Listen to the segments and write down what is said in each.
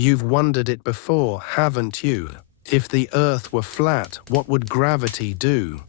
You've wondered it before, haven't you? If the Earth were flat, what would gravity do?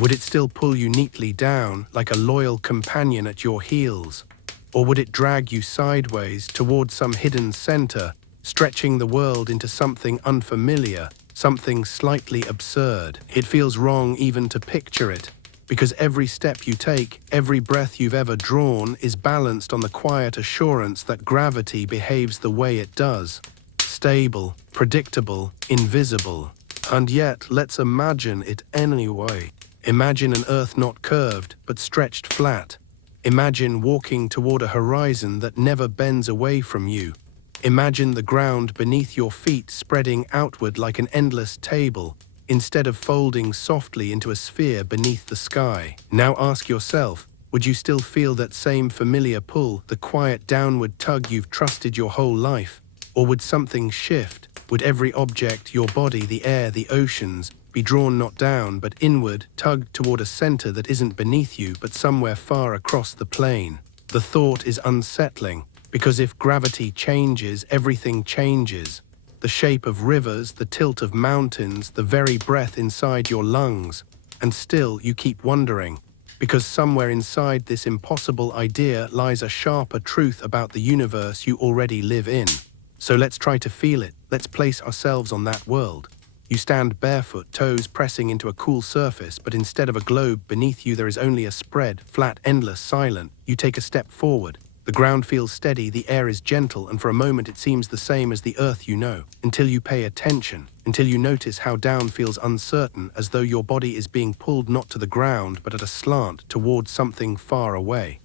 Would it still pull you neatly down, like a loyal companion at your heels? Or would it drag you sideways toward some hidden center, stretching the world into something unfamiliar, something slightly absurd? It feels wrong even to picture it, because every step you take, every breath you've ever drawn is balanced on the quiet assurance that gravity behaves the way it does. Stable, predictable, invisible. And yet, let's imagine it anyway. Imagine an Earth not curved, but stretched flat. Imagine walking toward a horizon that never bends away from you. Imagine the ground beneath your feet spreading outward like an endless table, instead of folding softly into a sphere beneath the sky. Now ask yourself, would you still feel that same familiar pull, the quiet downward tug you've trusted your whole life? Or would something shift? Would every object, your body, the air, the oceans, be drawn not down but inward, tugged toward a center that isn't beneath you but somewhere far across the plane? The thought is unsettling, because if gravity changes, everything changes. The shape of rivers, the tilt of mountains, the very breath inside your lungs. And still you keep wondering, because somewhere inside this impossible idea lies a sharper truth about the universe you already live in. So let's try to feel it. Let's place ourselves on that world. You stand barefoot, toes pressing into a cool surface, but instead of a globe beneath you there is only a spread, flat, endless, silent. You take a step forward. The ground feels steady, the air is gentle, and for a moment it seems the same as the Earth you know, until you pay attention, until you notice how down feels uncertain, as though your body is being pulled not to the ground, but at a slant towards something far away.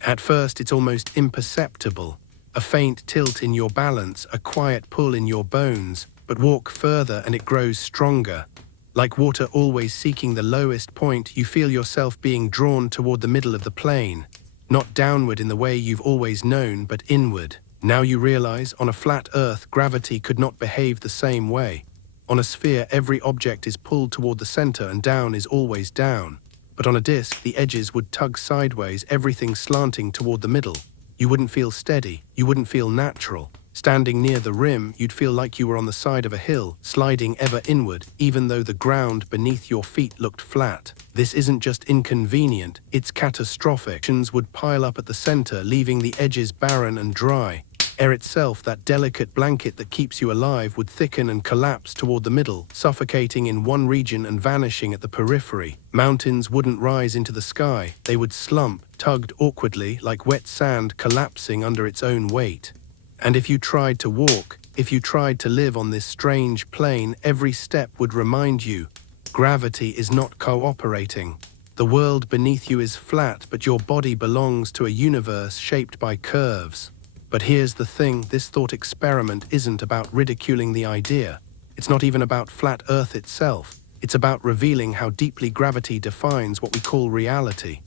At first it's almost imperceptible, a faint tilt in your balance, a quiet pull in your bones, but walk further and it grows stronger. Like water always seeking the lowest point, you feel yourself being drawn toward the middle of the plane. Not downward in the way you've always known, but inward. Now you realize, on a flat Earth, gravity could not behave the same way. On a sphere, every object is pulled toward the center and down is always down. But on a disk, the edges would tug sideways, everything slanting toward the middle. You wouldn't feel steady, you wouldn't feel natural. Standing near the rim, you'd feel like you were on the side of a hill, sliding ever inward, even though the ground beneath your feet looked flat. This isn't just inconvenient, it's catastrophic. Tensions would pile up at the center, leaving the edges barren and dry. Air itself, that delicate blanket that keeps you alive, would thicken and collapse toward the middle, suffocating in one region and vanishing at the periphery. Mountains wouldn't rise into the sky, they would slump, tugged awkwardly, like wet sand collapsing under its own weight. And if you tried to walk, if you tried to live on this strange plane, every step would remind you, gravity is not cooperating. The world beneath you is flat, but your body belongs to a universe shaped by curves. But here's the thing, this thought experiment isn't about ridiculing the idea. It's not even about flat Earth itself. It's about revealing how deeply gravity defines what we call reality.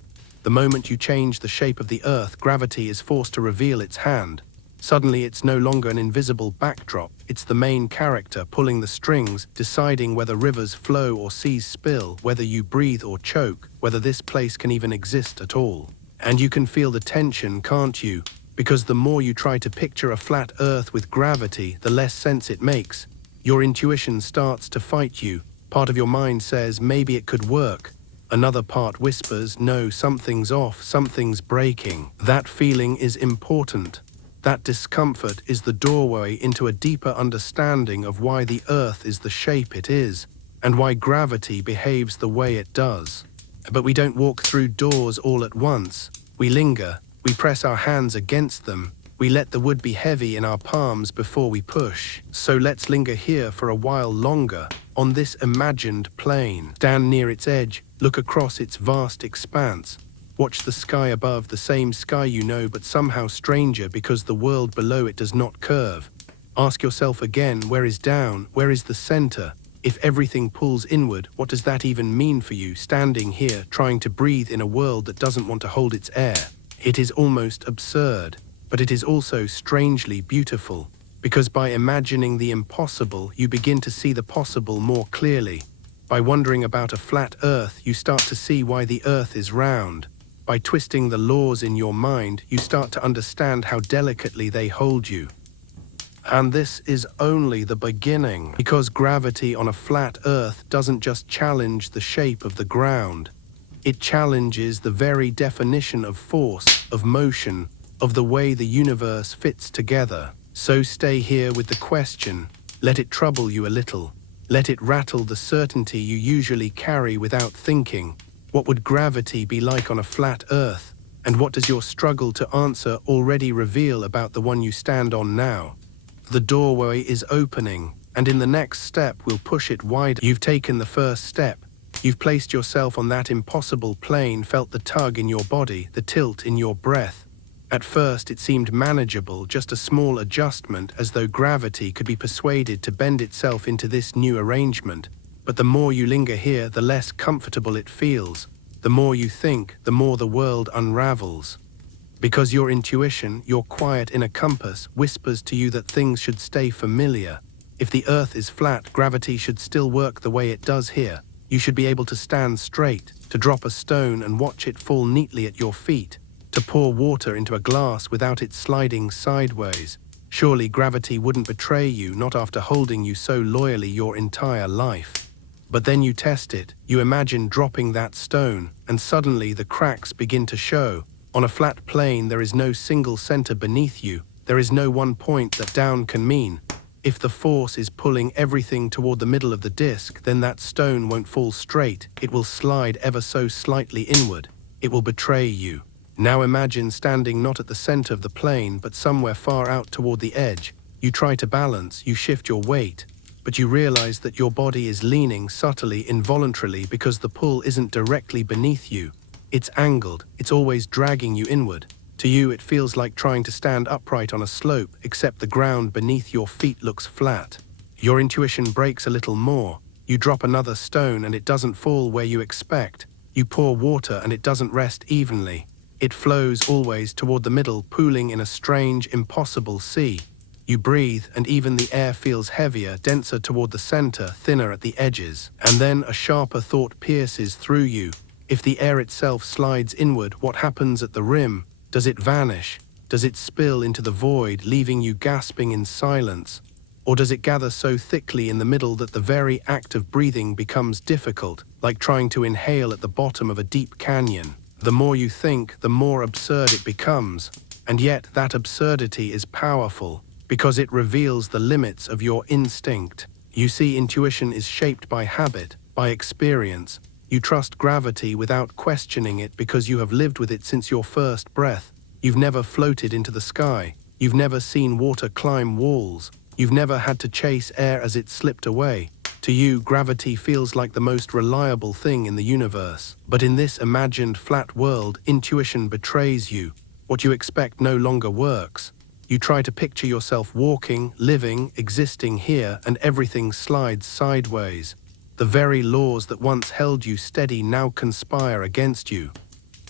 The moment you change the shape of the Earth, gravity is forced to reveal its hand. Suddenly it's no longer an invisible backdrop, it's the main character pulling the strings, deciding whether rivers flow or seas spill, whether you breathe or choke, whether this place can even exist at all. And you can feel the tension, can't you? Because the more you try to picture a flat Earth with gravity, the less sense it makes. Your intuition starts to fight you. Part of your mind says, maybe it could work. Another part whispers, no, something's off, something's breaking. That feeling is important. That discomfort is the doorway into a deeper understanding of why the Earth is the shape it is, and why gravity behaves the way it does. But we don't walk through doors all at once. We linger, we press our hands against them, we let the wood be heavy in our palms before we push. So let's linger here for a while longer, on this imagined plane. Stand near its edge, look across its vast expanse. Watch the sky above, the same sky you know, but somehow stranger because the world below it does not curve. Ask yourself again, where is down? Where is the center? If everything pulls inward, what does that even mean for you, standing here, trying to breathe in a world that doesn't want to hold its air? It is almost absurd, but it is also strangely beautiful, because by imagining the impossible, you begin to see the possible more clearly. By wondering about a flat Earth, you start to see why the Earth is round. By twisting the laws in your mind, you start to understand how delicately they hold you. And this is only the beginning, because gravity on a flat Earth doesn't just challenge the shape of the ground. It challenges the very definition of force, of motion, of the way the universe fits together. So stay here with the question. Let it trouble you a little. Let it rattle the certainty you usually carry without thinking. What would gravity be like on a flat Earth? And what does your struggle to answer already reveal about the one you stand on now? The doorway is opening, and in the next step we'll push it wider. You've taken the first step. You've placed yourself on that impossible plane, felt the tug in your body, the tilt in your breath. At first it seemed manageable, just a small adjustment, as though gravity could be persuaded to bend itself into this new arrangement. But the more you linger here, the less comfortable it feels. The more you think, the more the world unravels. Because your intuition, your quiet inner compass, whispers to you that things should stay familiar. If the Earth is flat, gravity should still work the way it does here. You should be able to stand straight, to drop a stone and watch it fall neatly at your feet, to pour water into a glass without it sliding sideways. Surely gravity wouldn't betray you, not after holding you so loyally your entire life. But then you test it, you imagine dropping that stone, and suddenly the cracks begin to show. On a flat plane there is no single center beneath you, there is no one point that down can mean. If the force is pulling everything toward the middle of the disk, then that stone won't fall straight, it will slide ever so slightly inward. It will betray you. Now imagine standing not at the center of the plane, but somewhere far out toward the edge. You try to balance, you shift your weight, but you realize that your body is leaning subtly, involuntarily, because the pull isn't directly beneath you. It's angled, it's always dragging you inward. To you it feels like trying to stand upright on a slope, except the ground beneath your feet looks flat. Your intuition breaks a little more. You drop another stone and it doesn't fall where you expect. You pour water and it doesn't rest evenly. It flows always toward the middle, pooling in a strange, impossible sea. You breathe and even the air feels heavier, denser toward the center, thinner at the edges. And then a sharper thought pierces through you. If the air itself slides inward, what happens at the rim? Does it vanish? Does it spill into the void, leaving you gasping in silence? Or does it gather so thickly in the middle that the very act of breathing becomes difficult, like trying to inhale at the bottom of a deep canyon? The more you think, the more absurd it becomes. And yet that absurdity is powerful, because it reveals the limits of your instinct. You see, intuition is shaped by habit, by experience. You trust gravity without questioning it because you have lived with it since your first breath. You've never floated into the sky. You've never seen water climb walls. You've never had to chase air as it slipped away. To you, gravity feels like the most reliable thing in the universe. But in this imagined flat world, intuition betrays you. What you expect no longer works. You try to picture yourself walking, living, existing here, and everything slides sideways. The very laws that once held you steady now conspire against you.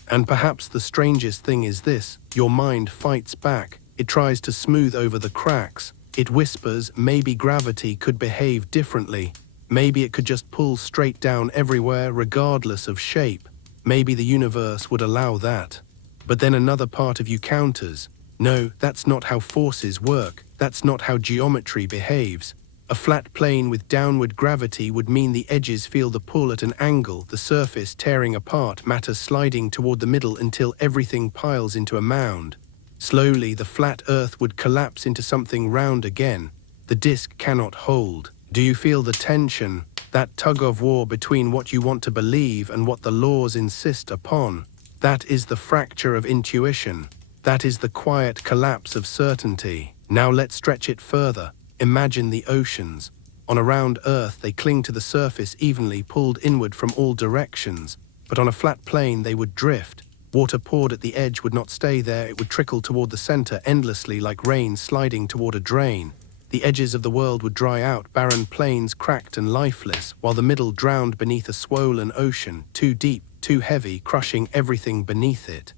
And perhaps the strangest thing is this: your mind fights back. It tries to smooth over the cracks. It whispers, maybe gravity could behave differently. Maybe it could just pull straight down everywhere, regardless of shape. Maybe the universe would allow that. But then another part of you counters. No, that's not how forces work. That's not how geometry behaves. A flat plane with downward gravity would mean the edges feel the pull at an angle, the surface tearing apart, matter sliding toward the middle until everything piles into a mound. Slowly, the flat Earth would collapse into something round again. The disk cannot hold. Do you feel the tension, that tug-of-war between what you want to believe and what the laws insist upon? That is the fracture of intuition. That is the quiet collapse of certainty. Now let's stretch it further. Imagine the oceans. On a round Earth, they cling to the surface evenly, pulled inward from all directions. But on a flat plane, they would drift. Water poured at the edge would not stay there, it would trickle toward the center endlessly like rain sliding toward a drain. The edges of the world would dry out, barren plains cracked and lifeless, while the middle drowned beneath a swollen ocean, too deep, too heavy, crushing everything beneath it.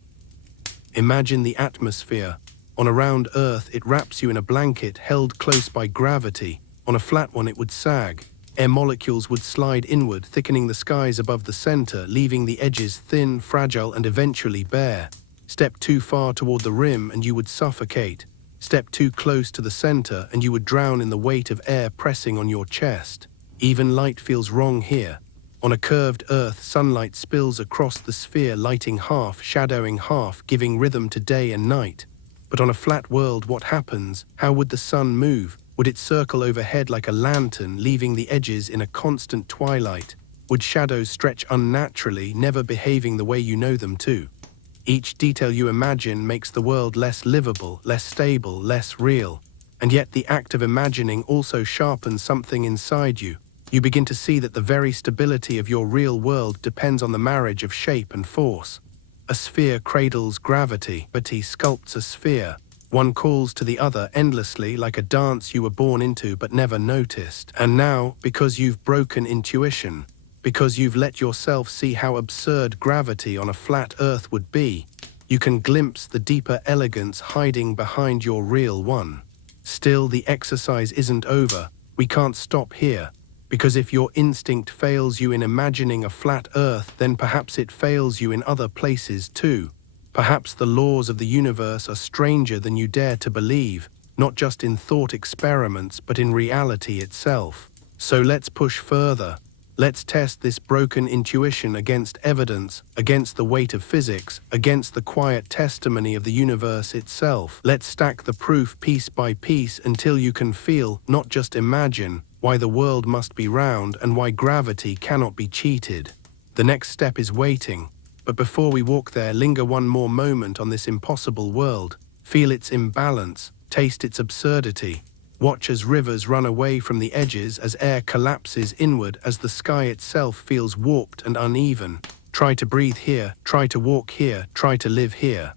Imagine the atmosphere. On a round Earth, it wraps you in a blanket held close by gravity. On a flat one, it would sag. Air molecules would slide inward, thickening the skies above the center, leaving the edges thin, fragile, and eventually bare. Step too far toward the rim and you would suffocate. Step too close to the center and you would drown in the weight of air pressing on your chest. Even light feels wrong here. On a curved Earth, sunlight spills across the sphere, lighting half, shadowing half, giving rhythm to day and night. But on a flat world, what happens? How would the sun move? Would it circle overhead like a lantern, leaving the edges in a constant twilight? Would shadows stretch unnaturally, never behaving the way you know them to? Each detail you imagine makes the world less livable, less stable, less real. And yet the act of imagining also sharpens something inside you. You begin to see that the very stability of your real world depends on the marriage of shape and force. A sphere cradles gravity, but he sculpts a sphere. One calls to the other endlessly, like a dance you were born into but never noticed. And now, because you've broken intuition, because you've let yourself see how absurd gravity on a flat Earth would be, you can glimpse the deeper elegance hiding behind your real one. Still, the exercise isn't over. We can't stop here. Because if your instinct fails you in imagining a flat Earth, then perhaps it fails you in other places too. Perhaps the laws of the universe are stranger than you dare to believe, not just in thought experiments, but in reality itself. So let's push further. Let's test this broken intuition against evidence, against the weight of physics, against the quiet testimony of the universe itself. Let's stack the proof piece by piece until you can feel, not just imagine, why the world must be round and why gravity cannot be cheated. The next step is waiting. But before we walk there, linger one more moment on this impossible world. Feel its imbalance, taste its absurdity. Watch as rivers run away from the edges, as air collapses inward, as the sky itself feels warped and uneven. Try to breathe here, try to walk here, try to live here.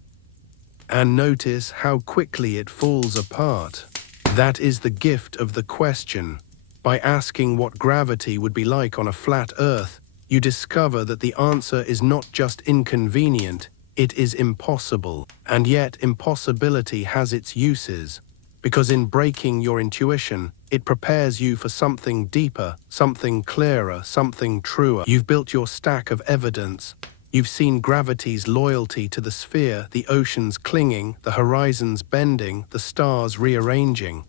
And notice how quickly it falls apart. That is the gift of the question. By asking what gravity would be like on a flat Earth, you discover that the answer is not just inconvenient, it is impossible. And yet impossibility has its uses. Because in breaking your intuition, it prepares you for something deeper, something clearer, something truer. You've built your stack of evidence. You've seen gravity's loyalty to the sphere, the oceans clinging, the horizons bending, the stars rearranging.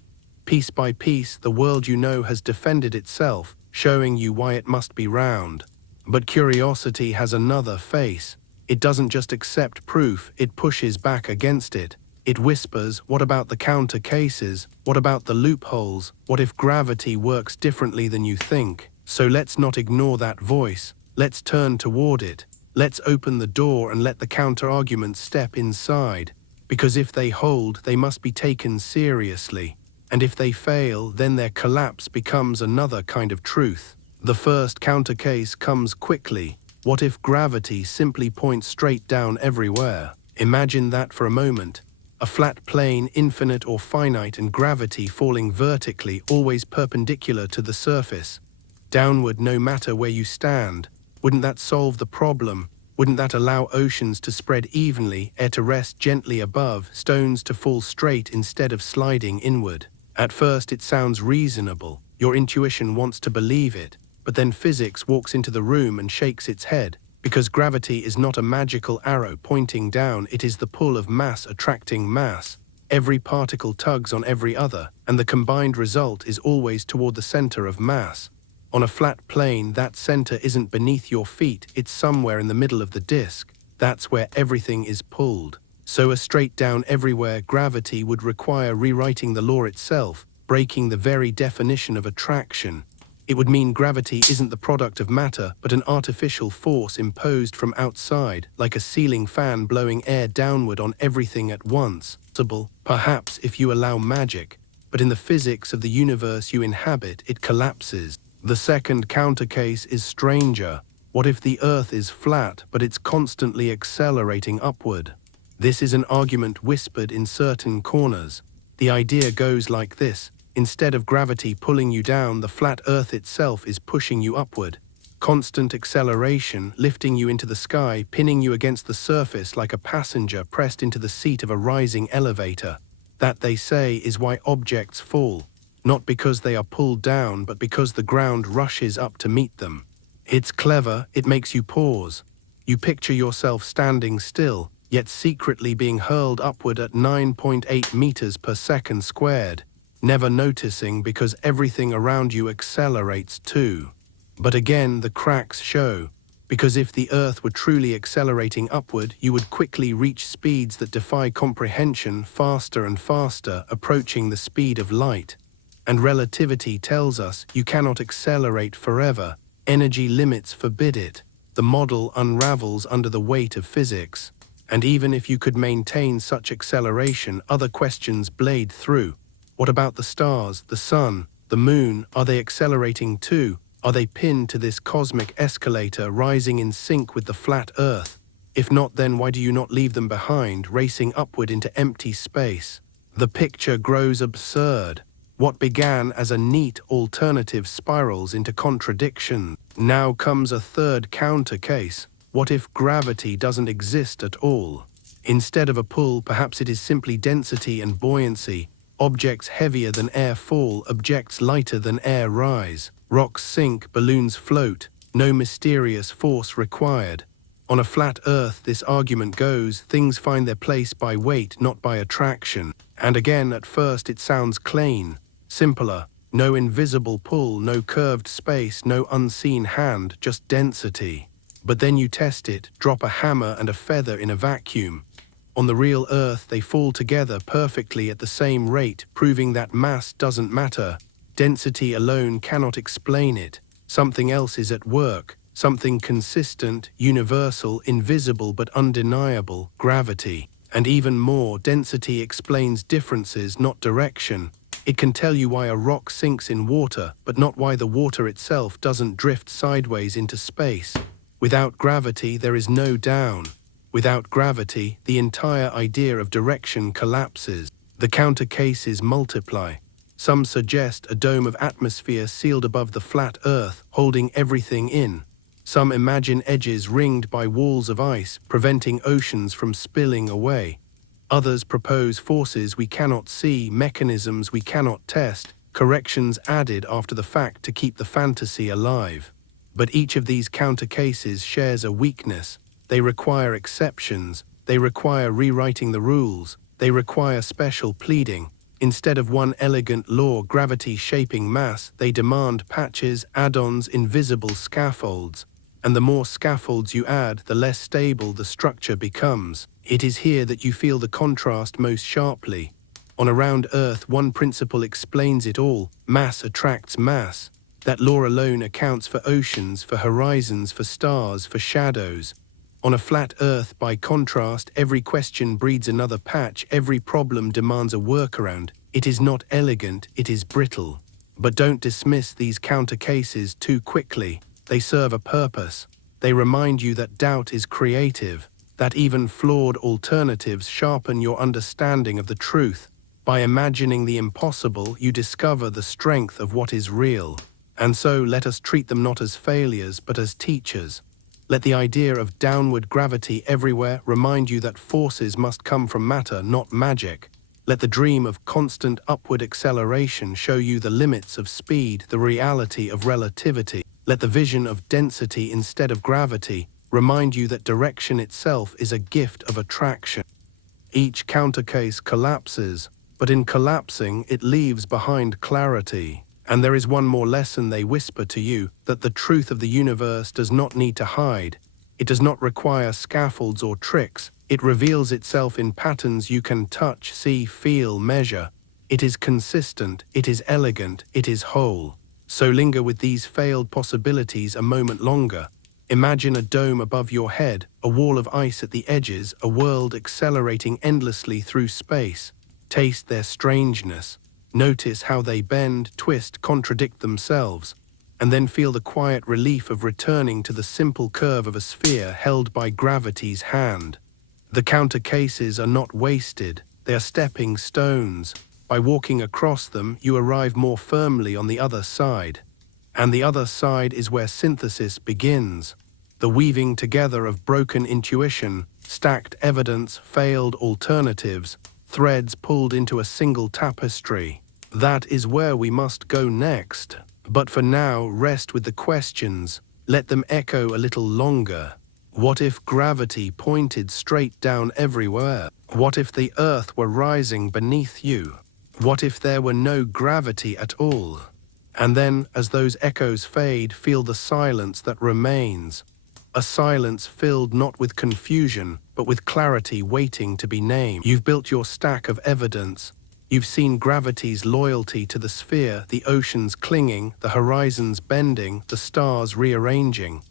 Piece by piece, the world you know has defended itself, showing you why it must be round. But curiosity has another face. It doesn't just accept proof, it pushes back against it. It whispers, what about the counter cases? What about the loopholes? What if gravity works differently than you think? So let's not ignore that voice. Let's turn toward it. Let's open the door and let the counter-arguments step inside. Because if they hold, they must be taken seriously. And if they fail, then their collapse becomes another kind of truth. The first counter case comes quickly. What if gravity simply points straight down everywhere? Imagine that for a moment. A flat plane, infinite or finite, and gravity falling vertically, always perpendicular to the surface. Downward no matter where you stand. Wouldn't that solve the problem? Wouldn't that allow oceans to spread evenly, air to rest gently above, stones to fall straight instead of sliding inward? At first it sounds reasonable. Your intuition wants to believe it. But then physics walks into the room and shakes its head. Because gravity is not a magical arrow pointing down, it is the pull of mass attracting mass. Every particle tugs on every other, and the combined result is always toward the center of mass. On a flat plane, that center isn't beneath your feet, it's somewhere in the middle of the disk. That's where everything is pulled. So a straight down everywhere gravity would require rewriting the law itself, breaking the very definition of attraction. It would mean gravity isn't the product of matter, but an artificial force imposed from outside, like a ceiling fan blowing air downward on everything at once. Perhaps if you allow magic, but in the physics of the universe you inhabit, it collapses. The second counter case is stranger. What if the Earth is flat, but it's constantly accelerating upward? This is an argument whispered in certain corners. The idea goes like this. Instead of gravity pulling you down, the flat Earth itself is pushing you upward. Constant acceleration, lifting you into the sky, pinning you against the surface like a passenger pressed into the seat of a rising elevator. That, they say, is why objects fall. Not because they are pulled down, but because the ground rushes up to meet them. It's clever, it makes you pause. You picture yourself standing still, yet secretly being hurled upward at 9.8 meters per second squared, never noticing because everything around you accelerates too. But again, the cracks show, because if the Earth were truly accelerating upward, you would quickly reach speeds that defy comprehension, faster and faster, approaching the speed of light. And relativity tells us you cannot accelerate forever. Energy limits forbid it. The model unravels under the weight of physics. And even if you could maintain such acceleration, other questions blade through. What about the stars, the sun, the moon? Are they accelerating too? Are they pinned to this cosmic escalator, rising in sync with the flat Earth? If not, then why do you not leave them behind, racing upward into empty space? The picture grows absurd. What began as a neat alternative spirals into contradiction. Now comes a third counter case. What if gravity doesn't exist at all? Instead of a pull, perhaps it is simply density and buoyancy. Objects heavier than air fall, objects lighter than air rise. Rocks sink, balloons float, no mysterious force required. On a flat Earth, this argument goes, things find their place by weight, not by attraction. And again, at first it sounds clean, simpler. No invisible pull, no curved space, no unseen hand, just density. But then you test it, drop a hammer and a feather in a vacuum. On the real Earth, they fall together perfectly at the same rate, proving that mass doesn't matter. Density alone cannot explain it. Something else is at work, something consistent, universal, invisible but undeniable, gravity. And even more, density explains differences, not direction. It can tell you why a rock sinks in water, but not why the water itself doesn't drift sideways into space. Without gravity, there is no down. Without gravity, the entire idea of direction collapses. The counter cases multiply. Some suggest a dome of atmosphere sealed above the flat Earth, holding everything in. Some imagine edges ringed by walls of ice, preventing oceans from spilling away. Others propose forces we cannot see, mechanisms we cannot test, corrections added after the fact to keep the fantasy alive. But each of these counter cases shares a weakness. They require exceptions. They require rewriting the rules. They require special pleading. Instead of one elegant law, gravity shaping mass, they demand patches, add-ons, invisible scaffolds. And the more scaffolds you add, the less stable the structure becomes. It is here that you feel the contrast most sharply. On a round Earth, one principle explains it all. Mass attracts mass. That law alone accounts for oceans, for horizons, for stars, for shadows. On a flat Earth, by contrast, every question breeds another patch, every problem demands a workaround. It is not elegant, it is brittle. But don't dismiss these counter cases too quickly. They serve a purpose. They remind you that doubt is creative, that even flawed alternatives sharpen your understanding of the truth. By imagining the impossible, you discover the strength of what is real. And so let us treat them not as failures, but as teachers. Let the idea of downward gravity everywhere remind you that forces must come from matter, not magic. Let the dream of constant upward acceleration show you the limits of speed, the reality of relativity. Let the vision of density instead of gravity remind you that direction itself is a gift of attraction. Each countercase collapses, but in collapsing it leaves behind clarity. And there is one more lesson they whisper to you, that the truth of the universe does not need to hide. It does not require scaffolds or tricks. It reveals itself in patterns you can touch, see, feel, measure. It is consistent, it is elegant, it is whole. So linger with these failed possibilities a moment longer. Imagine a dome above your head, a wall of ice at the edges, a world accelerating endlessly through space. Taste their strangeness. Notice how they bend, twist, contradict themselves, and then feel the quiet relief of returning to the simple curve of a sphere held by gravity's hand. The counter cases are not wasted, they are stepping stones. By walking across them, you arrive more firmly on the other side. And the other side is where synthesis begins. The weaving together of broken intuition, stacked evidence, failed alternatives, threads pulled into a single tapestry. That is where we must go next. But for now, rest with the questions. Let them echo a little longer. What if gravity pointed straight down everywhere? What if the Earth were rising beneath you? What if there were no gravity at all? And then, as those echoes fade, feel the silence that remains. A silence filled not with confusion, but with clarity waiting to be named. You've built your stack of evidence. You've seen gravity's loyalty to the sphere, the oceans clinging, the horizons bending, the stars rearranging.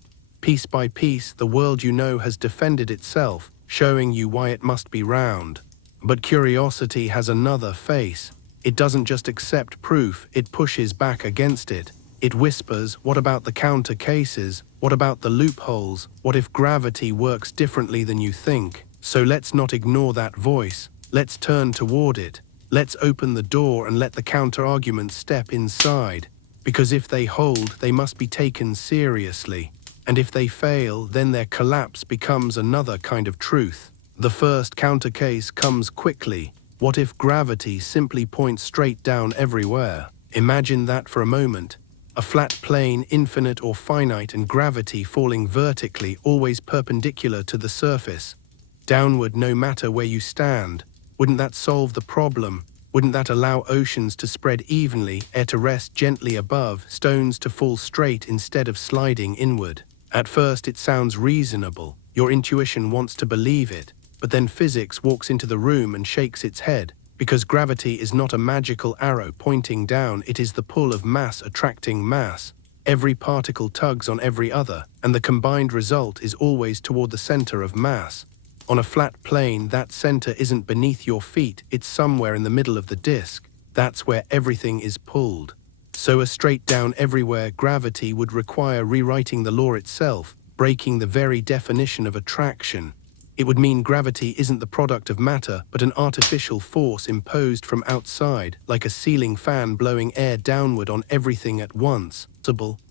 Piece by piece, the world you know has defended itself, showing you why it must be round. But curiosity has another face. It doesn't just accept proof, it pushes back against it. It whispers, what about the counter cases? What about the loopholes? What if gravity works differently than you think? So let's not ignore that voice. Let's turn toward it. Let's open the door and let the counter-arguments step inside. Because if they hold, they must be taken seriously. And if they fail, then their collapse becomes another kind of truth. The first counter case comes quickly. What if gravity simply points straight down everywhere? Imagine that for a moment. A flat plane, infinite or finite, and gravity falling vertically, always perpendicular to the surface. Downward no matter where you stand. Wouldn't that solve the problem? Wouldn't that allow oceans to spread evenly, air to rest gently above, stones to fall straight instead of sliding inward? At first it sounds reasonable. Your intuition wants to believe it. But then physics walks into the room and shakes its head. Because gravity is not a magical arrow pointing down, it is the pull of mass attracting mass. Every particle tugs on every other, and the combined result is always toward the center of mass. On a flat plane, that center isn't beneath your feet, it's somewhere in the middle of the disk. That's where everything is pulled. So a straight down everywhere gravity would require rewriting the law itself, breaking the very definition of attraction. It would mean gravity isn't the product of matter, but an artificial force imposed from outside, like a ceiling fan blowing air downward on everything at once.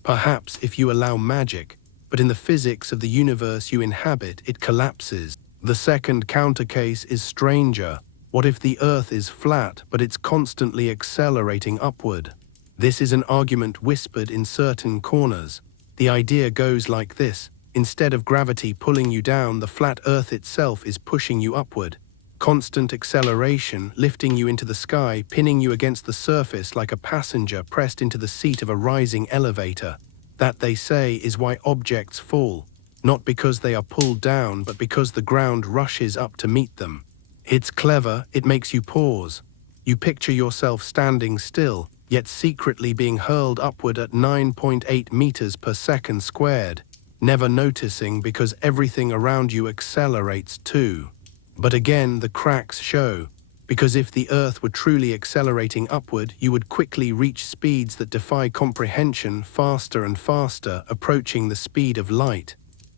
Perhaps if you allow magic, but in the physics of the universe you inhabit, it collapses. The second counter case is stranger. What if the Earth is flat, but it's constantly accelerating upward? This is an argument whispered in certain corners. The idea goes like this. Instead of gravity pulling you down, the flat Earth itself is pushing you upward. Constant acceleration, lifting you into the sky, pinning you against the surface like a passenger pressed into the seat of a rising elevator. That, they say, is why objects fall. Not because they are pulled down, but because the ground rushes up to meet them. It's clever, it makes you pause. You picture yourself standing still, yet secretly being hurled upward at 9.8 meters per second squared. Never noticing because everything around you accelerates too. But again, the cracks show. Because if the Earth were truly accelerating upward, you would quickly reach speeds that defy comprehension, faster and faster, approaching the speed of light.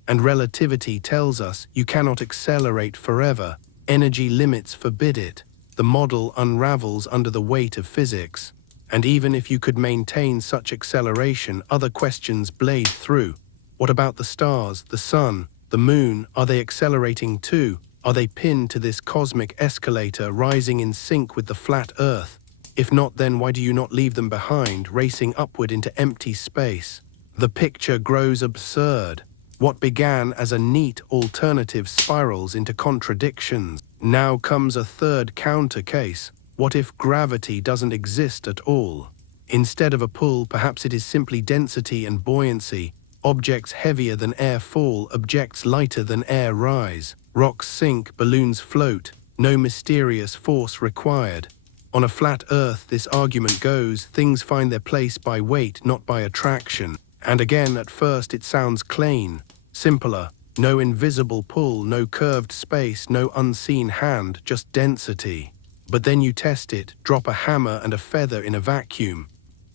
And relativity tells us you cannot accelerate forever. Energy limits forbid it. The model unravels under the weight of physics. And even if you could maintain such acceleration, other questions blade through. What about the stars, the sun, the moon? Are they accelerating too? Are they pinned to this cosmic escalator rising in sync with the flat Earth? If not, then why do you not leave them behind, racing upward into empty space? The picture grows absurd. What began as a neat alternative spirals into contradictions. Now comes a third counter case. What if gravity doesn't exist at all? Instead of a pull, perhaps it is simply density and buoyancy. Objects heavier than air fall, objects lighter than air rise. Rocks sink, balloons float, no mysterious force required. On a flat Earth, this argument goes, things find their place by weight, not by attraction. And again, at first it sounds plain, simpler. No invisible pull, no curved space, no unseen hand, just density. But then you test it, drop a hammer and a feather in a vacuum.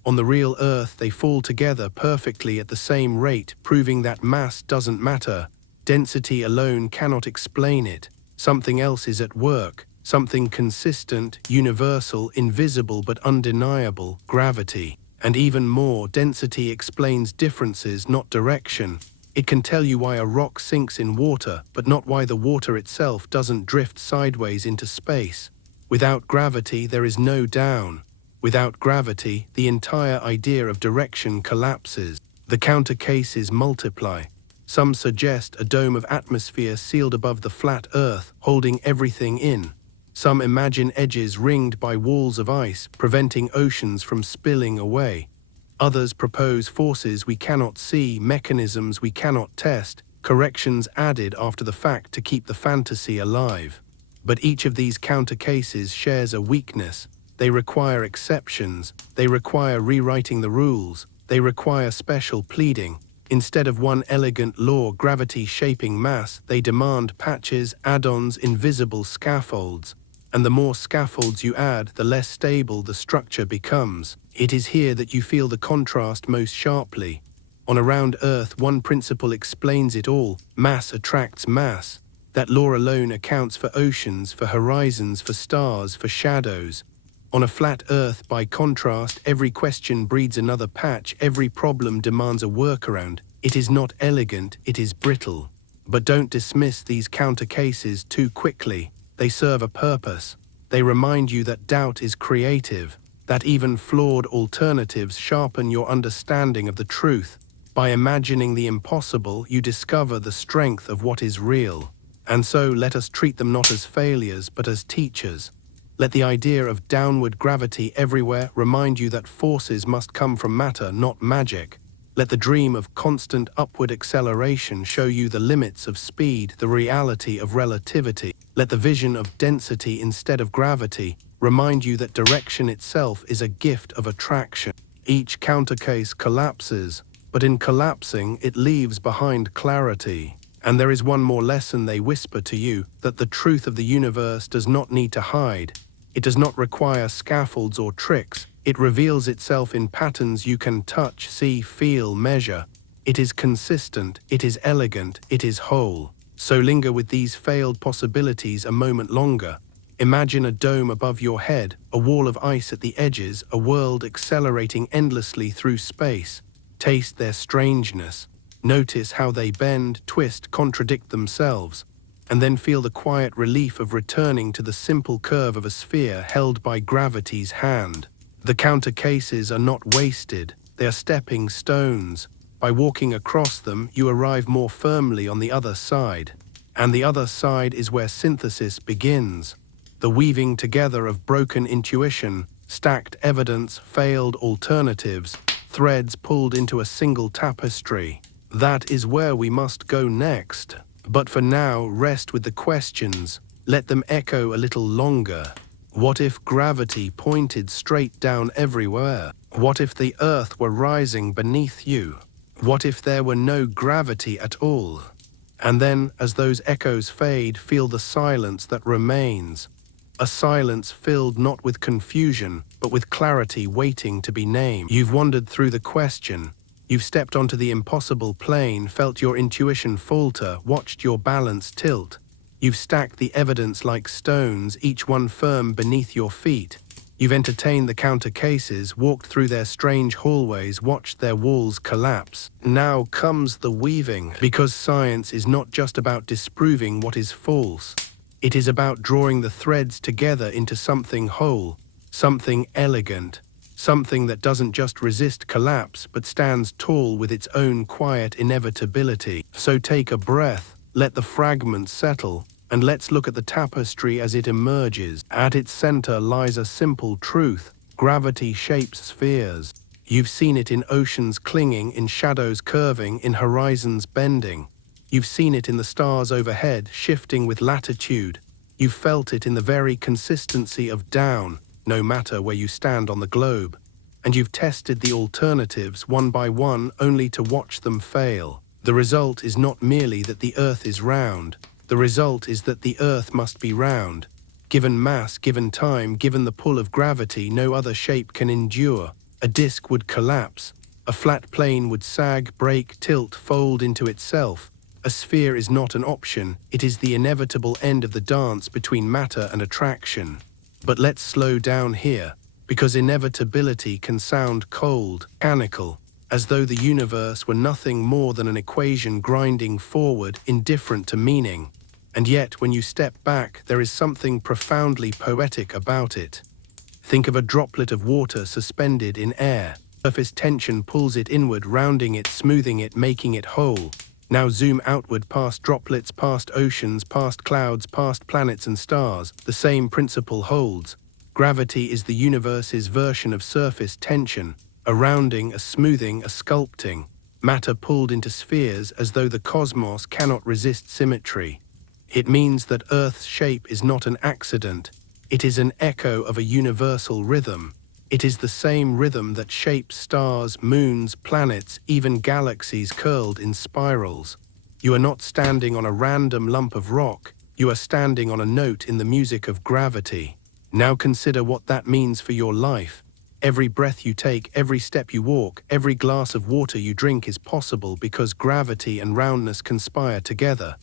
On the real Earth, they fall together perfectly at the same rate, proving that mass doesn't matter. Density alone cannot explain it. Something else is at work, something consistent, universal, invisible but undeniable, gravity. And even more, density explains differences, not direction. It can tell you why a rock sinks in water, but not why the water itself doesn't drift sideways into space. Without gravity, there is no down. Without gravity, the entire idea of direction collapses. The counter cases multiply. Some suggest a dome of atmosphere sealed above the flat Earth, holding everything in. Some imagine edges ringed by walls of ice, preventing oceans from spilling away. Others propose forces we cannot see, mechanisms we cannot test, corrections added after the fact to keep the fantasy alive. But each of these counter cases shares a weakness. They require exceptions, they require rewriting the rules, they require special pleading. Instead of one elegant law, gravity shaping mass, they demand patches, add-ons, invisible scaffolds. And the more scaffolds you add, the less stable the structure becomes. It is here that you feel the contrast most sharply. On Around Earth, one principle explains it all: mass attracts mass. That law alone accounts for oceans, for horizons, for stars, for shadows. On a flat Earth, by contrast, every question breeds another patch, every problem demands a workaround. It is not elegant, it is brittle. But don't dismiss these counter cases too quickly. They serve a purpose. They remind you that doubt is creative, that even flawed alternatives sharpen your understanding of the truth. By imagining the impossible, you discover the strength of what is real. And so let us treat them not as failures, but as teachers. Let the idea of downward gravity everywhere remind you that forces must come from matter, not magic. Let the dream of constant upward acceleration show you the limits of speed, the reality of relativity. Let the vision of density instead of gravity remind you that direction itself is a gift of attraction. Each countercase collapses, but in collapsing it leaves behind clarity. And there is one more lesson they whisper to you: that the truth of the universe does not need to hide. It does not require scaffolds or tricks. It reveals itself in patterns you can touch, see, feel, measure. It is consistent, it is elegant, it is whole. So linger with these failed possibilities a moment longer. Imagine a dome above your head, a wall of ice at the edges, a world accelerating endlessly through space. Taste their strangeness. Notice how they bend, twist, contradict themselves. And then feel the quiet relief of returning to the simple curve of a sphere held by gravity's hand. The counter cases are not wasted, they are stepping stones. By walking across them, you arrive more firmly on the other side. And the other side is where synthesis begins. The weaving together of broken intuition, stacked evidence, failed alternatives, threads pulled into a single tapestry. That is where we must go next. But for now, rest with the questions. Let them echo a little longer. What if gravity pointed straight down everywhere? What if the Earth were rising beneath you? What if there were no gravity at all? And then, as those echoes fade, feel the silence that remains. A silence filled not with confusion, but with clarity waiting to be named. You've wandered through the question. You've stepped onto the impossible plane, felt your intuition falter, watched your balance tilt. You've stacked the evidence like stones, each one firm beneath your feet. You've entertained the counter cases, walked through their strange hallways, watched their walls collapse. Now comes the weaving, because science is not just about disproving what is false. It is about drawing the threads together into something whole, something elegant. Something that doesn't just resist collapse, but stands tall with its own quiet inevitability. So take a breath, let the fragments settle, and let's look at the tapestry as it emerges. At its center lies a simple truth: gravity shapes spheres. You've seen it in oceans clinging, in shadows curving, in horizons bending. You've seen it in the stars overhead, shifting with latitude. You've felt it in the very consistency of down, no matter where you stand on the globe. And you've tested the alternatives one by one, only to watch them fail. The result is not merely that the Earth is round. The result is that the Earth must be round. Given mass, given time, given the pull of gravity, no other shape can endure. A disk would collapse. A flat plane would sag, break, tilt, fold into itself. A sphere is not an option. It is the inevitable end of the dance between matter and attraction. But let's slow down here, because inevitability can sound cold, mechanical, as though the universe were nothing more than an equation grinding forward, indifferent to meaning. And yet, when you step back, there is something profoundly poetic about it. Think of a droplet of water suspended in air. Surface tension pulls it inward, rounding it, smoothing it, making it whole. Now zoom outward past droplets, past oceans, past clouds, past planets and stars. The same principle holds. Gravity is the universe's version of surface tension, a rounding, a smoothing, a sculpting. Matter pulled into spheres as though the cosmos cannot resist symmetry. It means that Earth's shape is not an accident. It is an echo of a universal rhythm. It is the same rhythm that shapes stars, moons, planets, even galaxies curled in spirals. You are not standing on a random lump of rock. You are standing on a note in the music of gravity. Now consider what that means for your life. Every breath you take, every step you walk, every glass of water you drink is possible because gravity and roundness conspire together.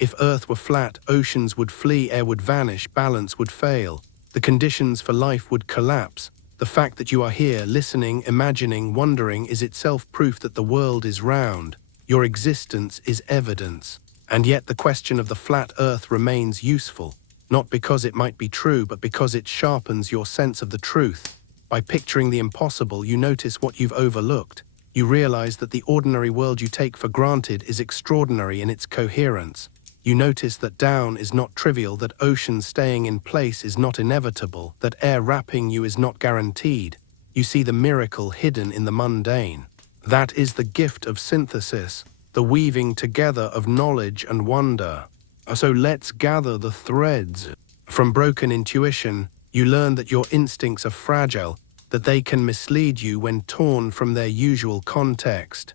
If Earth were flat, oceans would flee, air would vanish, balance would fail. The conditions for life would collapse. The fact that you are here, listening, imagining, wondering, is itself proof that the world is round. Your existence is evidence. And yet the question of the flat Earth remains useful, not because it might be true, but because it sharpens your sense of the truth. By picturing the impossible, you notice what you've overlooked. You realize that the ordinary world you take for granted is extraordinary in its coherence. You notice that down is not trivial, that ocean staying in place is not inevitable, that air wrapping you is not guaranteed. You see the miracle hidden in the mundane. That is the gift of synthesis, the weaving together of knowledge and wonder. So let's gather the threads. From broken intuition, you learn that your instincts are fragile, that they can mislead you when torn from their usual context.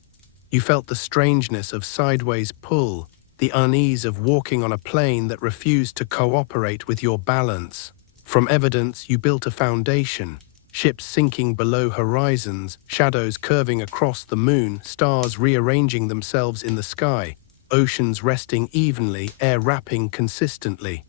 You felt the strangeness of sideways pull, the unease of walking on a plane that refused to cooperate with your balance. From evidence, you built a foundation. Ships sinking below horizons, shadows curving across the moon, stars rearranging themselves in the sky, oceans resting evenly, air wrapping consistently.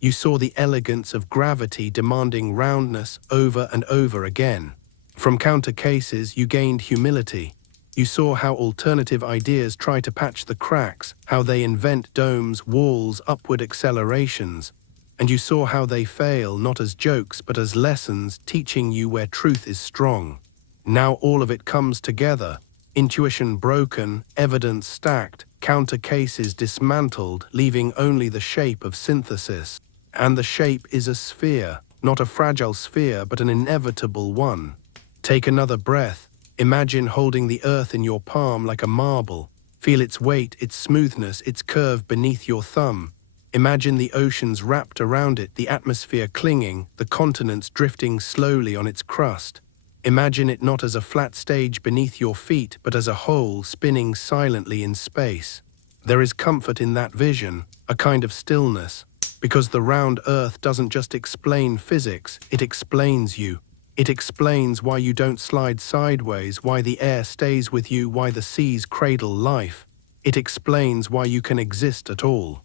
You saw the elegance of gravity demanding roundness over and over again. From counter cases, you gained humility. You saw how alternative ideas try to patch the cracks, how they invent domes, walls, upward accelerations. And you saw how they fail not as jokes but as lessons, teaching you where truth is strong. Now all of it comes together. Intuition broken, evidence stacked, counter cases dismantled, leaving only the shape of synthesis. And the shape is a sphere, not a fragile sphere but an inevitable one. Take another breath. Imagine holding the earth in your palm like a marble. Feel its weight, its smoothness, its curve beneath your thumb. Imagine the oceans wrapped around it, the atmosphere clinging, the continents drifting slowly on its crust. Imagine it not as a flat stage beneath your feet, but as a whole spinning silently in space. There is comfort in that vision, a kind of stillness, because the round earth doesn't just explain physics, it explains you. It explains why you don't slide sideways, why the air stays with you, why the seas cradle life. It explains why you can exist at all.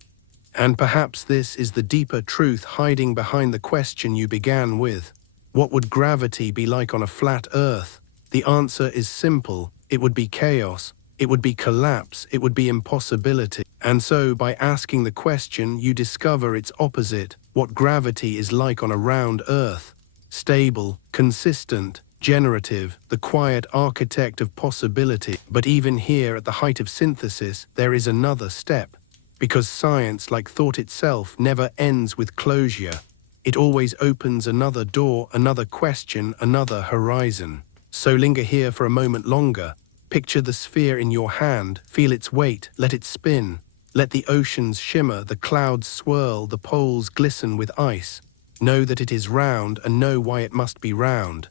And perhaps this is the deeper truth hiding behind the question you began with. What would gravity be like on a flat Earth? The answer is simple. It would be chaos. It would be collapse. It would be impossibility. And so, by asking the question, you discover its opposite, what gravity is like on a round Earth. Stable, consistent, generative, the quiet architect of possibility. But even here, at the height of synthesis, there is another step. Because science, like thought itself, never ends with closure. It always opens another door, another question, another horizon. So linger here for a moment longer. Picture the sphere in your hand, feel its weight, let it spin. Let the oceans shimmer, the clouds swirl, the poles glisten with ice. Know that it is round and know why it must be round.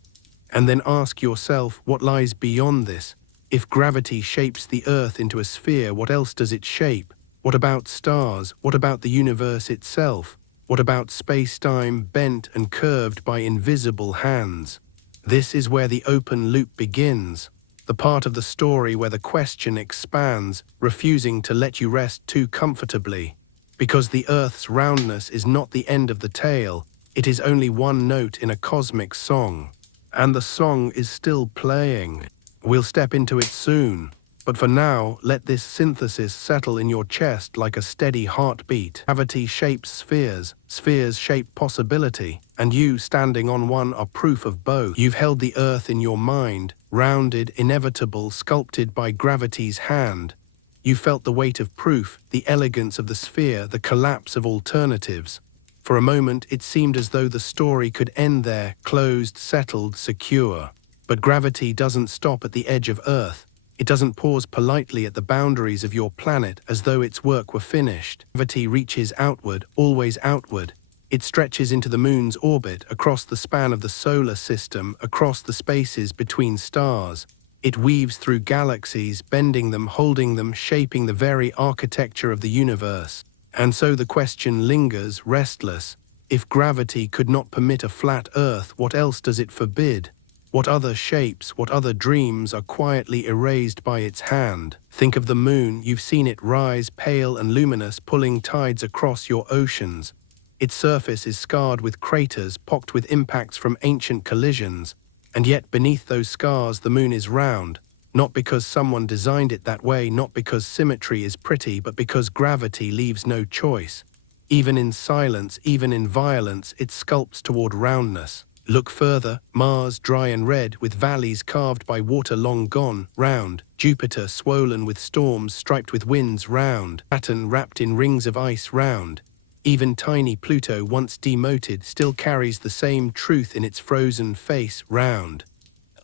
And then ask yourself what lies beyond this. If gravity shapes the Earth into a sphere, what else does it shape? What about stars? What about the universe itself? What about space-time bent and curved by invisible hands? This is where the open loop begins, the part of the story where the question expands, refusing to let you rest too comfortably. Because the Earth's roundness is not the end of the tale, it is only one note in a cosmic song. And the song is still playing. We'll step into it soon. But for now, let this synthesis settle in your chest like a steady heartbeat. Gravity shapes spheres, spheres shape possibility, and you standing on one are proof of both. You've held the Earth in your mind, rounded, inevitable, sculpted by gravity's hand. You felt the weight of proof, the elegance of the sphere, the collapse of alternatives. For a moment, it seemed as though the story could end there, closed, settled, secure. But gravity doesn't stop at the edge of Earth. It doesn't pause politely at the boundaries of your planet as though its work were finished. Gravity reaches outward, always outward. It stretches into the moon's orbit, across the span of the solar system, across the spaces between stars. It weaves through galaxies, bending them, holding them, shaping the very architecture of the universe. And so the question lingers, restless. If gravity could not permit a flat Earth, what else does it forbid? What other shapes, what other dreams are quietly erased by its hand? Think of the moon. You've seen it rise, pale and luminous, pulling tides across your oceans. Its surface is scarred with craters, pocked with impacts from ancient collisions. And yet beneath those scars the moon is round, not because someone designed it that way, not because symmetry is pretty, but because gravity leaves no choice. Even in silence, even in violence, it sculpts toward roundness. Look further, Mars dry and red, with valleys carved by water long gone, round. Jupiter swollen with storms, striped with winds, round. Saturn wrapped in rings of ice, round. Even tiny Pluto, once demoted, still carries the same truth in its frozen face, round.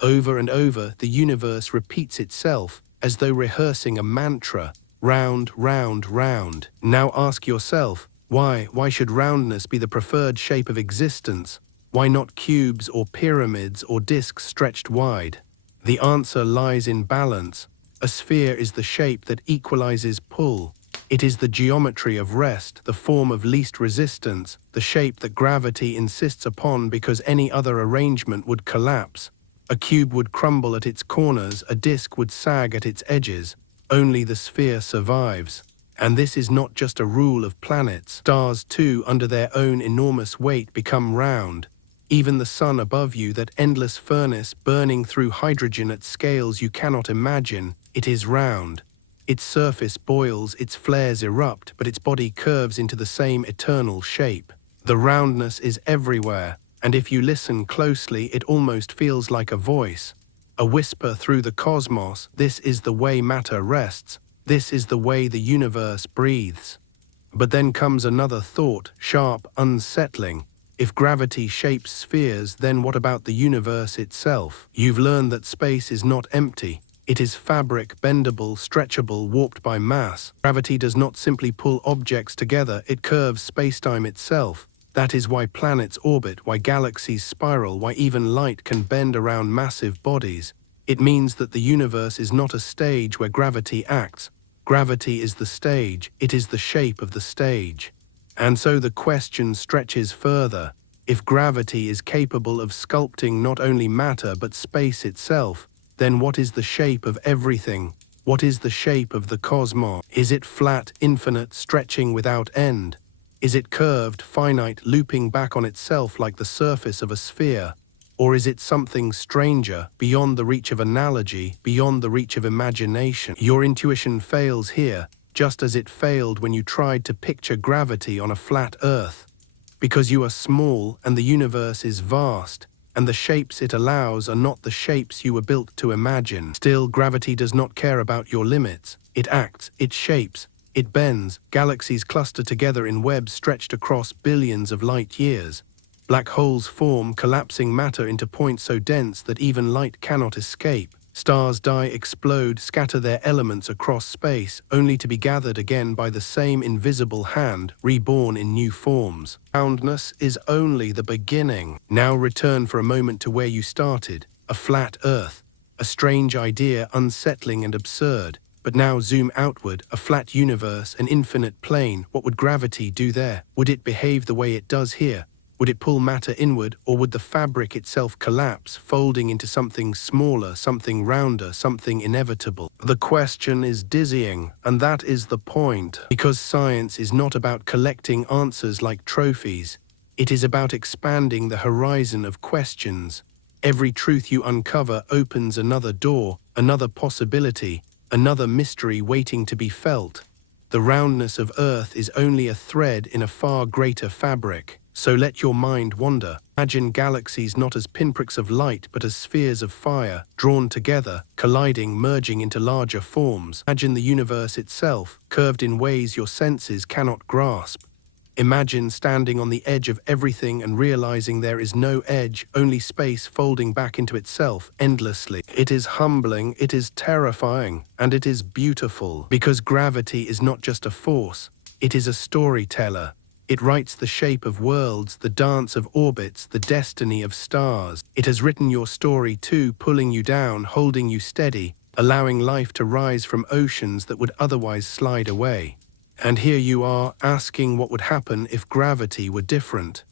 Over and over, the universe repeats itself, as though rehearsing a mantra, round, round, round. Now ask yourself, why? Why should roundness be the preferred shape of existence? Why not cubes or pyramids or disks stretched wide? The answer lies in balance. A sphere is the shape that equalizes pull. It is the geometry of rest, the form of least resistance, the shape that gravity insists upon because any other arrangement would collapse. A cube would crumble at its corners, a disk would sag at its edges. Only the sphere survives. And this is not just a rule of planets. Stars too, under their own enormous weight, become round. Even the sun above you, that endless furnace burning through hydrogen at scales you cannot imagine, it is round. Its surface boils, its flares erupt, but its body curves into the same eternal shape. The roundness is everywhere, and if you listen closely, it almost feels like a voice. A whisper through the cosmos, this is the way matter rests, this is the way the universe breathes. But then comes another thought, sharp, unsettling. If gravity shapes spheres, then what about the universe itself? You've learned that space is not empty. It is fabric, bendable, stretchable, warped by mass. Gravity does not simply pull objects together, it curves spacetime itself. That is why planets orbit, why galaxies spiral, why even light can bend around massive bodies. It means that the universe is not a stage where gravity acts. Gravity is the stage, it is the shape of the stage. And so the question stretches further. If gravity is capable of sculpting not only matter but space itself, then what is the shape of everything? What is the shape of the cosmos? Is it flat, infinite, stretching without end? Is it curved, finite, looping back on itself like the surface of a sphere? Or is it something stranger, beyond the reach of analogy, beyond the reach of imagination? Your intuition fails here, just as it failed when you tried to picture gravity on a flat Earth. Because you are small and the universe is vast, and the shapes it allows are not the shapes you were built to imagine. Still, gravity does not care about your limits. It acts, it shapes, it bends. Galaxies cluster together in webs stretched across billions of light years. Black holes form, collapsing matter into points so dense that even light cannot escape. Stars die, explode, scatter their elements across space, only to be gathered again by the same invisible hand, reborn in new forms. Roundness is only the beginning. Now return for a moment to where you started, a flat Earth. A strange idea, unsettling and absurd. But now zoom outward, a flat universe, an infinite plane. What would gravity do there? Would it behave the way it does here? Would it pull matter inward, or would the fabric itself collapse, folding into something smaller, something rounder, something inevitable? The question is dizzying, and that is the point. Because science is not about collecting answers like trophies. It is about expanding the horizon of questions. Every truth you uncover opens another door, another possibility, another mystery waiting to be felt. The roundness of Earth is only a thread in a far greater fabric. So let your mind wander. Imagine galaxies not as pinpricks of light but as spheres of fire, drawn together, colliding, merging into larger forms. Imagine the universe itself, curved in ways your senses cannot grasp. Imagine standing on the edge of everything and realizing there is no edge, only space folding back into itself endlessly. It is humbling, it is terrifying, and it is beautiful, because gravity is not just a force, it is a storyteller. It writes the shape of worlds, the dance of orbits, the destiny of stars. It has written your story too, pulling you down, holding you steady, allowing life to rise from oceans that would otherwise slide away. And here you are, asking what would happen if gravity were different.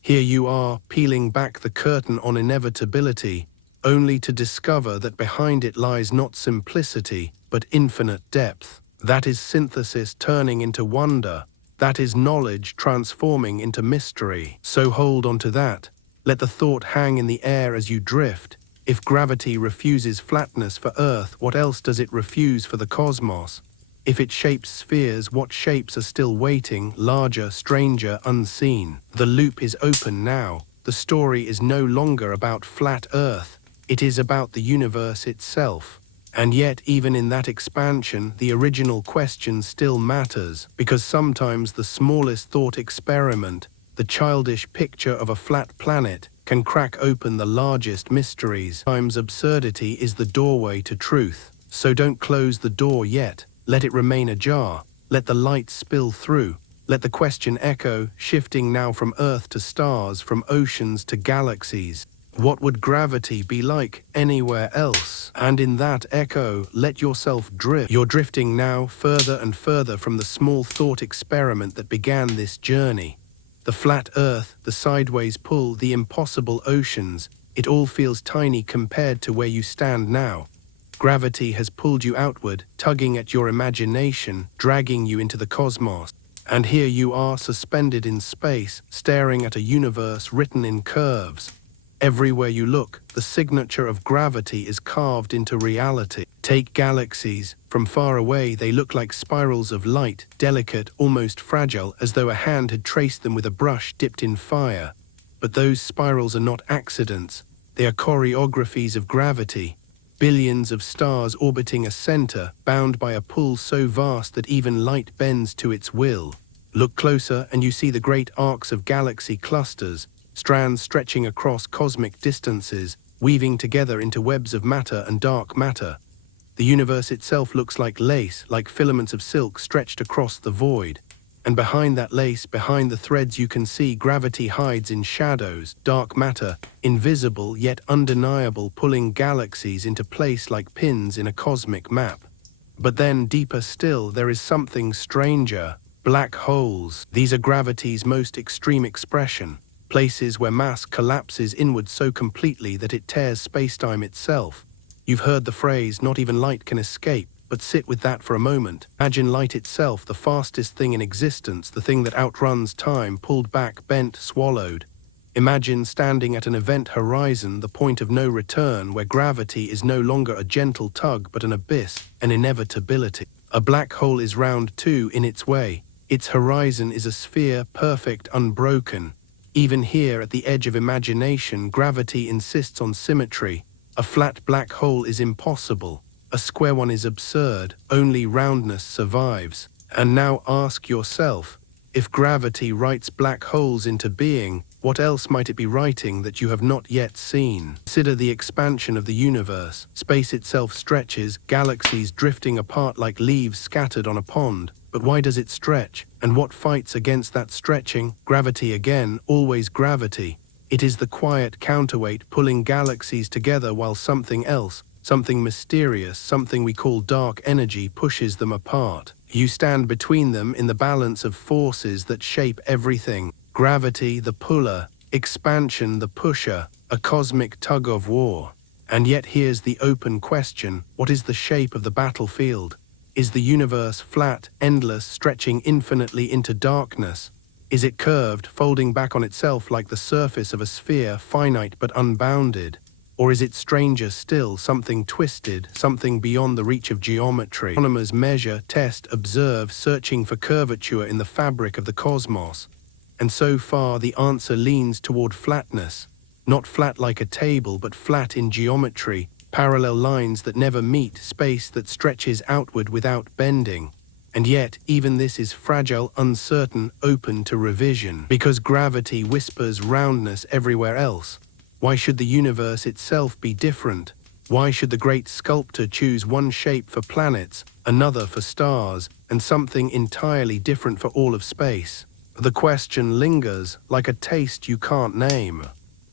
Here you are, peeling back the curtain on inevitability, only to discover that behind it lies not simplicity, but infinite depth. That is synthesis turning into wonder. That is knowledge transforming into mystery. So hold on to that. Let the thought hang in the air as you drift. If gravity refuses flatness for Earth, what else does it refuse for the cosmos? If it shapes spheres, what shapes are still waiting, larger, stranger, unseen? The loop is open now. The story is no longer about flat Earth. It is about the universe itself. And yet, even in that expansion, the original question still matters, because sometimes the smallest thought experiment, the childish picture of a flat planet, can crack open the largest mysteries. Sometimes absurdity is the doorway to truth. So don't close the door yet. Let it remain ajar. Let the light spill through. Let the question echo, shifting now from Earth to stars, from oceans to galaxies. What would gravity be like anywhere else? And in that echo, let yourself drift. You're drifting now further and further from the small thought experiment that began this journey. The flat Earth, the sideways pull, the impossible oceans, it all feels tiny compared to where you stand now. Gravity has pulled you outward, tugging at your imagination, dragging you into the cosmos. And here you are, suspended in space, staring at a universe written in curves. Everywhere you look, the signature of gravity is carved into reality. Take galaxies. From far away, they look like spirals of light, delicate, almost fragile, as though a hand had traced them with a brush dipped in fire. But those spirals are not accidents. They are choreographies of gravity. Billions of stars orbiting a center, bound by a pull so vast that even light bends to its will. Look closer and you see the great arcs of galaxy clusters, strands stretching across cosmic distances, weaving together into webs of matter and dark matter. The universe itself looks like lace, like filaments of silk stretched across the void. And behind that lace, behind the threads, you can see gravity hides in shadows, dark matter, invisible yet undeniable, pulling galaxies into place like pins in a cosmic map. But then, deeper still, there is something stranger. Black holes. These are gravity's most extreme expression. Places where mass collapses inward so completely that it tears spacetime itself. You've heard the phrase, not even light can escape. But sit with that for a moment. Imagine light itself, the fastest thing in existence, the thing that outruns time, pulled back, bent, swallowed. Imagine standing at an event horizon, the point of no return, where gravity is no longer a gentle tug but an abyss, an inevitability. A black hole is round too in its way. Its horizon is a sphere, perfect, unbroken. Even here at the edge of imagination, gravity insists on symmetry. A flat black hole is impossible. A square one is absurd, only roundness survives. And now ask yourself, if gravity writes black holes into being, what else might it be writing that you have not yet seen? Consider the expansion of the universe. Space itself stretches, galaxies drifting apart like leaves scattered on a pond. But why does it stretch? And what fights against that stretching? Gravity again, always gravity. It is the quiet counterweight pulling galaxies together while something else, something mysterious, something we call dark energy, pushes them apart. You stand between them in the balance of forces that shape everything. Gravity, the puller, expansion, the pusher, a cosmic tug of war. And yet here's the open question, what is the shape of the battlefield? Is the universe flat, endless, stretching infinitely into darkness? Is it curved, folding back on itself like the surface of a sphere, finite but unbounded? Or is it stranger still, something twisted, something beyond the reach of geometry? Astronomers measure, test, observe, searching for curvature in the fabric of the cosmos. And so far the answer leans toward flatness. Not flat like a table, but flat in geometry, parallel lines that never meet, space that stretches outward without bending. And yet, even this is fragile, uncertain, open to revision, because gravity whispers roundness everywhere else. Why should the universe itself be different? Why should the great sculptor choose one shape for planets, another for stars, and something entirely different for all of space? The question lingers, like a taste you can't name.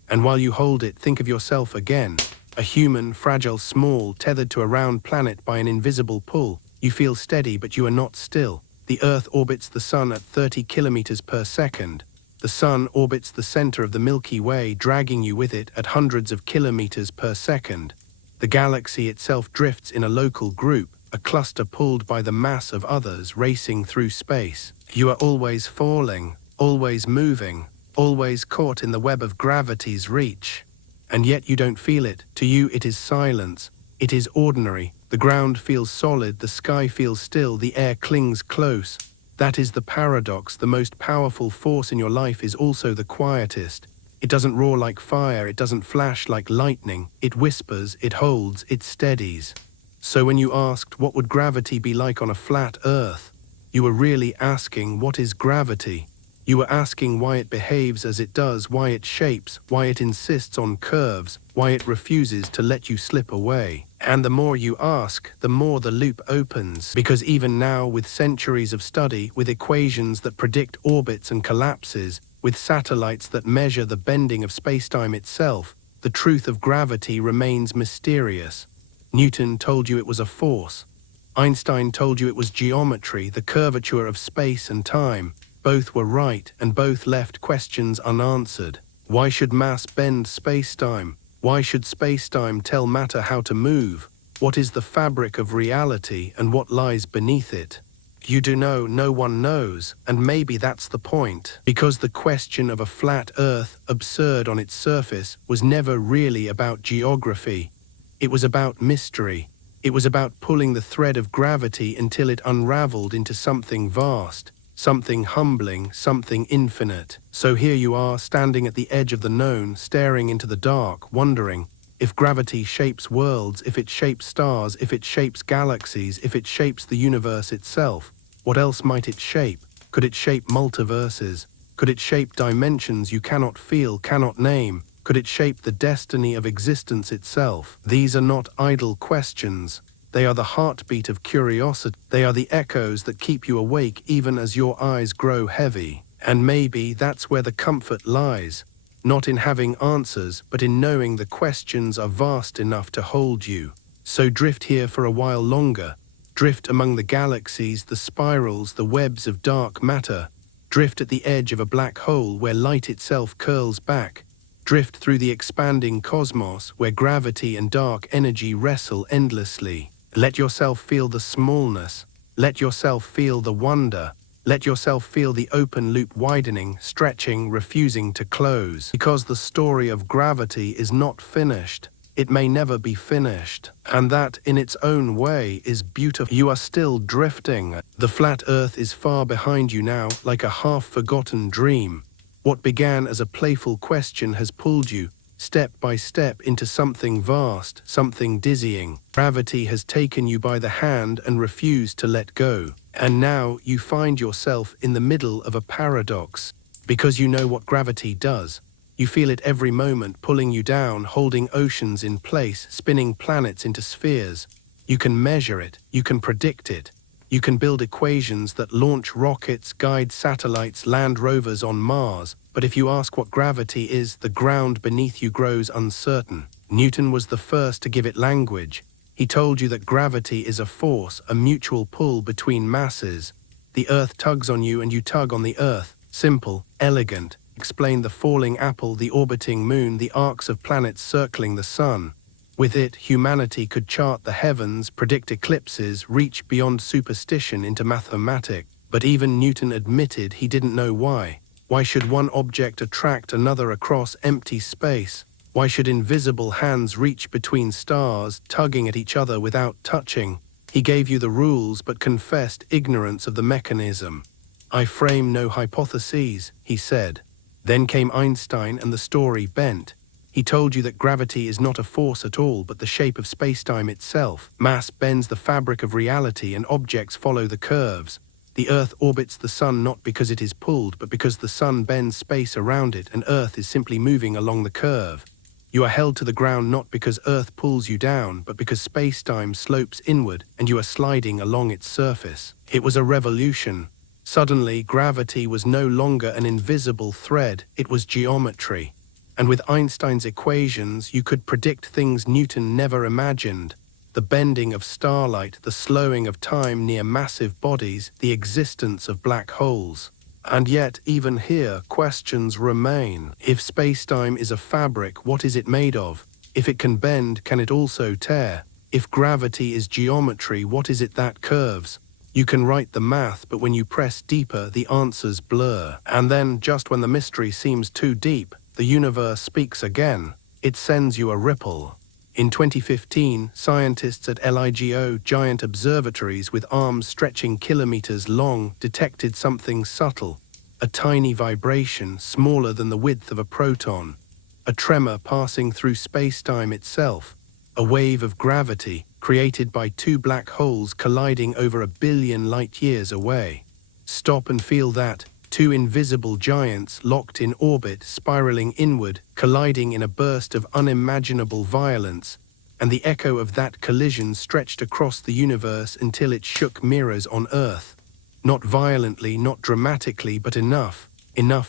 And while you hold it, think of yourself again. A human, fragile, small, tethered to a round planet by an invisible pull. You feel steady, but you are not still. The Earth orbits the Sun at 30 kilometers per second. The Sun orbits the center of the Milky Way, dragging you with it at hundreds of kilometers per second. The galaxy itself drifts in a local group, a cluster pulled by the mass of others racing through space. You are always falling, always moving, always caught in the web of gravity's reach. And yet you don't feel it. To you it is silence. It is ordinary. The ground feels solid, the sky feels still, the air clings close. That is the paradox. The most powerful force in your life is also the quietest. It doesn't roar like fire, it doesn't flash like lightning. It whispers, it holds, it steadies. So when you asked what would gravity be like on a flat Earth, you were really asking what is gravity. You were asking why it behaves as it does, why it shapes, why it insists on curves, why it refuses to let you slip away. And the more you ask, the more the loop opens. Because even now, with centuries of study, with equations that predict orbits and collapses, with satellites that measure the bending of spacetime itself, the truth of gravity remains mysterious. Newton told you it was a force. Einstein told you it was geometry, the curvature of space and time. Both were right, and both left questions unanswered. Why should mass bend spacetime? Why should spacetime tell matter how to move? What is the fabric of reality, and what lies beneath it? You do know, no one knows, and maybe that's the point. Because the question of a flat Earth, absurd on its surface, was never really about geography. It was about mystery. It was about pulling the thread of gravity until it unraveled into something vast. Something humbling, something infinite. So here you are, standing at the edge of the known, staring into the dark, wondering if gravity shapes worlds, if it shapes stars, if it shapes galaxies, if it shapes the universe itself. What else might it shape? Could it shape multiverses? Could it shape dimensions you cannot feel, cannot name? Could it shape the destiny of existence itself? These are not idle questions. They are the heartbeat of curiosity. They are the echoes that keep you awake even as your eyes grow heavy. And maybe that's where the comfort lies. Not in having answers, but in knowing the questions are vast enough to hold you. So drift here for a while longer. Drift among the galaxies, the spirals, the webs of dark matter. Drift at the edge of a black hole where light itself curls back. Drift through the expanding cosmos where gravity and dark energy wrestle endlessly. Let yourself feel the smallness. Let yourself feel the wonder. Let yourself feel the open loop widening, stretching, refusing to close. Because the story of gravity is not finished. It may never be finished. And that, in its own way, is beautiful. You are still drifting. The flat Earth is far behind you now, like a half-forgotten dream. What began as a playful question has pulled you, step by step, into something vast, something dizzying. Gravity has taken you by the hand and refused to let go. And now you find yourself in the middle of a paradox. Because you know what gravity does. You feel it every moment, pulling you down, holding oceans in place, spinning planets into spheres. You can measure it, you can predict it. You can build equations that launch rockets, guide satellites, land rovers on Mars. But if you ask what gravity is, the ground beneath you grows uncertain. Newton was the first to give it language. He told you that gravity is a force, a mutual pull between masses. The Earth tugs on you and you tug on the Earth. Simple, elegant. Explained the falling apple, the orbiting moon, the arcs of planets circling the sun. With it, humanity could chart the heavens, predict eclipses, reach beyond superstition into mathematics. But even Newton admitted he didn't know why. Why should one object attract another across empty space? Why should invisible hands reach between stars, tugging at each other without touching? He gave you the rules but confessed ignorance of the mechanism. "I frame no hypotheses," he said. Then came Einstein and the story bent. He told you that gravity is not a force at all, but the shape of spacetime itself. Mass bends the fabric of reality and objects follow the curves. The Earth orbits the Sun not because it is pulled, but because the Sun bends space around it and Earth is simply moving along the curve. You are held to the ground not because Earth pulls you down, but because space-time slopes inward and you are sliding along its surface. It was a revolution. Suddenly, gravity was no longer an invisible thread, it was geometry. And with Einstein's equations, you could predict things Newton never imagined. The bending of starlight, the slowing of time near massive bodies, the existence of black holes. And yet, even here, questions remain. If spacetime is a fabric, what is it made of? If it can bend, can it also tear? If gravity is geometry, what is it that curves? You can write the math, but when you press deeper, the answers blur. And then, just when the mystery seems too deep, the universe speaks again. It sends you a ripple. In 2015, scientists at LIGO, giant observatories with arms stretching kilometers long, detected something subtle. A tiny vibration, smaller than the width of a proton. A tremor passing through spacetime itself. A wave of gravity, created by two black holes colliding over 1 billion light-years away. Stop and feel that. Two invisible giants locked in orbit, spiraling inward, colliding in a burst of unimaginable violence, and the echo of that collision stretched across the universe until it shook mirrors on Earth. Not violently, not dramatically, but enough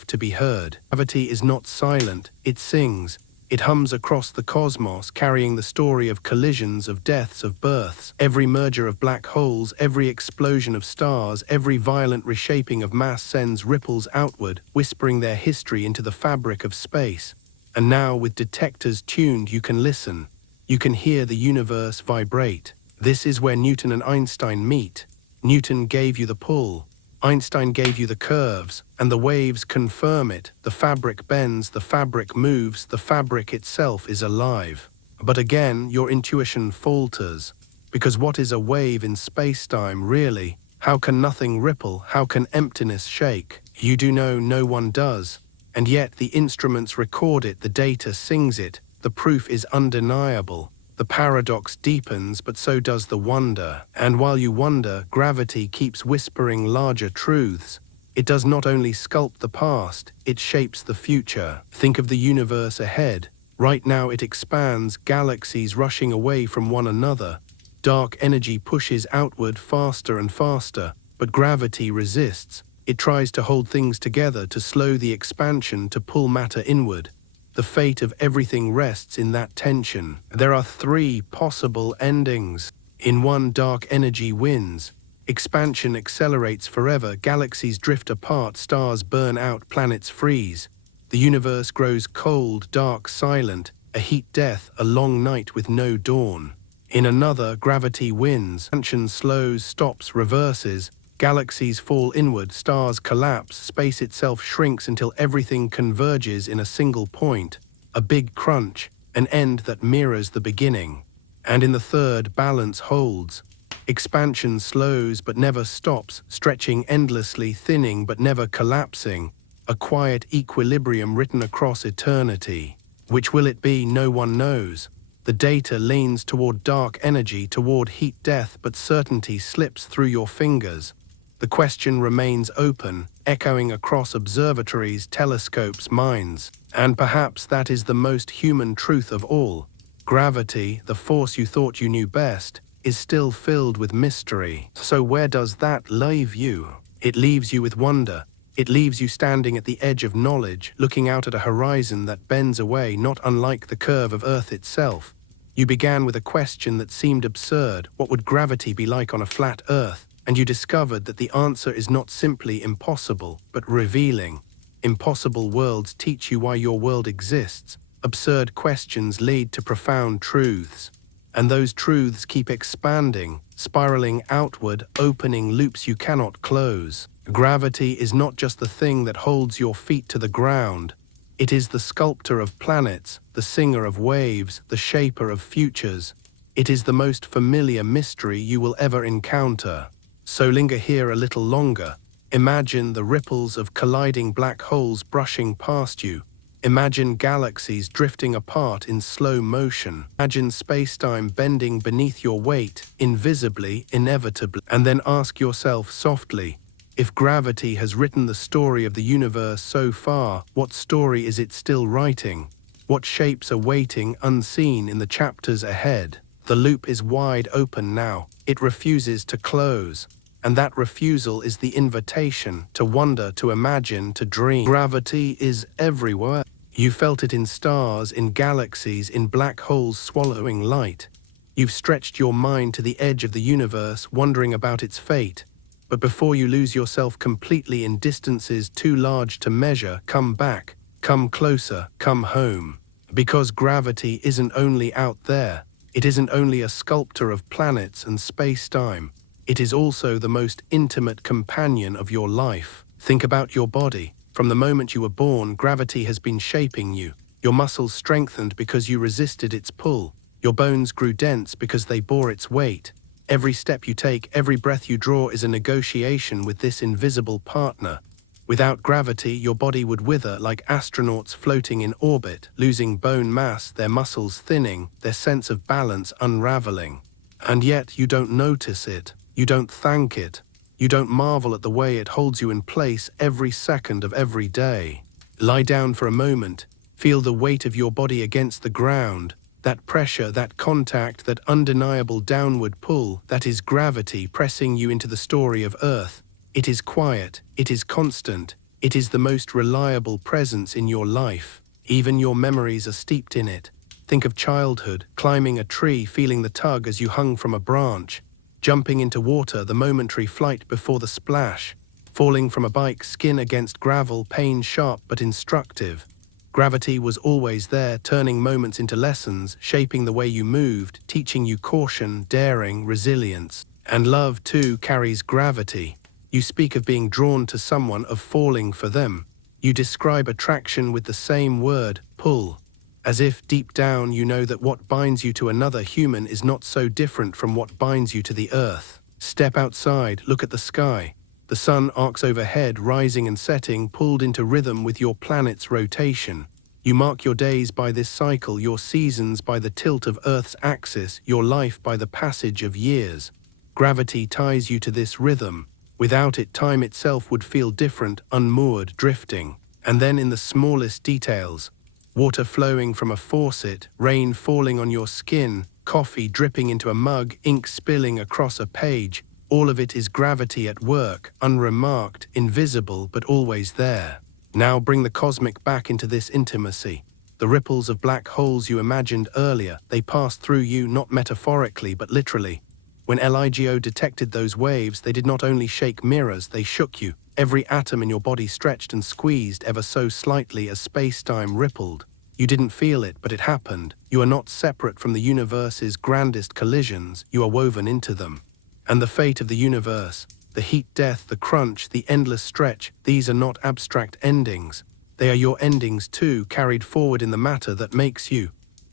to be heard. Gravity is not silent, it sings. It hums across the cosmos, carrying the story of collisions, of deaths, of births. Every merger of black holes, every explosion of stars, every violent reshaping of mass sends ripples outward, whispering their history into the fabric of space. And now, with detectors tuned, you can listen. You can hear the universe vibrate. This is where Newton and Einstein meet. Newton gave you the pull. Einstein gave you the curves, and the waves confirm it. The fabric bends, the fabric moves, the fabric itself is alive. But again, your intuition falters. Because what is a wave in space-time, really? How can nothing ripple? How can emptiness shake? You do know, no one does. And yet the instruments record it, the data sings it. The proof is undeniable. The paradox deepens, but so does the wonder. And while you wonder, gravity keeps whispering larger truths. It does not only sculpt the past, it shapes the future. Think of the universe ahead. Right now it expands, galaxies rushing away from one another. Dark energy pushes outward faster and faster, but gravity resists. It tries to hold things together, to slow the expansion, to pull matter inward. The fate of everything rests in that tension. There are 3 possible endings. In one, dark energy wins. Expansion accelerates forever, galaxies drift apart, stars burn out, planets freeze. The universe grows cold, dark, silent, a heat death, a long night with no dawn. In another, gravity wins. Expansion slows, stops, reverses. Galaxies fall inward, stars collapse, space itself shrinks until everything converges in a single point. A big crunch, an end that mirrors the beginning. And in the third, balance holds. Expansion slows but never stops, stretching endlessly, thinning but never collapsing. A quiet equilibrium written across eternity. Which will it be? No one knows. The data leans toward dark energy, toward heat death, but certainty slips through your fingers. The question remains open, echoing across observatories, telescopes, minds. And perhaps that is the most human truth of all. Gravity, the force you thought you knew best, is still filled with mystery. So where does that leave you? It leaves you with wonder. It leaves you standing at the edge of knowledge, looking out at a horizon that bends away, not unlike the curve of Earth itself. You began with a question that seemed absurd. What would gravity be like on a flat Earth? And you discovered that the answer is not simply impossible, but revealing. Impossible worlds teach you why your world exists. Absurd questions lead to profound truths. And those truths keep expanding, spiraling outward, opening loops you cannot close. Gravity is not just the thing that holds your feet to the ground. It is the sculptor of planets, the singer of waves, the shaper of futures. It is the most familiar mystery you will ever encounter. So linger here a little longer. Imagine the ripples of colliding black holes brushing past you. Imagine galaxies drifting apart in slow motion. Imagine space-time bending beneath your weight, invisibly, inevitably. And then ask yourself softly, if gravity has written the story of the universe so far, what story is it still writing? What shapes are waiting unseen in the chapters ahead? The loop is wide open now. It refuses to close. And that refusal is the invitation to wonder, to imagine, to dream. Gravity is everywhere. You felt it in stars, in galaxies, in black holes swallowing light. You've stretched your mind to the edge of the universe, wondering about its fate. But before you lose yourself completely in distances too large to measure, come back, come closer, come home. Because gravity isn't only out there. It isn't only a sculptor of planets and space-time. It is also the most intimate companion of your life. Think about your body. From the moment you were born, gravity has been shaping you. Your muscles strengthened because you resisted its pull. Your bones grew dense because they bore its weight. Every step you take, every breath you draw is a negotiation with this invisible partner. Without gravity, your body would wither like astronauts floating in orbit, losing bone mass, their muscles thinning, their sense of balance unraveling. And yet you don't notice it. You don't thank it. You don't marvel at the way it holds you in place every second of every day. Lie down for a moment. Feel the weight of your body against the ground. That pressure, that contact, that undeniable downward pull, that is gravity pressing you into the story of Earth. It is quiet. It is constant. It is the most reliable presence in your life. Even your memories are steeped in it. Think of childhood, climbing a tree, feeling the tug as you hung from a branch. Jumping into water, the momentary flight before the splash. Falling from a bike, skin against gravel, pain sharp but instructive. Gravity was always there, turning moments into lessons, shaping the way you moved, teaching you caution, daring, resilience. And love, too, carries gravity. You speak of being drawn to someone, of falling for them. You describe attraction with the same word, pull. As if, deep down, you know that what binds you to another human is not so different from what binds you to the earth. Step outside, look at the sky. The sun arcs overhead, rising and setting, pulled into rhythm with your planet's rotation. You mark your days by this cycle, your seasons by the tilt of Earth's axis, your life by the passage of years. Gravity ties you to this rhythm. Without it, time itself would feel different, unmoored, drifting. And then in the smallest details, water flowing from a faucet, rain falling on your skin, coffee dripping into a mug, ink spilling across a page, all of it is gravity at work, unremarked, invisible, but always there. Now bring the cosmic back into this intimacy. The ripples of black holes you imagined earlier, they passed through you not metaphorically but literally. When LIGO detected those waves, they did not only shake mirrors, they shook you. Every atom in your body stretched and squeezed ever so slightly as space-time rippled. You didn't feel it, but it happened. You are not separate from the universe's grandest collisions, you are woven into them. And the fate of the universe, the heat, death, the crunch, the endless stretch, these are not abstract endings. They are your endings too, carried forward in the matter that makes you.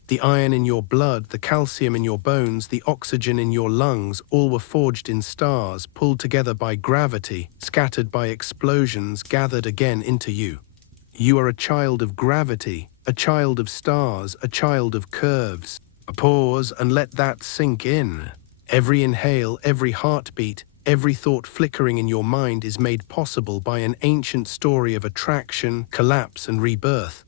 The iron in your blood, the calcium in your bones, the oxygen in your lungs, all were forged in stars, pulled together by gravity, scattered by explosions, gathered again into you. You are a child of gravity, a child of stars, a child of curves. Pause and let that sink in. Every inhale, every heartbeat, every thought flickering in your mind is made possible by an ancient story of attraction, collapse, and rebirth.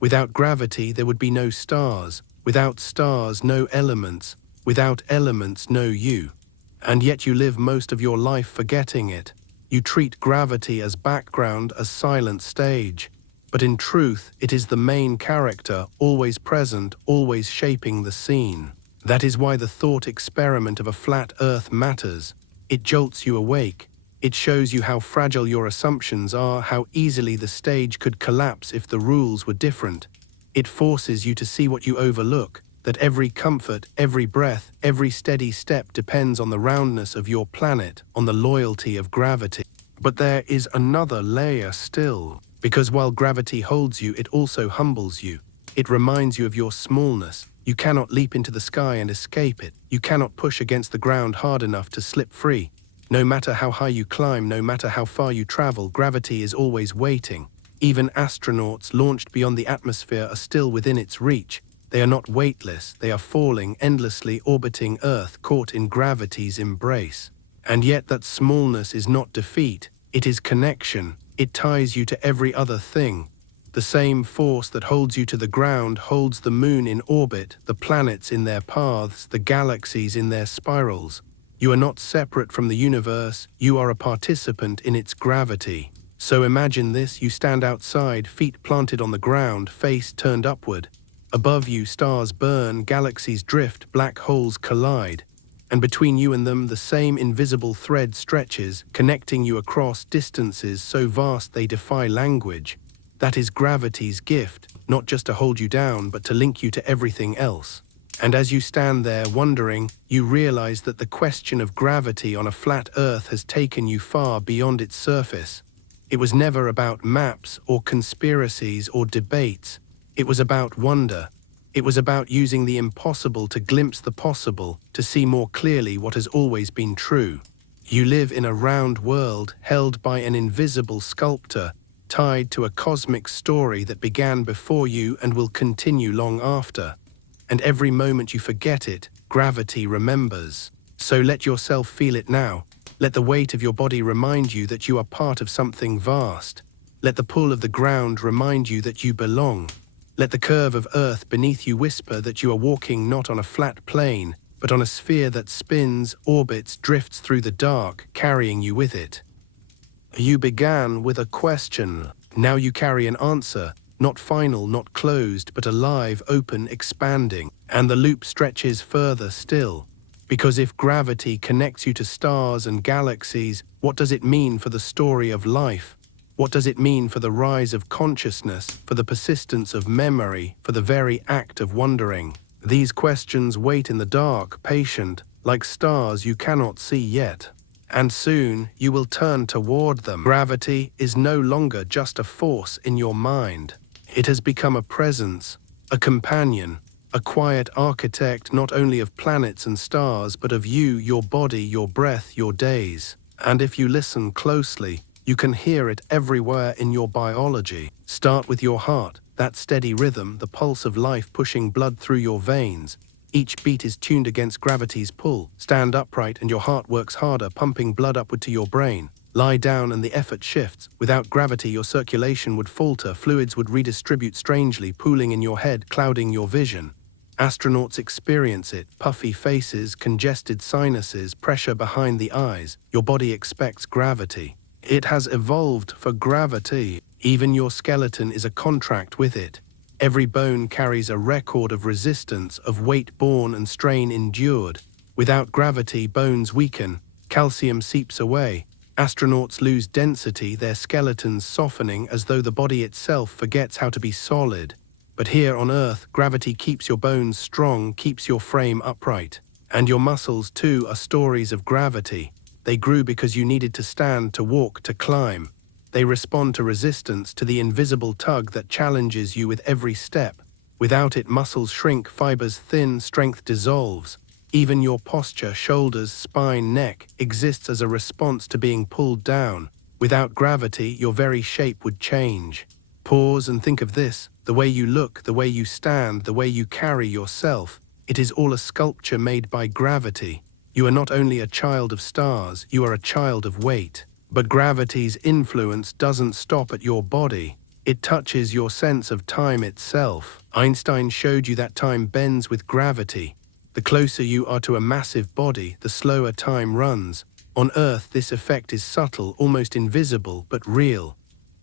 Without gravity, there would be no stars. Without stars, no elements. Without elements, no you. And yet you live most of your life forgetting it. You treat gravity as background, as silent stage. But in truth, it is the main character, always present, always shaping the scene. That is why the thought experiment of a flat Earth matters. It jolts you awake. It shows you how fragile your assumptions are, how easily the stage could collapse if the rules were different. It forces you to see what you overlook, that every comfort, every breath, every steady step depends on the roundness of your planet, on the loyalty of gravity. But there is another layer still, because while gravity holds you, it also humbles you. It reminds you of your smallness. You cannot leap into the sky and escape it. You cannot push against the ground hard enough to slip free. No matter how high you climb, no matter how far you travel, gravity is always waiting. Even astronauts launched beyond the atmosphere are still within its reach. They are not weightless, they are falling, endlessly orbiting Earth, caught in gravity's embrace. And yet that smallness is not defeat, it is connection. It ties you to every other thing. The same force that holds you to the ground holds the moon in orbit, the planets in their paths, the galaxies in their spirals. You are not separate from the universe, you are a participant in its gravity. So imagine this: you stand outside, feet planted on the ground, face turned upward. Above you, stars burn, galaxies drift, black holes collide. And between you and them, the same invisible thread stretches, connecting you across distances so vast they defy language. That is gravity's gift, not just to hold you down, but to link you to everything else. And as you stand there wondering, you realize that the question of gravity on a flat Earth has taken you far beyond its surface. It was never about maps or conspiracies or debates. It was about wonder. It was about using the impossible to glimpse the possible, to see more clearly what has always been true. You live in a round world held by an invisible sculptor, tied to a cosmic story that began before you and will continue long after. And every moment you forget it, gravity remembers. So let yourself feel it now. Let the weight of your body remind you that you are part of something vast. Let the pull of the ground remind you that you belong. Let the curve of Earth beneath you whisper that you are walking not on a flat plane, but on a sphere that spins, orbits, drifts through the dark, carrying you with it. You began with a question. Now you carry an answer, not final, not closed, but alive, open, expanding. And the loop stretches further still. Because if gravity connects you to stars and galaxies, what does it mean for the story of life? What does it mean for the rise of consciousness, for the persistence of memory, for the very act of wondering? These questions wait in the dark, patient, like stars you cannot see yet. And soon you will turn toward them. Gravity is no longer just a force in your mind. It has become a presence, a companion, a quiet architect not only of planets and stars, but of you, your body, your breath, your days. And if you listen closely, you can hear it everywhere in your biology. Start with your heart, that steady rhythm, the pulse of life pushing blood through your veins. Each beat is tuned against gravity's pull. Stand upright and your heart works harder, pumping blood upward to your brain. Lie down and the effort shifts. Without gravity, your circulation would falter, fluids would redistribute strangely, pooling in your head, clouding your vision. Astronauts experience it: puffy faces, congested sinuses, pressure behind the eyes. Your body expects gravity. It has evolved for gravity. Even your skeleton is a contract with it. Every bone carries a record of resistance, of weight borne and strain endured. Without gravity, bones weaken, calcium seeps away. Astronauts lose density, their skeletons softening as though the body itself forgets how to be solid. But here on Earth, gravity keeps your bones strong, keeps your frame upright. And your muscles, too, are stories of gravity. They grew because you needed to stand, to walk, to climb. They respond to resistance, to the invisible tug that challenges you with every step. Without it, muscles shrink, fibers thin, strength dissolves. Even your posture, shoulders, spine, neck, exists as a response to being pulled down. Without gravity, your very shape would change. Pause and think of this: the way you look, the way you stand, the way you carry yourself. It is all a sculpture made by gravity. You are not only a child of stars, you are a child of weight. But gravity's influence doesn't stop at your body. It touches your sense of time itself. Einstein showed you that time bends with gravity. The closer you are to a massive body, the slower time runs. On Earth, this effect is subtle, almost invisible, but real.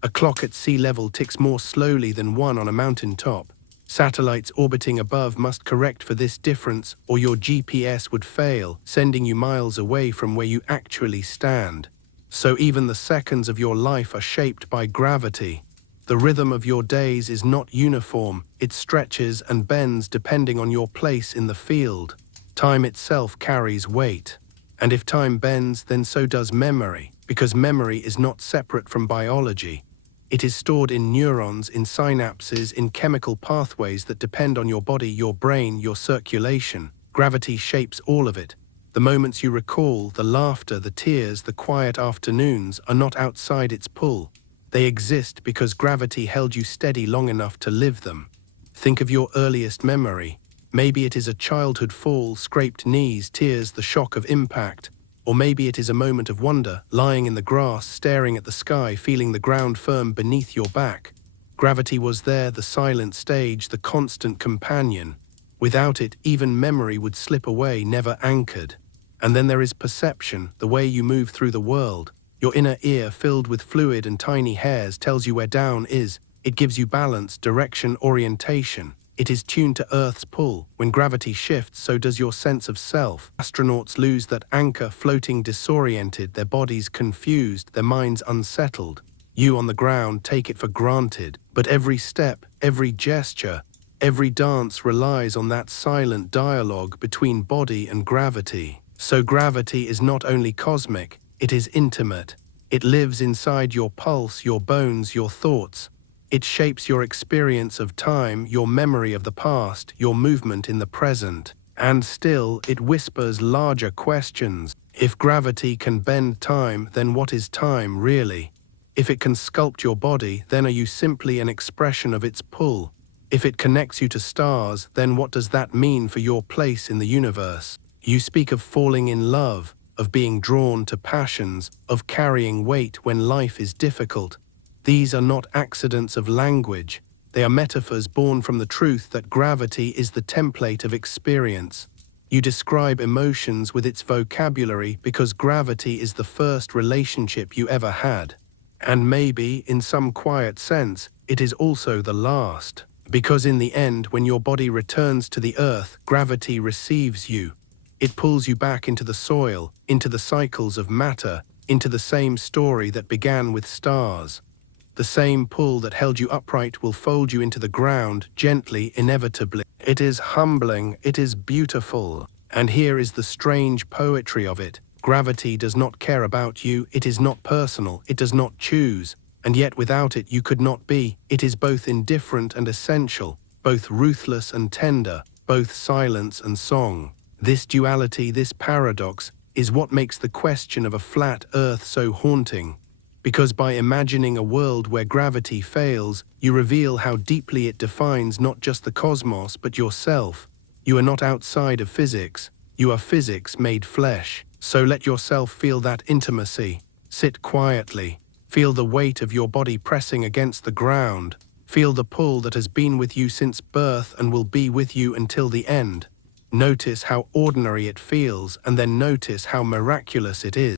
A clock at sea level ticks more slowly than one on a mountain top. Satellites orbiting above must correct for this difference, or your GPS would fail, sending you miles away from where you actually stand. So even the seconds of your life are shaped by gravity. The rhythm of your days is not uniform, it stretches and bends depending on your place in the field. Time itself carries weight. And if time bends, then so does memory, because memory is not separate from biology. It is stored in neurons, in synapses, in chemical pathways that depend on your body, your brain, your circulation. Gravity shapes all of it. The moments you recall, the laughter, the tears, the quiet afternoons are not outside its pull. They exist because gravity held you steady long enough to live them. Think of your earliest memory. Maybe it is a childhood fall, scraped knees, tears, the shock of impact. Or maybe it is a moment of wonder, lying in the grass, staring at the sky, feeling the ground firm beneath your back. Gravity was there, the silent stage, the constant companion. Without it, even memory would slip away, never anchored. And then there is perception, the way you move through the world. Your inner ear, filled with fluid and tiny hairs, tells you where down is. It gives you balance, direction, orientation. It is tuned to Earth's pull. When gravity shifts, so does your sense of self. Astronauts lose that anchor, floating disoriented, their bodies confused, their minds unsettled. You on the ground take it for granted, but every step, every gesture, every dance relies on that silent dialogue between body and gravity. So gravity is not only cosmic, it is intimate. It lives inside your pulse, your bones, your thoughts. It shapes your experience of time, your memory of the past, your movement in the present. And still, it whispers larger questions. If gravity can bend time, then what is time really? If it can sculpt your body, then are you simply an expression of its pull? If it connects you to stars, then what does that mean for your place in the universe? You speak of falling in love, of being drawn to passions, of carrying weight when life is difficult. These are not accidents of language. They are metaphors born from the truth that gravity is the template of experience. You describe emotions with its vocabulary because gravity is the first relationship you ever had. And maybe, in some quiet sense, it is also the last. Because in the end, when your body returns to the earth, gravity receives you. It pulls you back into the soil, into the cycles of matter, into the same story that began with stars. The same pull that held you upright will fold you into the ground, gently, inevitably. It is humbling, it is beautiful. And here is the strange poetry of it. Gravity does not care about you, it is not personal, it does not choose. And yet without it you could not be. It is both indifferent and essential, both ruthless and tender, both silence and song. This duality, this paradox, is what makes the question of a flat Earth so haunting. Because by imagining a world where gravity fails, you reveal how deeply it defines not just the cosmos but yourself. You are not outside of physics, you are physics made flesh. So let yourself feel that intimacy. Sit quietly. Feel the weight of your body pressing against the ground. Feel the pull that has been with you since birth and will be with you until the end. Notice how ordinary it feels, and then notice how miraculous it is.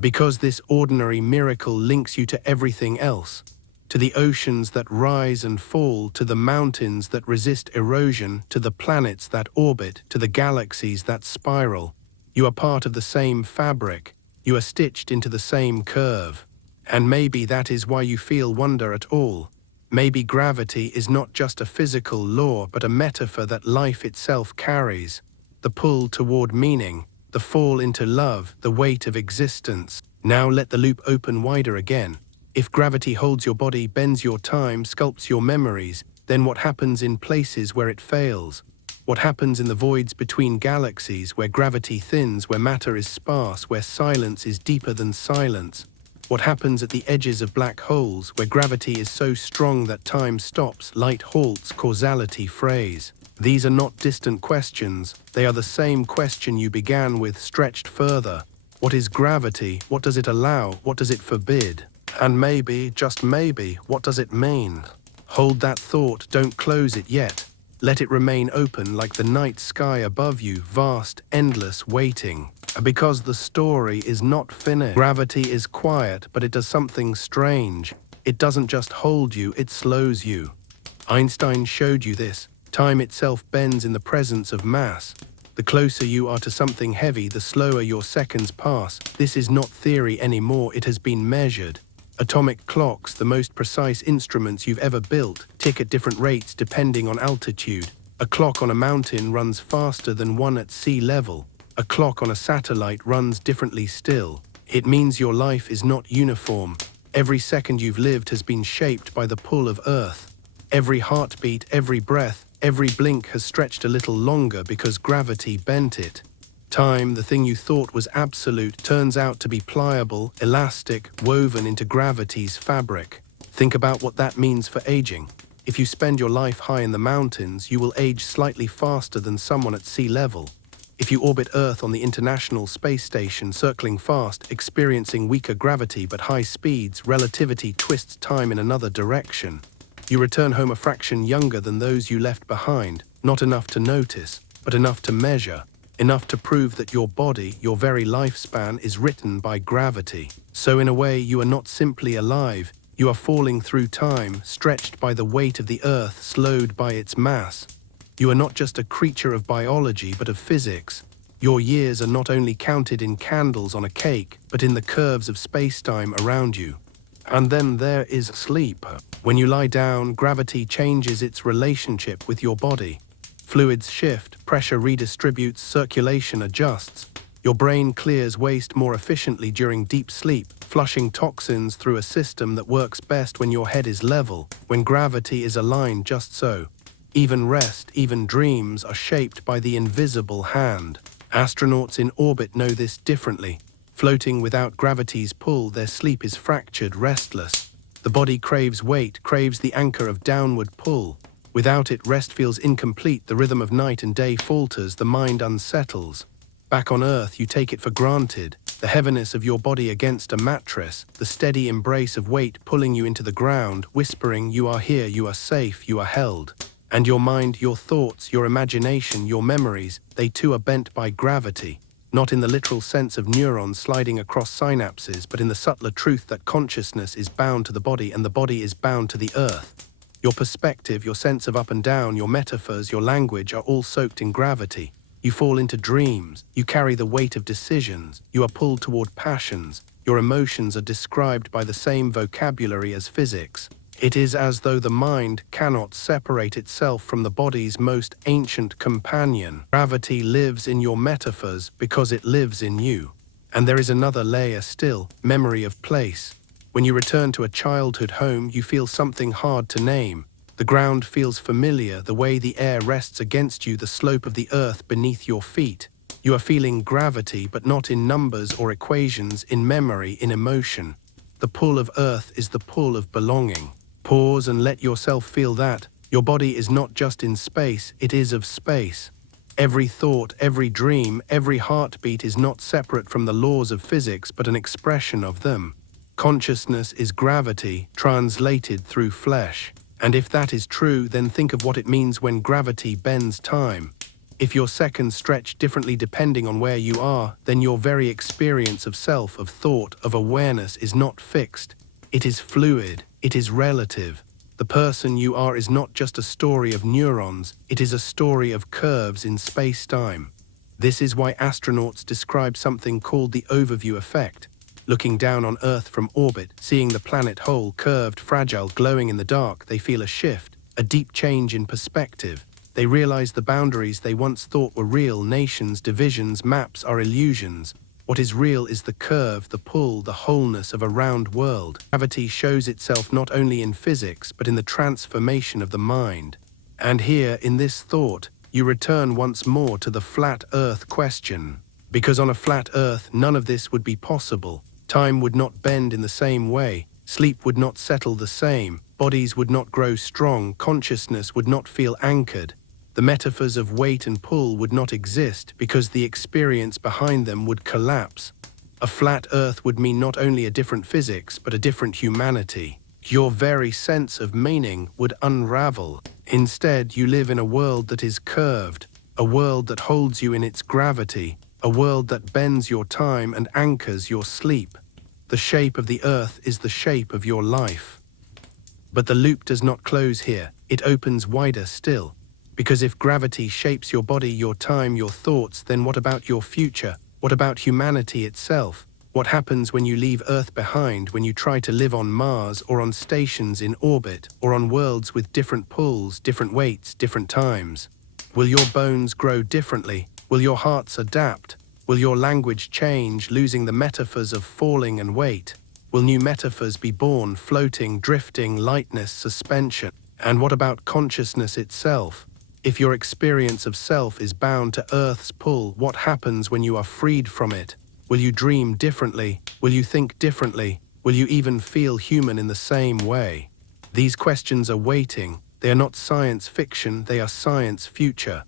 Because this ordinary miracle links you to everything else. To the oceans that rise and fall, to the mountains that resist erosion, to the planets that orbit, to the galaxies that spiral. You are part of the same fabric. You are stitched into the same curve. And maybe that is why you feel wonder at all. Maybe gravity is not just a physical law, but a metaphor that life itself carries. The pull toward meaning, the fall into love, the weight of existence. Now let the loop open wider again. If gravity holds your body, bends your time, sculpts your memories, then what happens in places where it fails? What happens in the voids between galaxies, where gravity thins, where matter is sparse, where silence is deeper than silence? What happens at the edges of black holes, where gravity is so strong that time stops, light halts, causality frays? These are not distant questions. They are the same question you began with, stretched further. What is gravity? What does it allow? What does it forbid? And maybe, just maybe, what does it mean? Hold that thought, don't close it yet. Let it remain open like the night sky above you, vast, endless, waiting. Because the story is not finished. Gravity is quiet, but it does something strange. It doesn't just hold you, it slows you. Einstein showed you this. Time itself bends in the presence of mass. The closer you are to something heavy, the slower your seconds pass. This is not theory anymore, it has been measured. Atomic clocks, the most precise instruments you've ever built, tick at different rates depending on altitude. A clock on a mountain runs faster than one at sea level. A clock on a satellite runs differently still. It means your life is not uniform. Every second you've lived has been shaped by the pull of Earth. Every heartbeat, every breath, every blink has stretched a little longer because gravity bent it. Time, the thing you thought was absolute, turns out to be pliable, elastic, woven into gravity's fabric. Think about what that means for aging. If you spend your life high in the mountains, you will age slightly faster than someone at sea level. If you orbit Earth on the International Space Station, circling fast, experiencing weaker gravity but high speeds, relativity twists time in another direction. You return home a fraction younger than those you left behind, not enough to notice, but enough to measure. Enough to prove that your body, your very lifespan, is written by gravity. So in a way, you are not simply alive, you are falling through time, stretched by the weight of the Earth, slowed by its mass. You are not just a creature of biology, but of physics. Your years are not only counted in candles on a cake, but in the curves of space-time around you. And then there is sleep. When you lie down, gravity changes its relationship with your body. Fluids shift, pressure redistributes, circulation adjusts. Your brain clears waste more efficiently during deep sleep, flushing toxins through a system that works best when your head is level, when gravity is aligned just so. Even rest, even dreams are shaped by the invisible hand. Astronauts in orbit know this differently. Floating without gravity's pull, their sleep is fractured, restless. The body craves weight, craves the anchor of downward pull. Without it, rest feels incomplete, the rhythm of night and day falters, the mind unsettles. Back on Earth, you take it for granted. The heaviness of your body against a mattress, the steady embrace of weight pulling you into the ground, whispering, you are here, you are safe, you are held. And your mind, your thoughts, your imagination, your memories, they too are bent by gravity. Not in the literal sense of neurons sliding across synapses, but in the subtler truth that consciousness is bound to the body and the body is bound to the Earth. Your perspective, your sense of up and down, your metaphors, your language are all soaked in gravity. You fall into dreams, you carry the weight of decisions, you are pulled toward passions, your emotions are described by the same vocabulary as physics. It is as though the mind cannot separate itself from the body's most ancient companion. Gravity lives in your metaphors because it lives in you. And there is another layer still, memory of place. When you return to a childhood home, you feel something hard to name. The ground feels familiar, the way the air rests against you, the slope of the earth beneath your feet. You are feeling gravity, but not in numbers or equations, in memory, in emotion. The pull of earth is the pull of belonging. Pause and let yourself feel that. Your body is not just in space, it is of space. Every thought, every dream, every heartbeat is not separate from the laws of physics, but an expression of them. Consciousness is gravity, translated through flesh. And if that is true, then think of what it means when gravity bends time. If your seconds stretch differently depending on where you are, then your very experience of self, of thought, of awareness is not fixed. It is fluid, it is relative. The person you are is not just a story of neurons, it is a story of curves in space-time. This is why astronauts describe something called the overview effect. Looking down on Earth from orbit, seeing the planet whole, curved, fragile, glowing in the dark, they feel a shift, a deep change in perspective. They realize the boundaries they once thought were real, nations, divisions, maps are illusions. What is real is the curve, the pull, the wholeness of a round world. Gravity shows itself not only in physics, but in the transformation of the mind. And here, in this thought, you return once more to the flat Earth question. Because on a flat Earth, none of this would be possible. Time would not bend in the same way, sleep would not settle the same, bodies would not grow strong, consciousness would not feel anchored. The metaphors of weight and pull would not exist because the experience behind them would collapse. A flat Earth would mean not only a different physics, but a different humanity. Your very sense of meaning would unravel. Instead, you live in a world that is curved, a world that holds you in its gravity, a world that bends your time and anchors your sleep. The shape of the Earth is the shape of your life. But the loop does not close here, it opens wider still. Because if gravity shapes your body, your time, your thoughts, then what about your future? What about humanity itself? What happens when you leave Earth behind, when you try to live on Mars or on stations in orbit or on worlds with different pulls, different weights, different times? Will your bones grow differently? Will your hearts adapt? Will your language change, losing the metaphors of falling and weight? Will new metaphors be born, floating, drifting, lightness, suspension? And what about consciousness itself? If your experience of self is bound to Earth's pull, what happens when you are freed from it? Will you dream differently? Will you think differently? Will you even feel human in the same way? These questions are waiting. They are not science fiction, they are science future.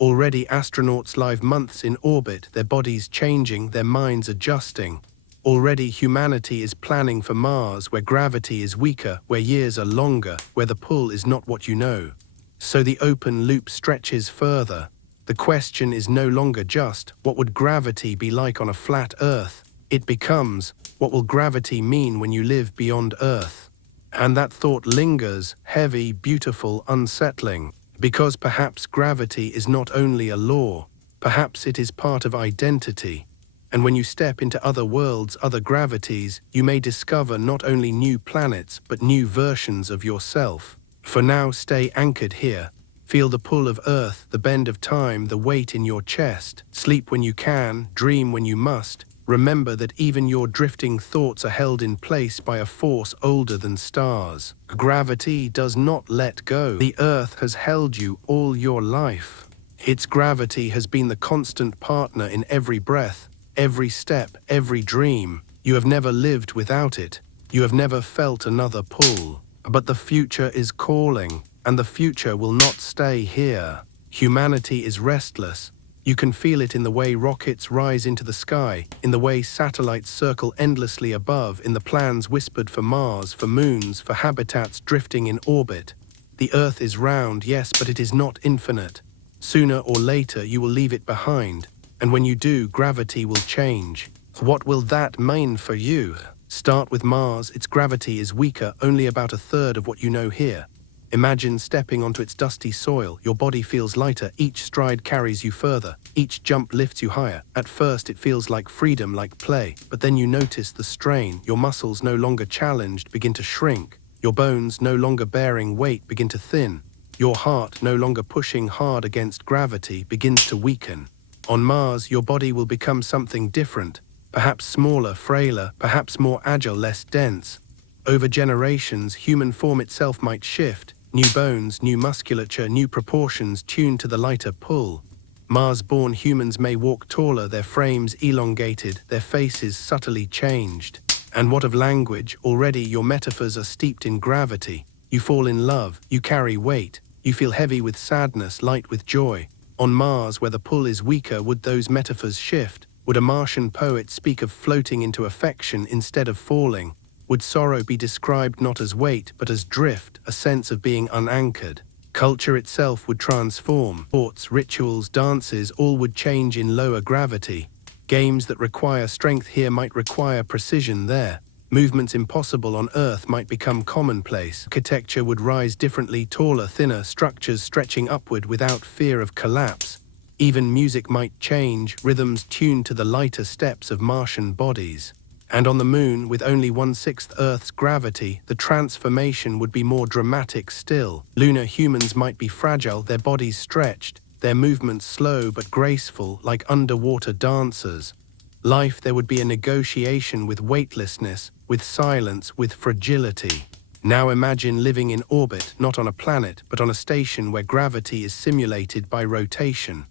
Already astronauts live months in orbit, their bodies changing, their minds adjusting. Already humanity is planning for Mars, where gravity is weaker, where years are longer, where the pull is not what you know. So the open loop stretches further. The question is no longer just, what would gravity be like on a flat Earth? It becomes, what will gravity mean when you live beyond Earth? And that thought lingers, heavy, beautiful, unsettling. Because perhaps gravity is not only a law, perhaps it is part of identity. And when you step into other worlds, other gravities, you may discover not only new planets, but new versions of yourself. For now, stay anchored here. Feel the pull of Earth, the bend of time, the weight in your chest. Sleep when you can, dream when you must. Remember that even your drifting thoughts are held in place by a force older than stars. Gravity does not let go. The Earth has held you all your life. Its gravity has been the constant partner in every breath, every step, every dream. You have never lived without it. You have never felt another pull. But the future is calling, and the future will not stay here. Humanity is restless. You can feel it in the way rockets rise into the sky, in the way satellites circle endlessly above, in the plans whispered for Mars, for moons, for habitats drifting in orbit. The Earth is round, yes, but it is not infinite. Sooner or later you will leave it behind, and when you do, gravity will change. What will that mean for you? Start with Mars. Its gravity is weaker, only about a third of what you know here. Imagine stepping onto its dusty soil. Your body feels lighter. Each stride carries you further. Each jump lifts you higher. At first it feels like freedom, like play. But then you notice the strain. Your muscles, no longer challenged, begin to shrink. Your bones, no longer bearing weight, begin to thin. Your heart, no longer pushing hard against gravity, begins to weaken. On Mars, your body will become something different. Perhaps smaller, frailer, perhaps more agile, less dense. Over generations, human form itself might shift. New bones, new musculature, new proportions tuned to the lighter pull. Mars-born humans may walk taller, their frames elongated, their faces subtly changed. And what of language? Already your metaphors are steeped in gravity. You fall in love, you carry weight, you feel heavy with sadness, light with joy. On Mars, where the pull is weaker, would those metaphors shift? Would a Martian poet speak of floating into affection instead of falling? Would sorrow be described not as weight, but as drift, a sense of being unanchored? Culture itself would transform. Thoughts, rituals, dances, all would change in lower gravity. Games that require strength here might require precision there. Movements impossible on Earth might become commonplace. Architecture would rise differently, taller, thinner, structures stretching upward without fear of collapse. Even music might change, rhythms tuned to the lighter steps of Martian bodies. And on the Moon, with only 1/6 Earth's gravity, the transformation would be more dramatic still. Lunar humans might be fragile, their bodies stretched, their movements slow but graceful, like underwater dancers. Life, there would be a negotiation with weightlessness, with silence, with fragility. Now imagine living in orbit, not on a planet, but on a station where gravity is simulated by rotation.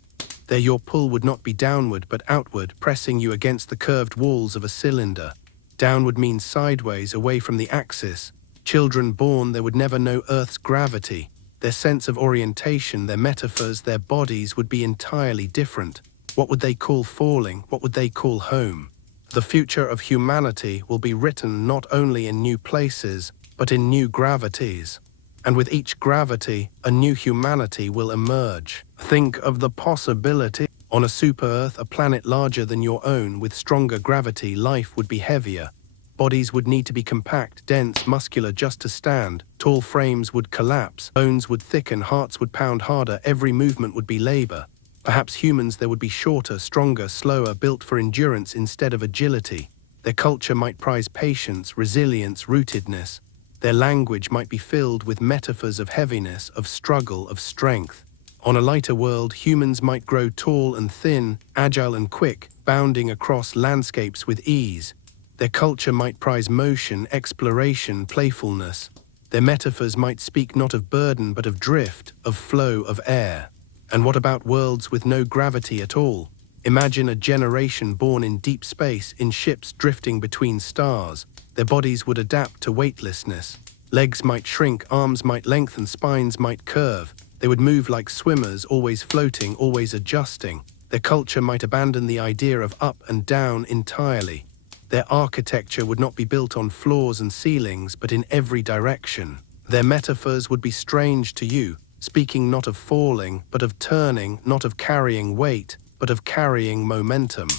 There your pull would not be downward but outward, pressing you against the curved walls of a cylinder. Downward means sideways, away from the axis. Children born there would never know Earth's gravity. Their sense of orientation, their metaphors, their bodies would be entirely different. What would they call falling? What would they call home? The future of humanity will be written not only in new places, but in new gravities. And with each gravity, a new humanity will emerge. Think of the possibility. On a super-Earth, a planet larger than your own, with stronger gravity, life would be heavier. Bodies would need to be compact, dense, muscular just to stand. Tall frames would collapse, bones would thicken, hearts would pound harder, every movement would be labor. Perhaps humans there would be shorter, stronger, slower, built for endurance instead of agility. Their culture might prize patience, resilience, rootedness. Their language might be filled with metaphors of heaviness, of struggle, of strength. On a lighter world, humans might grow tall and thin, agile and quick, bounding across landscapes with ease. Their culture might prize motion, exploration, playfulness. Their metaphors might speak not of burden but of drift, of flow of air. And what about worlds with no gravity at all? Imagine a generation born in deep space in ships drifting between stars. Their bodies would adapt to weightlessness. Legs might shrink, arms might lengthen, spines might curve. They would move like swimmers, always floating, always adjusting. Their culture might abandon the idea of up and down entirely. Their architecture would not be built on floors and ceilings, but in every direction. Their metaphors would be strange to you, speaking not of falling, but of turning, not of carrying weight, but of carrying momentum.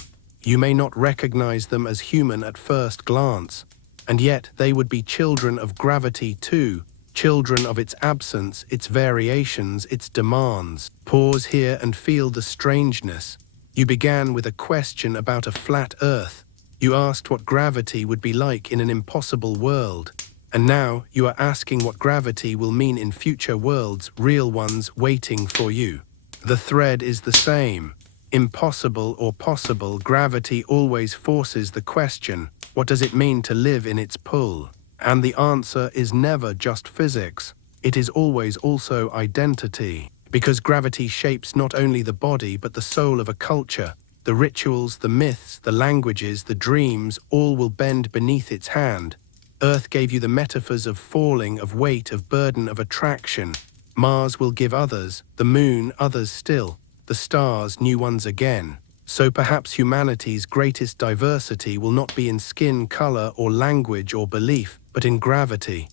You may not recognize them as human at first glance, and yet they would be children of gravity too, children of its absence, its variations, its demands. Pause here and feel the strangeness. You began with a question about a flat Earth. You asked what gravity would be like in an impossible world. And now you are asking what gravity will mean in future worlds, real ones waiting for you. The thread is the same. Impossible or possible, gravity always forces the question, what does it mean to live in its pull? And the answer is never just physics. It is always also identity. Because gravity shapes not only the body but the soul of a culture. The rituals, the myths, the languages, the dreams, all will bend beneath its hand. Earth gave you the metaphors of falling, of weight, of burden, of attraction. Mars will give others, the moon others still, the stars new ones again. So perhaps humanity's greatest diversity will not be in skin color or language or belief, but in gravity.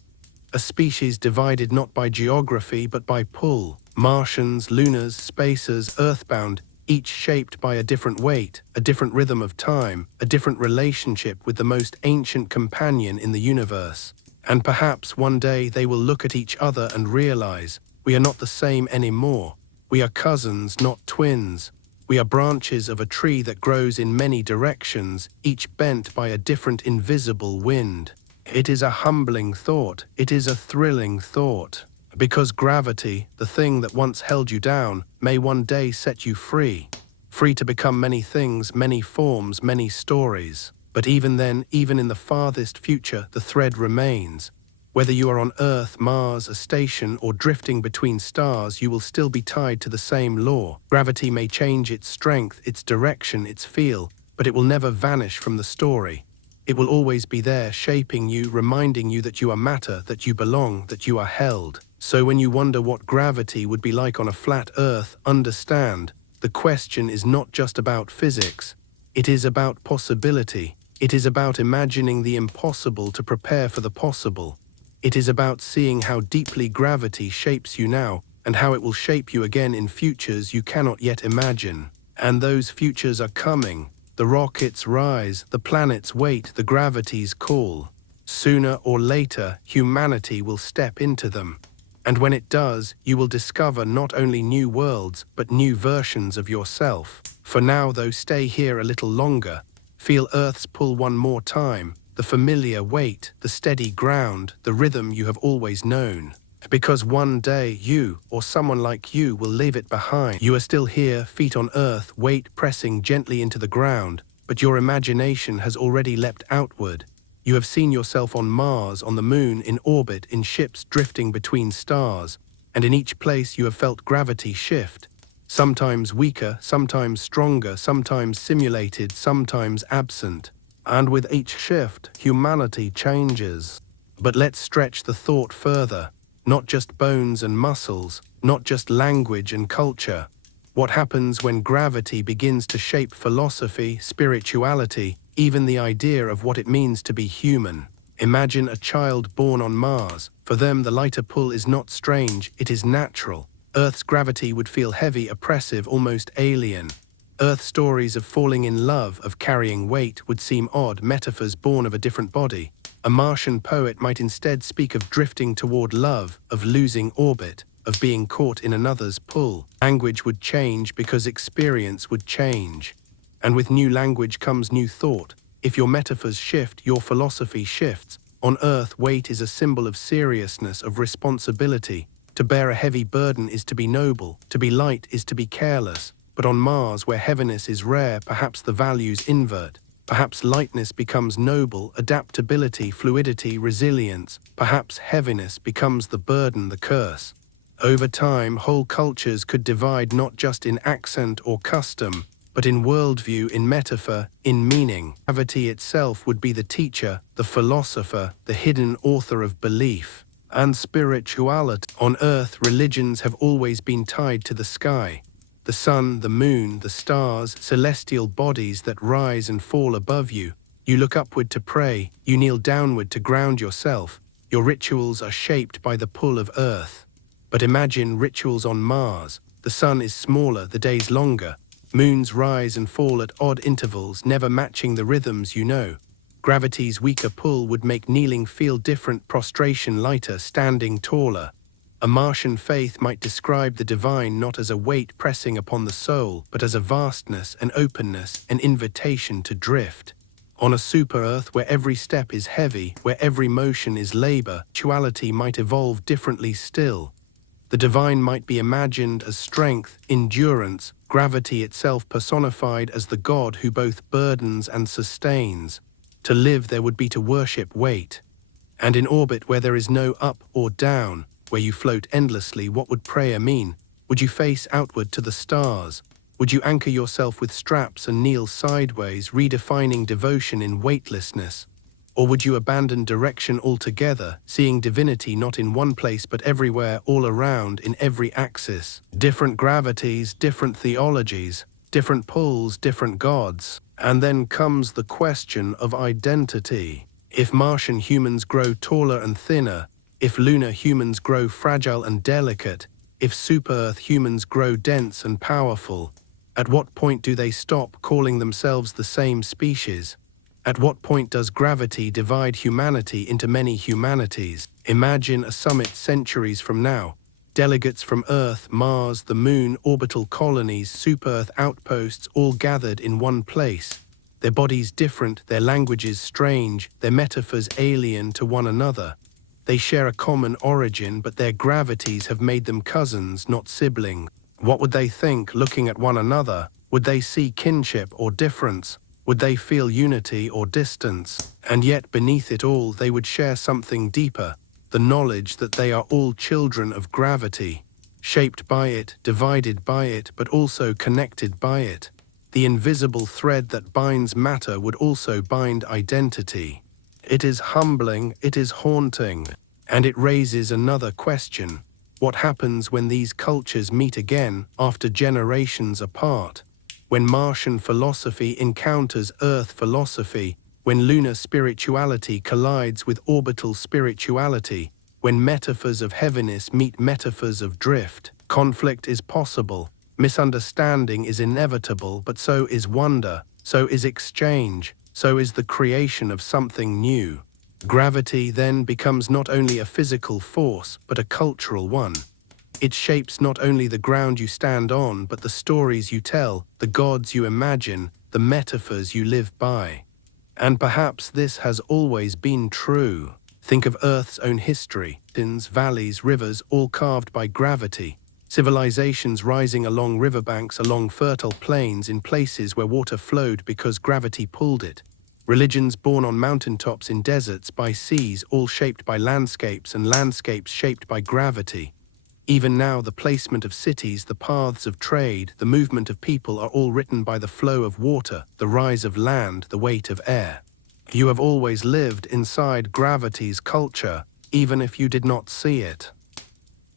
A species divided not by geography but by pull. Martians, lunars, spacers, earthbound, each shaped by a different weight, a different rhythm of time, a different relationship with the most ancient companion in the universe. And perhaps one day they will look at each other and realize, we are not the same anymore. We are cousins, not twins. We are branches of a tree that grows in many directions, each bent by a different invisible wind. It is a humbling thought. It is a thrilling thought. Because gravity, the thing that once held you down, may one day set you free. Free to become many things, many forms, many stories. But even then, even in the farthest future, the thread remains. Whether you are on Earth, Mars, a station, or drifting between stars, you will still be tied to the same law. Gravity may change its strength, its direction, its feel, but it will never vanish from the story. It will always be there, shaping you, reminding you that you are matter, that you belong, that you are held. So when you wonder what gravity would be like on a flat Earth, understand, the question is not just about physics. It is about possibility. It is about imagining the impossible to prepare for the possible. It is about seeing how deeply gravity shapes you now, and how it will shape you again in futures you cannot yet imagine. And those futures are coming. The rockets rise, the planets wait, the gravities call. Sooner or later, humanity will step into them. And when it does, you will discover not only new worlds, but new versions of yourself. For now, though, stay here a little longer. Feel Earth's pull one more time, the familiar weight, the steady ground, the rhythm you have always known. Because one day you, or someone like you, will leave it behind. You are still here, feet on Earth, weight pressing gently into the ground, but your imagination has already leapt outward. You have seen yourself on Mars, on the moon, in orbit, in ships drifting between stars, and in each place you have felt gravity shift. Sometimes weaker, sometimes stronger, sometimes simulated, sometimes absent. And with each shift, humanity changes. But let's stretch the thought further. Not just bones and muscles, not just language and culture. What happens when gravity begins to shape philosophy, spirituality, even the idea of what it means to be human? Imagine a child born on Mars. For them, the lighter pull is not strange, it is natural. Earth's gravity would feel heavy, oppressive, almost alien. Earth stories of falling in love, of carrying weight, would seem odd, metaphors born of a different body. A Martian poet might instead speak of drifting toward love, of losing orbit, of being caught in another's pull. Language would change because experience would change. And with new language comes new thought. If your metaphors shift, your philosophy shifts. On Earth, weight is a symbol of seriousness, of responsibility. To bear a heavy burden is to be noble, to be light is to be careless. But on Mars, where heaviness is rare, perhaps the values invert. Perhaps lightness becomes noble, adaptability, fluidity, resilience. Perhaps heaviness becomes the burden, the curse. Over time, whole cultures could divide not just in accent or custom, but in worldview, in metaphor, in meaning. Gravity itself would be the teacher, the philosopher, the hidden author of belief and spirituality. On Earth, religions have always been tied to the sky. The sun, the moon, the stars, celestial bodies that rise and fall above you. You look upward to pray, you kneel downward to ground yourself. Your rituals are shaped by the pull of Earth. But imagine rituals on Mars. The sun is smaller, the days longer. Moons rise and fall at odd intervals, never matching the rhythms you know. Gravity's weaker pull would make kneeling feel different, prostration lighter, standing taller. A Martian faith might describe the divine not as a weight pressing upon the soul, but as a vastness, an openness, an invitation to drift. On a super-Earth where every step is heavy, where every motion is labor, spirituality might evolve differently still. The divine might be imagined as strength, endurance, gravity itself personified as the God who both burdens and sustains. To live there would be to worship weight. And in orbit where there is no up or down, where you float endlessly, what would prayer mean? Would you face outward to the stars? Would you anchor yourself with straps and kneel sideways, redefining devotion in weightlessness? Or would you abandon direction altogether, seeing divinity not in one place but everywhere, all around, in every axis? Different gravities, different theologies, different pulls, different gods. And then comes the question of identity. If Martian humans grow taller and thinner, if lunar humans grow fragile and delicate, if super-Earth humans grow dense and powerful, at what point do they stop calling themselves the same species? At what point does gravity divide humanity into many humanities? Imagine a summit centuries from now. Delegates from Earth, Mars, the Moon, orbital colonies, super-Earth outposts, all gathered in one place. Their bodies different, their languages strange, their metaphors alien to one another. They share a common origin, but their gravities have made them cousins, not siblings. What would they think, looking at one another? Would they see kinship or difference? Would they feel unity or distance? And yet beneath it all they would share something deeper, the knowledge that they are all children of gravity, shaped by it, divided by it, but also connected by it. The invisible thread that binds matter would also bind identity. It is humbling, it is haunting, and it raises another question. What happens when these cultures meet again, after generations apart? When Martian philosophy encounters Earth philosophy, when lunar spirituality collides with orbital spirituality, when metaphors of heaviness meet metaphors of drift, conflict is possible, misunderstanding is inevitable, but so is wonder, so is exchange, so is the creation of something new. Gravity then becomes not only a physical force, but a cultural one. It shapes not only the ground you stand on, but the stories you tell, the gods you imagine, the metaphors you live by. And perhaps this has always been true. Think of Earth's own history, mountains, valleys, rivers, all carved by gravity. Civilizations rising along riverbanks, along fertile plains, in places where water flowed because gravity pulled it. Religions born on mountaintops, in deserts, by seas, all shaped by landscapes, and landscapes shaped by gravity. Even now, the placement of cities, the paths of trade, the movement of people are all written by the flow of water, the rise of land, the weight of air. You have always lived inside gravity's culture, even if you did not see it.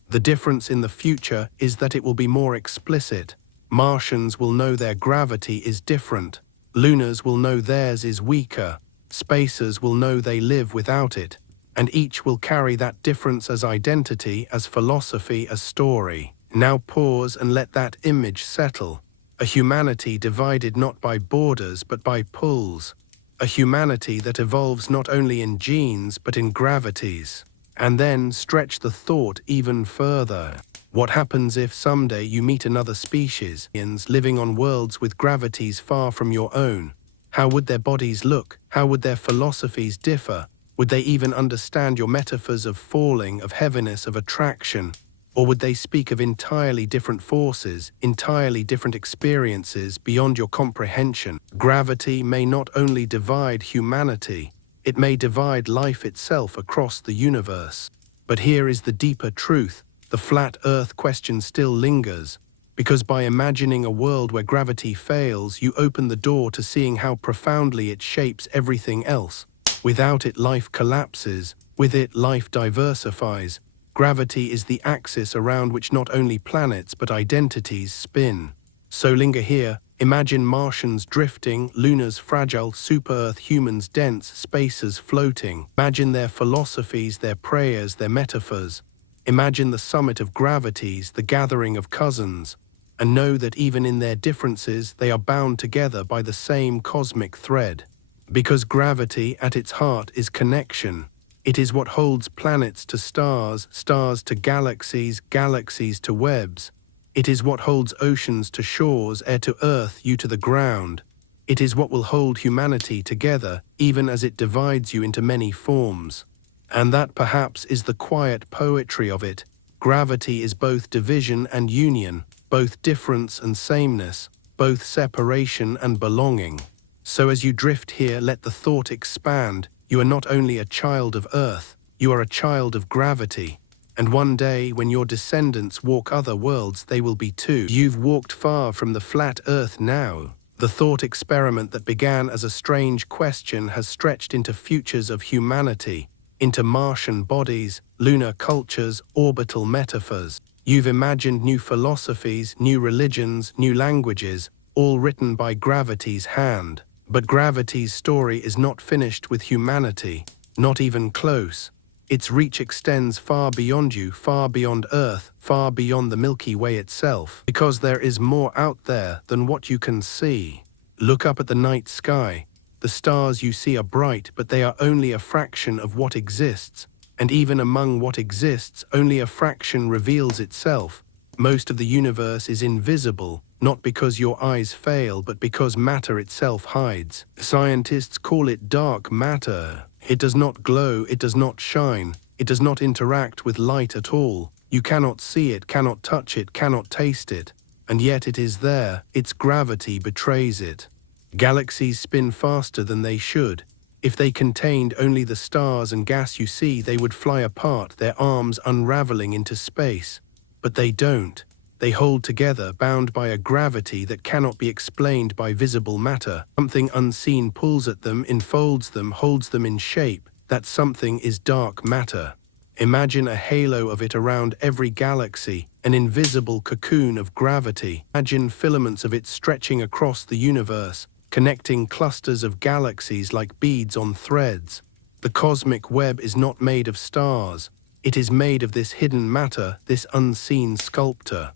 The difference in the future is that it will be more explicit. Martians will know their gravity is different. Lunars will know theirs is weaker. Spacers will know they live without it. And each will carry that difference as identity, as philosophy, as story. Now pause and let that image settle. A humanity divided not by borders but by pulls. A humanity that evolves not only in genes but in gravities. And then stretch the thought even further. What happens if someday you meet another species, living on worlds with gravities far from your own? How would their bodies look? How would their philosophies differ? Would they even understand your metaphors of falling, of heaviness, of attraction? Or would they speak of entirely different forces, entirely different experiences beyond your comprehension? Gravity may not only divide humanity, it may divide life itself across the universe. But here is the deeper truth. The flat Earth question still lingers, because by imagining a world where gravity fails, you open the door to seeing how profoundly it shapes everything else. Without it, life collapses. With it, life diversifies. Gravity is the axis around which not only planets but identities spin. So linger here. Imagine Martians drifting, lunars fragile, super-Earth humans dense, spacers floating. Imagine their philosophies, their prayers, their metaphors. Imagine the summit of gravities, the gathering of cousins. And know that even in their differences, they are bound together by the same cosmic thread. Because gravity, at its heart, is connection. It is what holds planets to stars, stars to galaxies, galaxies to webs. It is what holds oceans to shores, air to earth, you to the ground. It is what will hold humanity together, even as it divides you into many forms. And that perhaps is the quiet poetry of it. Gravity is both division and union, both difference and sameness, both separation and belonging. So as you drift here, let the thought expand. You are not only a child of Earth, you are a child of gravity. And one day, when your descendants walk other worlds, they will be too. You've walked far from the flat Earth now. The thought experiment that began as a strange question has stretched into futures of humanity, into Martian bodies, lunar cultures, orbital metaphors. You've imagined new philosophies, new religions, new languages, all written by gravity's hand. But gravity's story is not finished with humanity, not even close. Its reach extends far beyond you, far beyond Earth, far beyond the Milky Way itself. Because there is more out there than what you can see. Look up at the night sky. The stars you see are bright, but they are only a fraction of what exists. And even among what exists, only a fraction reveals itself. Most of the universe is invisible, not because your eyes fail, but because matter itself hides. Scientists call it dark matter. It does not glow, it does not shine, it does not interact with light at all. You cannot see it, cannot touch it, cannot taste it. And yet it is there, its gravity betrays it. Galaxies spin faster than they should. If they contained only the stars and gas you see, they would fly apart, their arms unraveling into space. But they don't. They hold together, bound by a gravity that cannot be explained by visible matter. Something unseen pulls at them, enfolds them, holds them in shape. That something is dark matter. Imagine a halo of it around every galaxy, an invisible cocoon of gravity. Imagine filaments of it stretching across the universe, connecting clusters of galaxies like beads on threads. The cosmic web is not made of stars. It is made of this hidden matter, this unseen sculptor.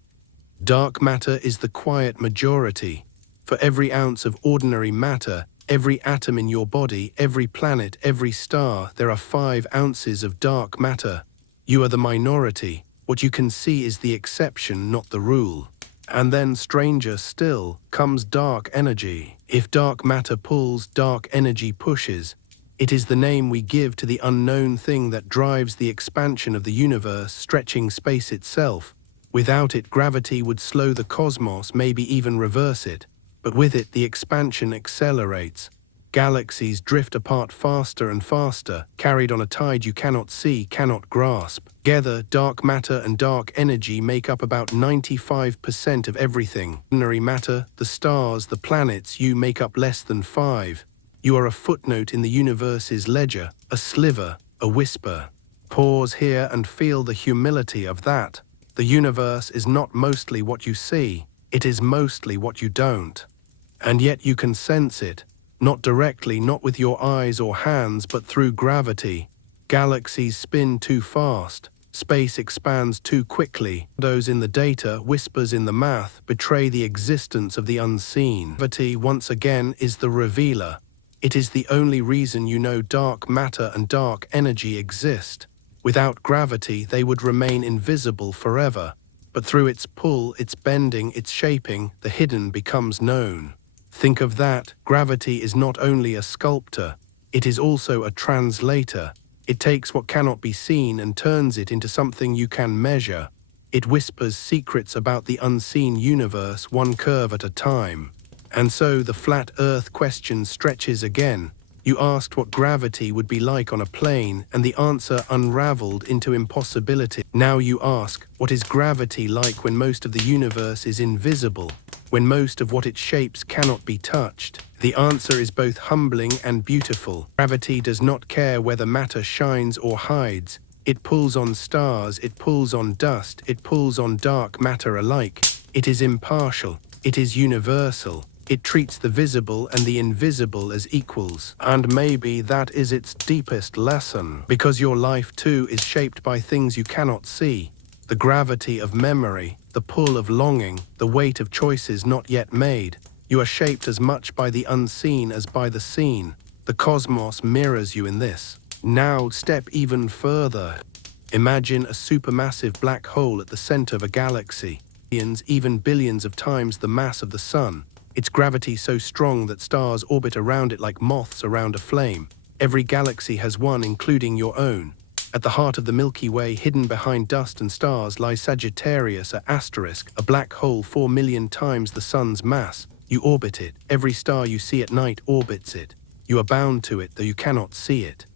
Dark matter is the quiet majority. For every ounce of ordinary matter, every atom in your body, every planet, every star, there are 5 ounces of dark matter. You are the minority. What you can see is the exception, not the rule. And then, stranger still, comes dark energy. If dark matter pulls, dark energy pushes. It is the name we give to the unknown thing that drives the expansion of the universe, stretching space itself. Without it, gravity would slow the cosmos, maybe even reverse it. But with it, the expansion accelerates. Galaxies drift apart faster and faster, carried on a tide you cannot see, cannot grasp. Together, dark matter and dark energy make up about 95% of everything. Ordinary matter, the stars, the planets, you make up less than 5. You are a footnote in the universe's ledger, a sliver, a whisper. Pause here and feel the humility of that. The universe is not mostly what you see, it is mostly what you don't. And yet you can sense it, not directly, not with your eyes or hands, but through gravity. Galaxies spin too fast, space expands too quickly. Those in the data, whispers in the math, betray the existence of the unseen. Gravity, once again, is the revealer. It is the only reason you know dark matter and dark energy exist. Without gravity, they would remain invisible forever. But through its pull, its bending, its shaping, the hidden becomes known. Think of that. Gravity is not only a sculptor, it is also a translator. It takes what cannot be seen and turns it into something you can measure. It whispers secrets about the unseen universe, one curve at a time. And so the flat Earth question stretches again. You asked what gravity would be like on a plane, and the answer unraveled into impossibility. Now you ask, what is gravity like when most of the universe is invisible, when most of what it shapes cannot be touched? The answer is both humbling and beautiful. Gravity does not care whether matter shines or hides. It pulls on stars, it pulls on dust, it pulls on dark matter alike. It is impartial, it is universal. It treats the visible and the invisible as equals. And maybe that is its deepest lesson, because your life too is shaped by things you cannot see. The gravity of memory, the pull of longing, the weight of choices not yet made. You are shaped as much by the unseen as by the seen. The cosmos mirrors you in this. Now step even further. Imagine a supermassive black hole at the center of a galaxy, billions, even billions of times the mass of the sun. Its gravity so strong that stars orbit around it like moths around a flame. Every galaxy has one, including your own. At the heart of the Milky Way, hidden behind dust and stars, lies Sagittarius, a black hole 4 million times the sun's mass. You orbit it. Every star you see at night orbits it. You are bound to it, though you cannot see it.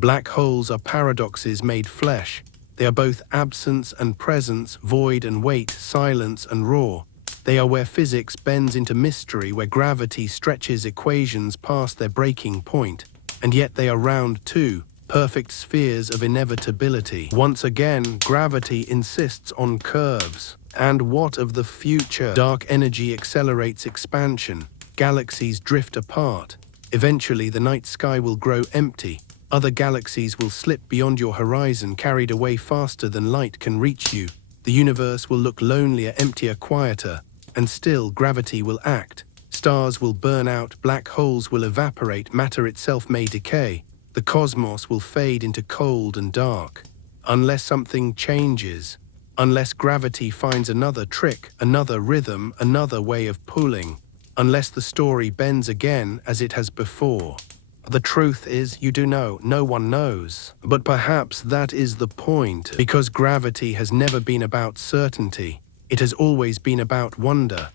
Black holes are paradoxes made flesh. They are both absence and presence, void and weight, silence and raw. They are where physics bends into mystery, where gravity stretches equations past their breaking point. And yet they are round too, perfect spheres of inevitability. Once again, gravity insists on curves. And what of the future? Dark energy accelerates expansion. Galaxies drift apart. Eventually, the night sky will grow empty. Other galaxies will slip beyond your horizon, carried away faster than light can reach you. The universe will look lonelier, emptier, quieter. And still, gravity will act. Stars will burn out, black holes will evaporate, matter itself may decay. The cosmos will fade into cold and dark. Unless something changes. Unless gravity finds another trick, another rhythm, another way of pulling. Unless the story bends again as it has before. The truth is, you do know, no one knows. But perhaps that is the point, because gravity has never been about certainty. It has always been about wonder.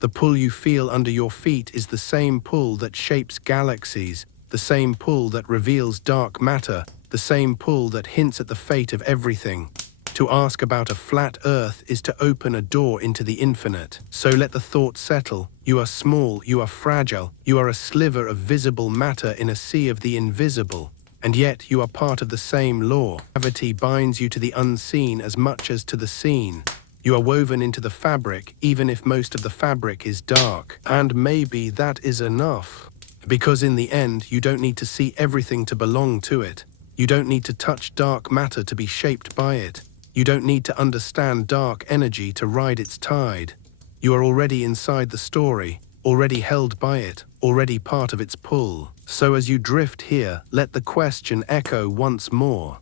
The pull you feel under your feet is the same pull that shapes galaxies, the same pull that reveals dark matter, the same pull that hints at the fate of everything. To ask about a flat Earth is to open a door into the infinite. So let the thought settle. You are small, you are fragile, you are a sliver of visible matter in a sea of the invisible. And yet you are part of the same law. Gravity binds you to the unseen as much as to the seen. You are woven into the fabric, even if most of the fabric is dark. And maybe that is enough. Because in the end, you don't need to see everything to belong to it. You don't need to touch dark matter to be shaped by it. You don't need to understand dark energy to ride its tide. You are already inside the story, already held by it, already part of its pull. So as you drift here, let the question echo once more.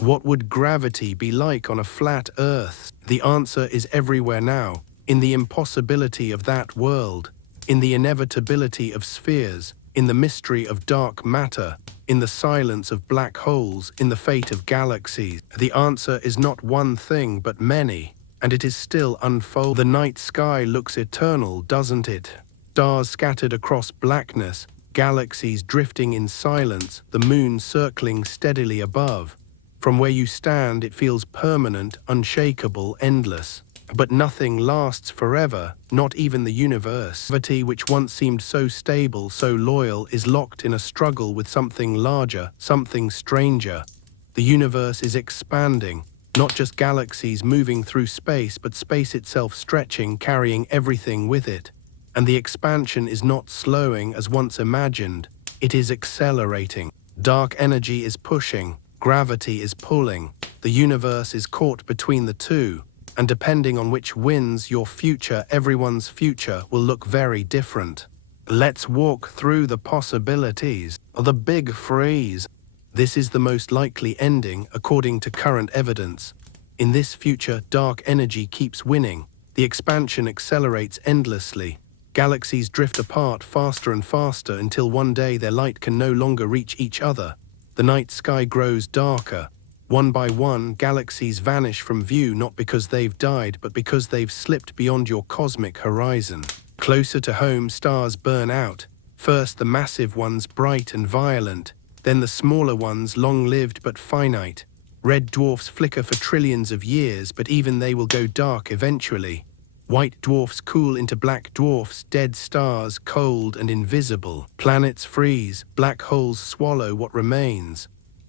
What would gravity be like on a flat Earth? The answer is everywhere now, in the impossibility of that world, in the inevitability of spheres, in the mystery of dark matter, in the silence of black holes, in the fate of galaxies. The answer is not one thing but many, and it is still unfolding. The night sky looks eternal, doesn't it? Stars scattered across blackness, galaxies drifting in silence, the moon circling steadily above. From where you stand, it feels permanent, unshakable, endless. But nothing lasts forever, not even the universe. Gravity, which once seemed so stable, so loyal, is locked in a struggle with something larger, something stranger. The universe is expanding, not just galaxies moving through space, but space itself stretching, carrying everything with it. And the expansion is not slowing as once imagined, it is accelerating. Dark energy is pushing, gravity is pulling. The universe is caught between the two. And depending on which wins, your future, everyone's future, will look very different. Let's walk through the possibilities. The big freeze. This is the most likely ending, according to current evidence. In this future, dark energy keeps winning. The expansion accelerates endlessly. Galaxies drift apart faster and faster until one day their light can no longer reach each other. The night sky grows darker. One by one, galaxies vanish from view not because they've died, but because they've slipped beyond your cosmic horizon. Closer to home, stars burn out. First the massive ones, bright and violent, then the smaller ones, long-lived but finite. Red dwarfs flicker for trillions of years, but even they will go dark eventually. White dwarfs cool into black dwarfs, dead stars, cold and invisible. Planets freeze, black holes swallow what remains.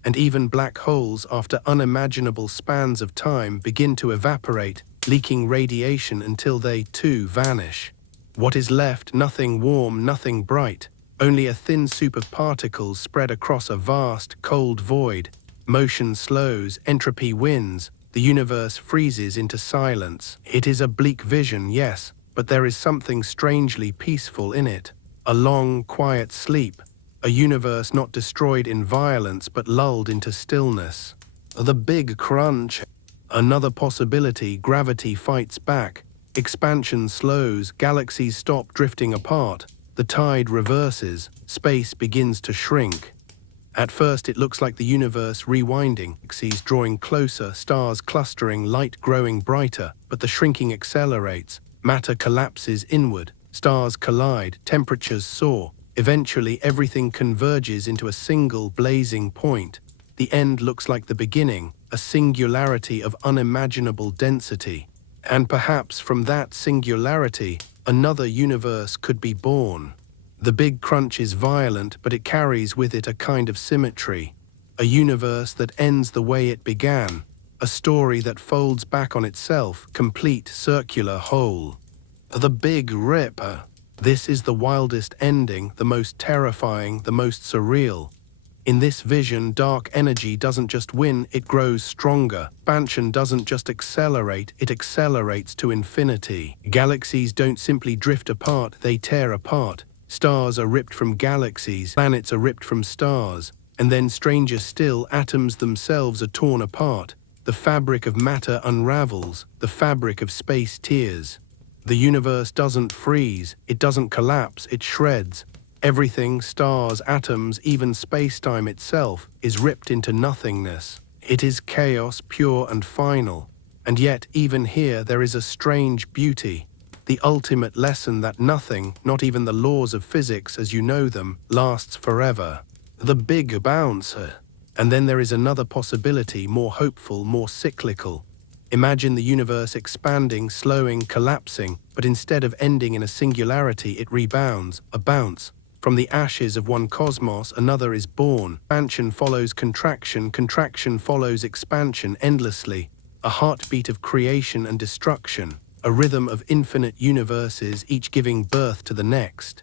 And even black holes, after unimaginable spans of time, begin to evaporate, leaking radiation until they too vanish. What is left? Nothing warm, nothing bright, only a thin soup of particles spread across a vast, cold void. Motion slows, entropy wins, the universe freezes into silence. It is a bleak vision, yes, but there is something strangely peaceful in it. A long, quiet sleep, a universe not destroyed in violence but lulled into stillness. The Big Crunch. Another possibility, gravity fights back. Expansion slows, galaxies stop drifting apart, the tide reverses, space begins to shrink. At first it looks like the universe rewinding, galaxies drawing closer, stars clustering, light growing brighter, but the shrinking accelerates, matter collapses inward, stars collide, temperatures soar. Eventually everything converges into a single blazing point. The end looks like the beginning, a singularity of unimaginable density. And perhaps from that singularity, another universe could be born. The Big Crunch is violent, but it carries with it a kind of symmetry. A universe that ends the way it began. A story that folds back on itself, complete, circular, whole. The Big Rip. This is the wildest ending, the most terrifying, the most surreal. In this vision, dark energy doesn't just win, it grows stronger. Expansion doesn't just accelerate, it accelerates to infinity. Galaxies don't simply drift apart, they tear apart. Stars are ripped from galaxies, planets are ripped from stars, and then stranger still, atoms themselves are torn apart. The fabric of matter unravels, the fabric of space tears. The universe doesn't freeze, it doesn't collapse, it shreds. Everything, stars, atoms, even space-time itself, is ripped into nothingness. It is chaos, pure and final. And yet, even here, there is a strange beauty. The ultimate lesson that nothing, not even the laws of physics as you know them, lasts forever. The Big Bounce. And then there is another possibility, more hopeful, more cyclical. Imagine the universe expanding, slowing, collapsing, but instead of ending in a singularity, it rebounds, a bounce. From the ashes of one cosmos, another is born. Expansion follows contraction, contraction follows expansion endlessly. A heartbeat of creation and destruction. A rhythm of infinite universes, each giving birth to the next.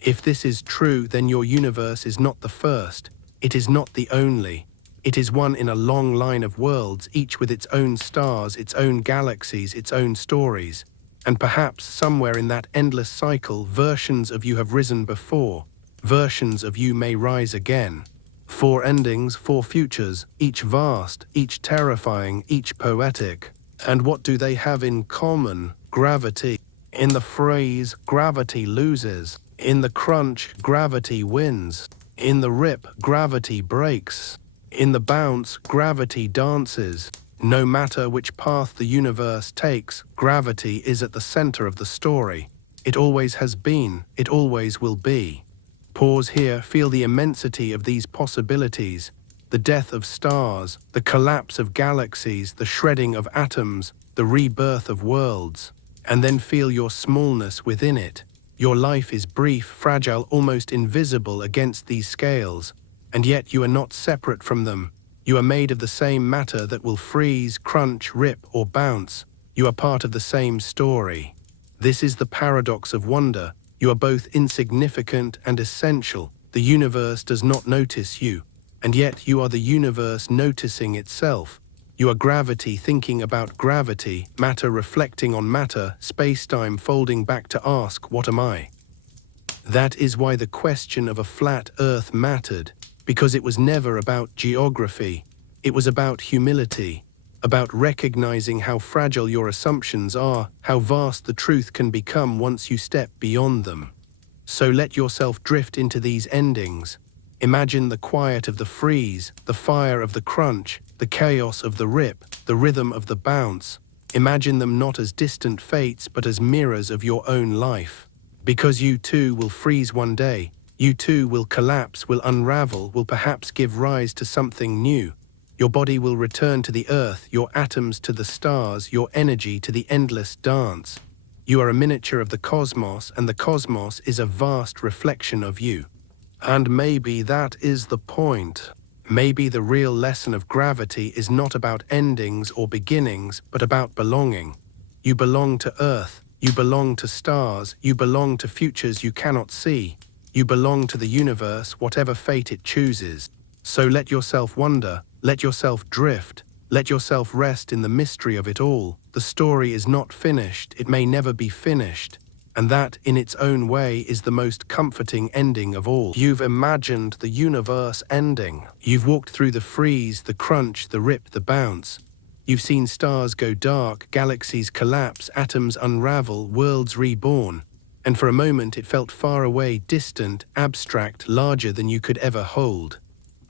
If this is true, then your universe is not the first. It is not the only. It is one in a long line of worlds, each with its own stars, its own galaxies, its own stories. And perhaps somewhere in that endless cycle, versions of you have risen before. Versions of you may rise again. 4 endings, 4 futures, each vast, each terrifying, each poetic. And what do they have in common? Gravity. In the phrase, gravity loses. In the crunch, gravity wins. In the rip, gravity breaks. In the bounce, gravity dances. No matter which path the universe takes, gravity is at the center of the story. It always has been, it always will be. Pause here, feel the immensity of these possibilities. The death of stars, the collapse of galaxies, the shredding of atoms, the rebirth of worlds. And then feel your smallness within it. Your life is brief, fragile, almost invisible against these scales. And yet you are not separate from them. You are made of the same matter that will freeze, crunch, rip, or bounce. You are part of the same story. This is the paradox of wonder. You are both insignificant and essential. The universe does not notice you, and yet you are the universe noticing itself. You are gravity thinking about gravity, matter reflecting on matter, space-time folding back to ask, what am I? That is why the question of a flat Earth mattered. Because it was never about geography. It was about humility, about recognizing how fragile your assumptions are, how vast the truth can become once you step beyond them. So let yourself drift into these endings. Imagine the quiet of the freeze, the fire of the crunch, the chaos of the rip, the rhythm of the bounce. Imagine them not as distant fates but as mirrors of your own life. Because you too will freeze one day, you too will collapse, will unravel, will perhaps give rise to something new. Your body will return to the earth, your atoms to the stars, your energy to the endless dance. You are a miniature of the cosmos, and the cosmos is a vast reflection of you. And maybe that is the point. Maybe the real lesson of gravity is not about endings or beginnings, but about belonging. You belong to Earth, you belong to stars, you belong to futures you cannot see. You belong to the universe, whatever fate it chooses. So let yourself wonder, let yourself drift, let yourself rest in the mystery of it all. The story is not finished, it may never be finished. And that, in its own way, is the most comforting ending of all. You've imagined the universe ending. You've walked through the freeze, the crunch, the rip, the bounce. You've seen stars go dark, galaxies collapse, atoms unravel, worlds reborn. And for a moment it felt far away, distant, abstract, larger than you could ever hold.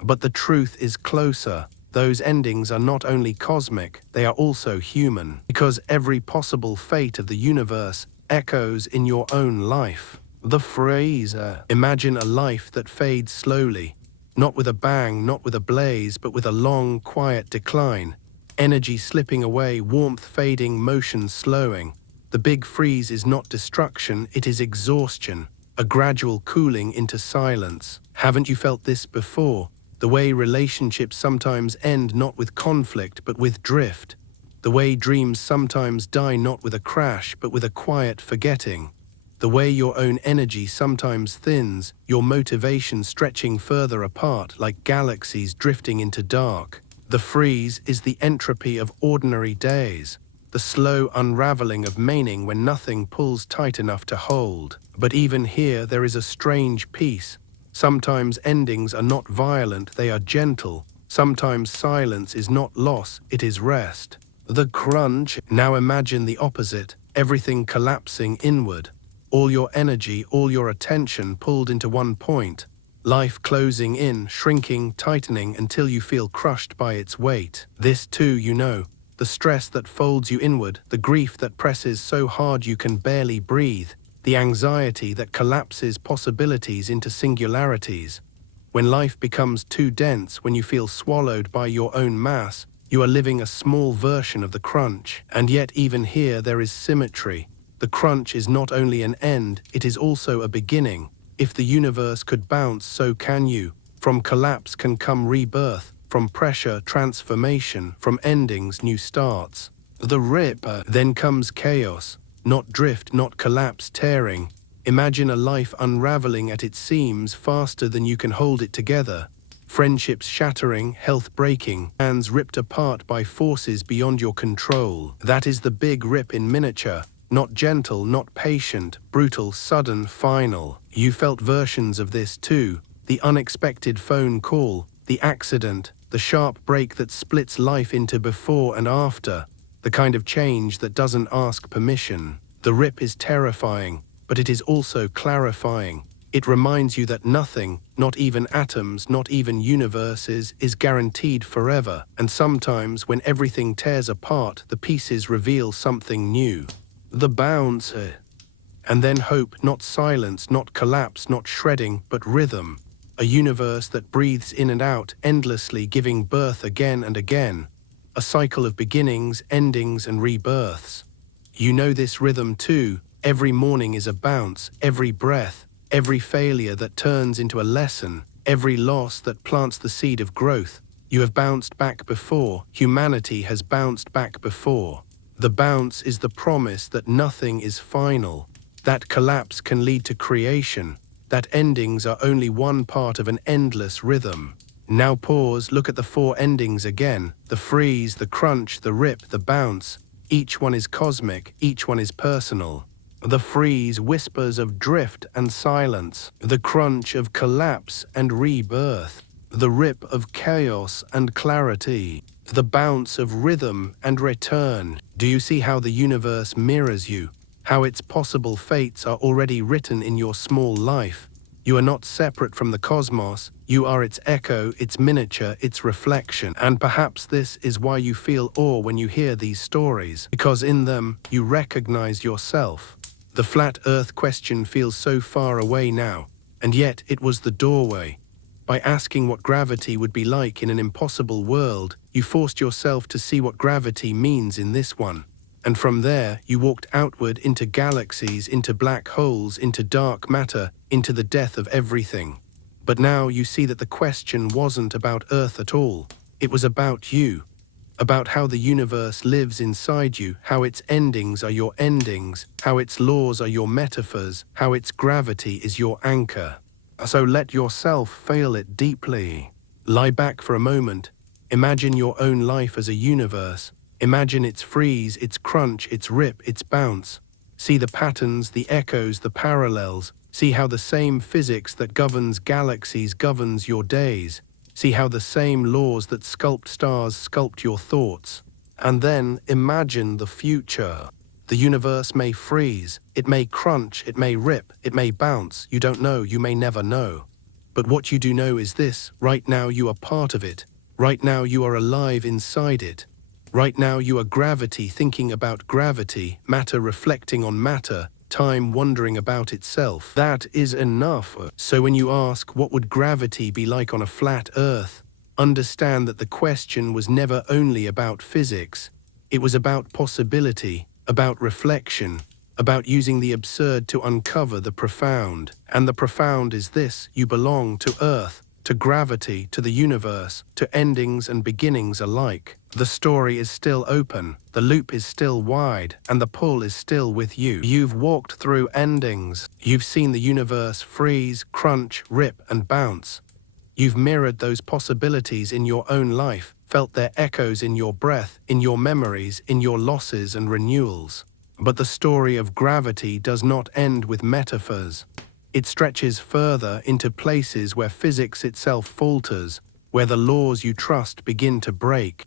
But the truth is closer. Those endings are not only cosmic, they are also human. Because every possible fate of the universe echoes in your own life. The phrase, imagine a life that fades slowly, not with a bang, not with a blaze, but with a long, quiet decline. Energy slipping away, warmth fading, motion slowing. The big freeze is not destruction, it is exhaustion, a gradual cooling into silence. Haven't you felt this before? The way relationships sometimes end not with conflict, but with drift. The way dreams sometimes die not with a crash, but with a quiet forgetting. The way your own energy sometimes thins, your motivation stretching further apart like galaxies drifting into dark. The freeze is the entropy of ordinary days, the slow unraveling of meaning when nothing pulls tight enough to hold. But even here there is a strange peace. Sometimes endings are not violent, they are gentle. Sometimes silence is not loss, it is rest. The crunch, now imagine the opposite, everything collapsing inward. All your energy, all your attention pulled into one point. Life closing in, shrinking, tightening until you feel crushed by its weight. This too you know, the stress that folds you inward, the grief that presses so hard you can barely breathe, the anxiety that collapses possibilities into singularities. When life becomes too dense, when you feel swallowed by your own mass, you are living a small version of the crunch. And yet even here there is symmetry. The crunch is not only an end, it is also a beginning. If the universe could bounce, so can you. From collapse can come rebirth, from pressure, transformation, from endings, new starts. The rip, then comes chaos, not drift, not collapse, tearing. Imagine a life unraveling at its seams faster than you can hold it together. Friendships shattering, health breaking, hands ripped apart by forces beyond your control. That is the big rip in miniature. Not gentle, not patient, brutal, sudden, final. You felt versions of this too. The unexpected phone call, the accident, the sharp break that splits life into before and after. The kind of change that doesn't ask permission. The rip is terrifying, but it is also clarifying. It reminds you that nothing, not even atoms, not even universes, is guaranteed forever. And sometimes when everything tears apart, the pieces reveal something new. The bounce, and then hope, not silence, not collapse, not shredding, but rhythm. A universe that breathes in and out, endlessly giving birth again and again. A cycle of beginnings, endings, and rebirths. You know this rhythm too. Every morning is a bounce, every breath, every failure that turns into a lesson, every loss that plants the seed of growth. You have bounced back before. Humanity has bounced back before. The bounce is the promise that nothing is final, that collapse can lead to creation, that endings are only one part of an endless rhythm. Now pause, look at the four endings again, the freeze, the crunch, the rip, the bounce. Each one is cosmic, each one is personal. The freeze whispers of drift and silence, the crunch of collapse and rebirth, the rip of chaos and clarity, the bounce of rhythm and return. Do you see how the universe mirrors you? How its possible fates are already written in your small life? You are not separate from the cosmos, you are its echo, its miniature, its reflection. And perhaps this is why you feel awe when you hear these stories, because in them, you recognize yourself. The flat earth question feels so far away now, and yet it was the doorway. By asking what gravity would be like in an impossible world, you forced yourself to see what gravity means in this one. And from there, you walked outward into galaxies, into black holes, into dark matter, into the death of everything. But now you see that the question wasn't about Earth at all. It was about you. About how the universe lives inside you, how its endings are your endings, how its laws are your metaphors, how its gravity is your anchor. So let yourself feel it deeply. Lie back for a moment. Imagine your own life as a universe. Imagine its freeze, its crunch, its rip, its bounce. See the patterns, the echoes, the parallels. See how the same physics that governs galaxies governs your days. See how the same laws that sculpt stars sculpt your thoughts. And then imagine the future. The universe may freeze, it may crunch, it may rip, it may bounce. You don't know, you may never know. But what you do know is this: right now you are part of it. Right now you are alive inside it. Right now you are gravity thinking about gravity, matter reflecting on matter, time wondering about itself. That is enough. So when you ask what would gravity be like on a flat earth, understand that the question was never only about physics. It was about possibility, about reflection, about using the absurd to uncover the profound. And the profound is this: you belong to Earth, to gravity, to the universe, to endings and beginnings alike. The story is still open, the loop is still wide, and the pull is still with you. You've walked through endings. You've seen the universe freeze, crunch, rip, and bounce. You've mirrored those possibilities in your own life, felt their echoes in your breath, in your memories, in your losses and renewals. But the story of gravity does not end with metaphors. It stretches further into places where physics itself falters, where the laws you trust begin to break.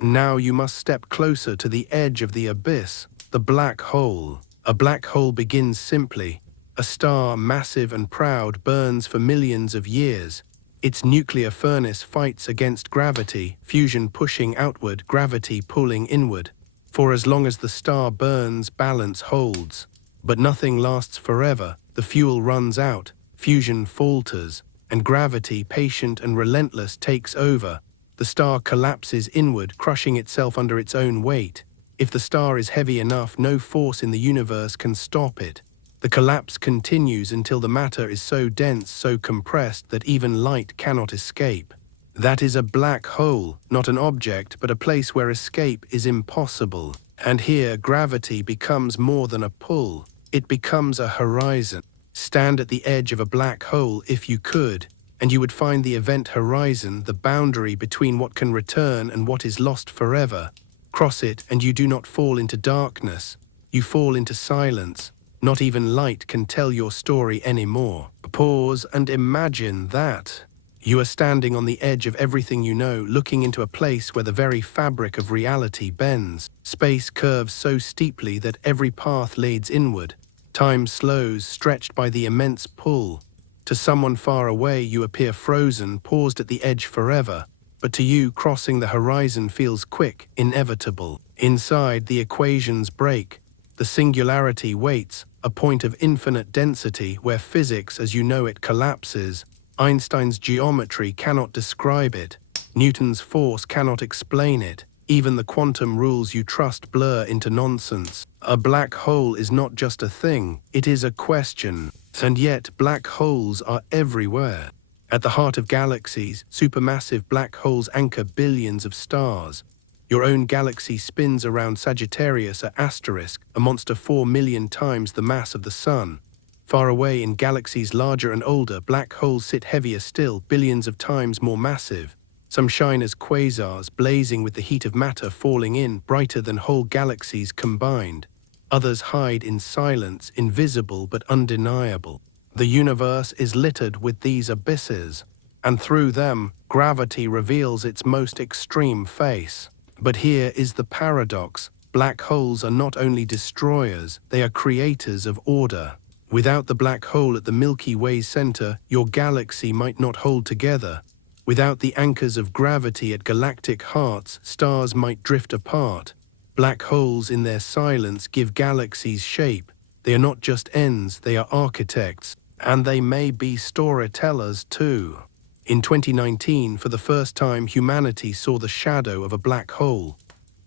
Now you must step closer to the edge of the abyss, the black hole. A black hole begins simply. A star, massive and proud, burns for millions of years. Its nuclear furnace fights against gravity, fusion pushing outward, gravity pulling inward. For as long as the star burns, balance holds. But nothing lasts forever. The fuel runs out, fusion falters, and gravity, patient and relentless, takes over. The star collapses inward, crushing itself under its own weight. If the star is heavy enough, no force in the universe can stop it. The collapse continues until the matter is so dense, so compressed, that even light cannot escape. That is a black hole, not an object, but a place where escape is impossible. And here, gravity becomes more than a pull. It becomes a horizon. Stand at the edge of a black hole if you could, and you would find the event horizon, the boundary between what can return and what is lost forever. Cross it, and you do not fall into darkness. You fall into silence. Not even light can tell your story anymore. Pause and imagine that. You are standing on the edge of everything you know, looking into a place where the very fabric of reality bends. Space curves so steeply that every path leads inward. Time slows, stretched by the immense pull. To someone far away, you appear frozen, paused at the edge forever. But to you, crossing the horizon feels quick, inevitable. Inside, the equations break. The singularity waits, a point of infinite density where physics as you know it collapses. Einstein's geometry cannot describe it. Newton's force cannot explain it. Even the quantum rules you trust blur into nonsense. A black hole is not just a thing, it is a question. And yet, black holes are everywhere. At the heart of galaxies, supermassive black holes anchor billions of stars. Your own galaxy spins around Sagittarius, a asterisk, a monster 4 million times the mass of the Sun. Far away in galaxies larger and older, black holes sit heavier still, billions of times more massive. Some shine as quasars, blazing with the heat of matter falling in, brighter than whole galaxies combined. Others hide in silence, invisible but undeniable. The universe is littered with these abysses, and through them, gravity reveals its most extreme face. But here is the paradox. Black holes are not only destroyers, they are creators of order. Without the black hole at the Milky Way's center, your galaxy might not hold together. Without the anchors of gravity at galactic hearts, stars might drift apart. Black holes in their silence give galaxies shape. They are not just ends, they are architects. And they may be storytellers too. In 2019, for the first time, humanity saw the shadow of a black hole.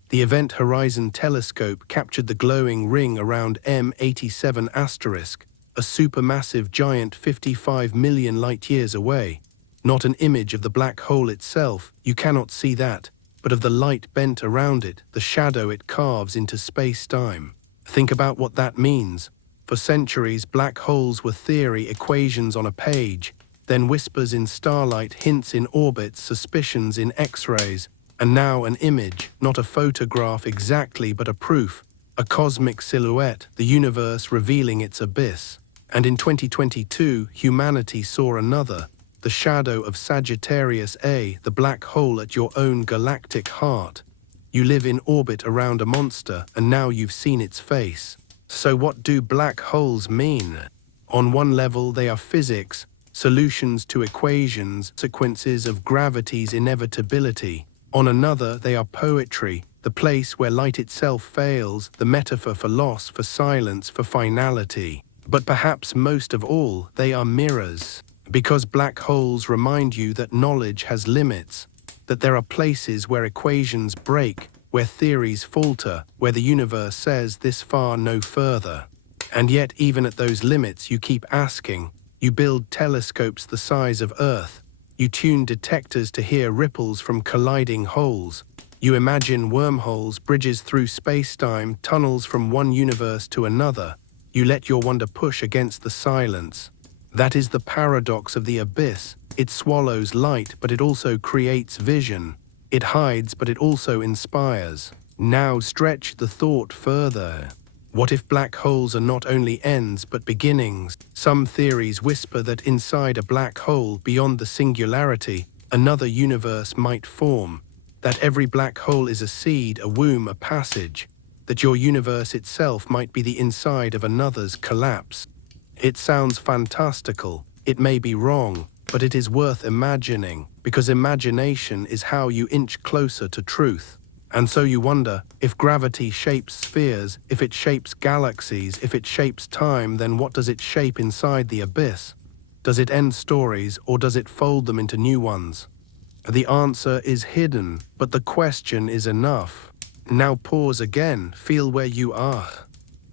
The Event Horizon Telescope captured the glowing ring around M87 asterisk, a supermassive giant 55 million light-years away. Not an image of the black hole itself, you cannot see that, but of the light bent around it, the shadow it carves into space-time. Think about what that means. For centuries, black holes were theory equations on a page, then whispers in starlight, hints in orbits, suspicions in X-rays, and now an image, not a photograph exactly, but a proof, a cosmic silhouette, the universe revealing its abyss. And in 2022, humanity saw another, the shadow of Sagittarius A, the black hole at your own galactic heart. You live in orbit around a monster, and now you've seen its face. So what do black holes mean? On one level, they are physics, solutions to equations, sequences of gravity's inevitability. On another, they are poetry, the place where light itself fails, the metaphor for loss, for silence, for finality. But perhaps most of all, they are mirrors. Because black holes remind you that knowledge has limits, that there are places where equations break, where theories falter, where the universe says this far, no further. And yet, even at those limits, you keep asking. You build telescopes the size of Earth. You tune detectors to hear ripples from colliding holes. You imagine wormholes, bridges through space-time, tunnels from one universe to another. You let your wonder push against the silence. That is the paradox of the abyss. It swallows light, but it also creates vision. It hides, but it also inspires. Now stretch the thought further. What if black holes are not only ends, but beginnings? Some theories whisper that inside a black hole, beyond the singularity, another universe might form. That every black hole is a seed, a womb, a passage. That your universe itself might be the inside of another's collapse. It sounds fantastical. It may be wrong, but it is worth imagining, because imagination is how you inch closer to truth. And so you wonder, if gravity shapes spheres, if it shapes galaxies, if it shapes time, then what does it shape inside the abyss? Does it end stories, or does it fold them into new ones? The answer is hidden, but the question is enough. Now pause again, feel where you are.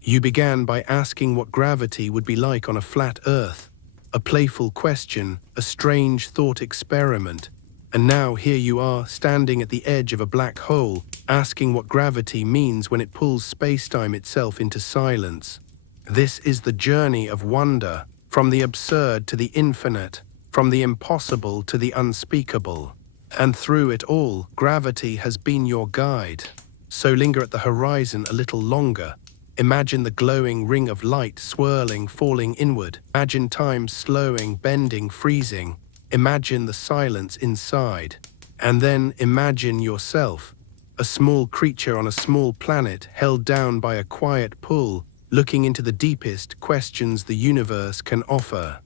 You began by asking what gravity would be like on a flat Earth. A playful question, a strange thought experiment. And now here you are, standing at the edge of a black hole, asking what gravity means when it pulls space-time itself into silence. This is the journey of wonder, from the absurd to the infinite, from the impossible to the unspeakable. And through it all, gravity has been your guide. So linger at the horizon a little longer. Imagine the glowing ring of light swirling, falling inward. Imagine time slowing, bending, freezing. Imagine the silence inside. And then imagine yourself, a small creature on a small planet held down by a quiet pull, looking into the deepest questions the universe can offer.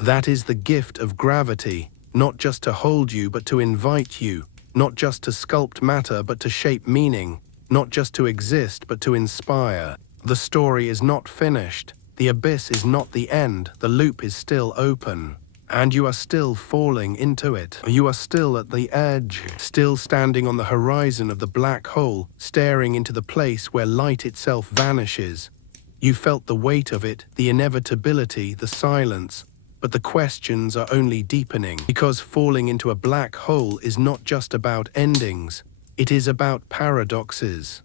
That is the gift of gravity, not just to hold you but to invite you, not just to sculpt matter but to shape meaning, not just to exist but to inspire. The story is not finished. The abyss is not the end. The loop is still open. And you are still falling into it. You are still at the edge, still standing on the horizon of the black hole, staring into the place where light itself vanishes. You felt the weight of it, the inevitability, the silence. But the questions are only deepening. Because falling into a black hole is not just about endings. It is about paradoxes.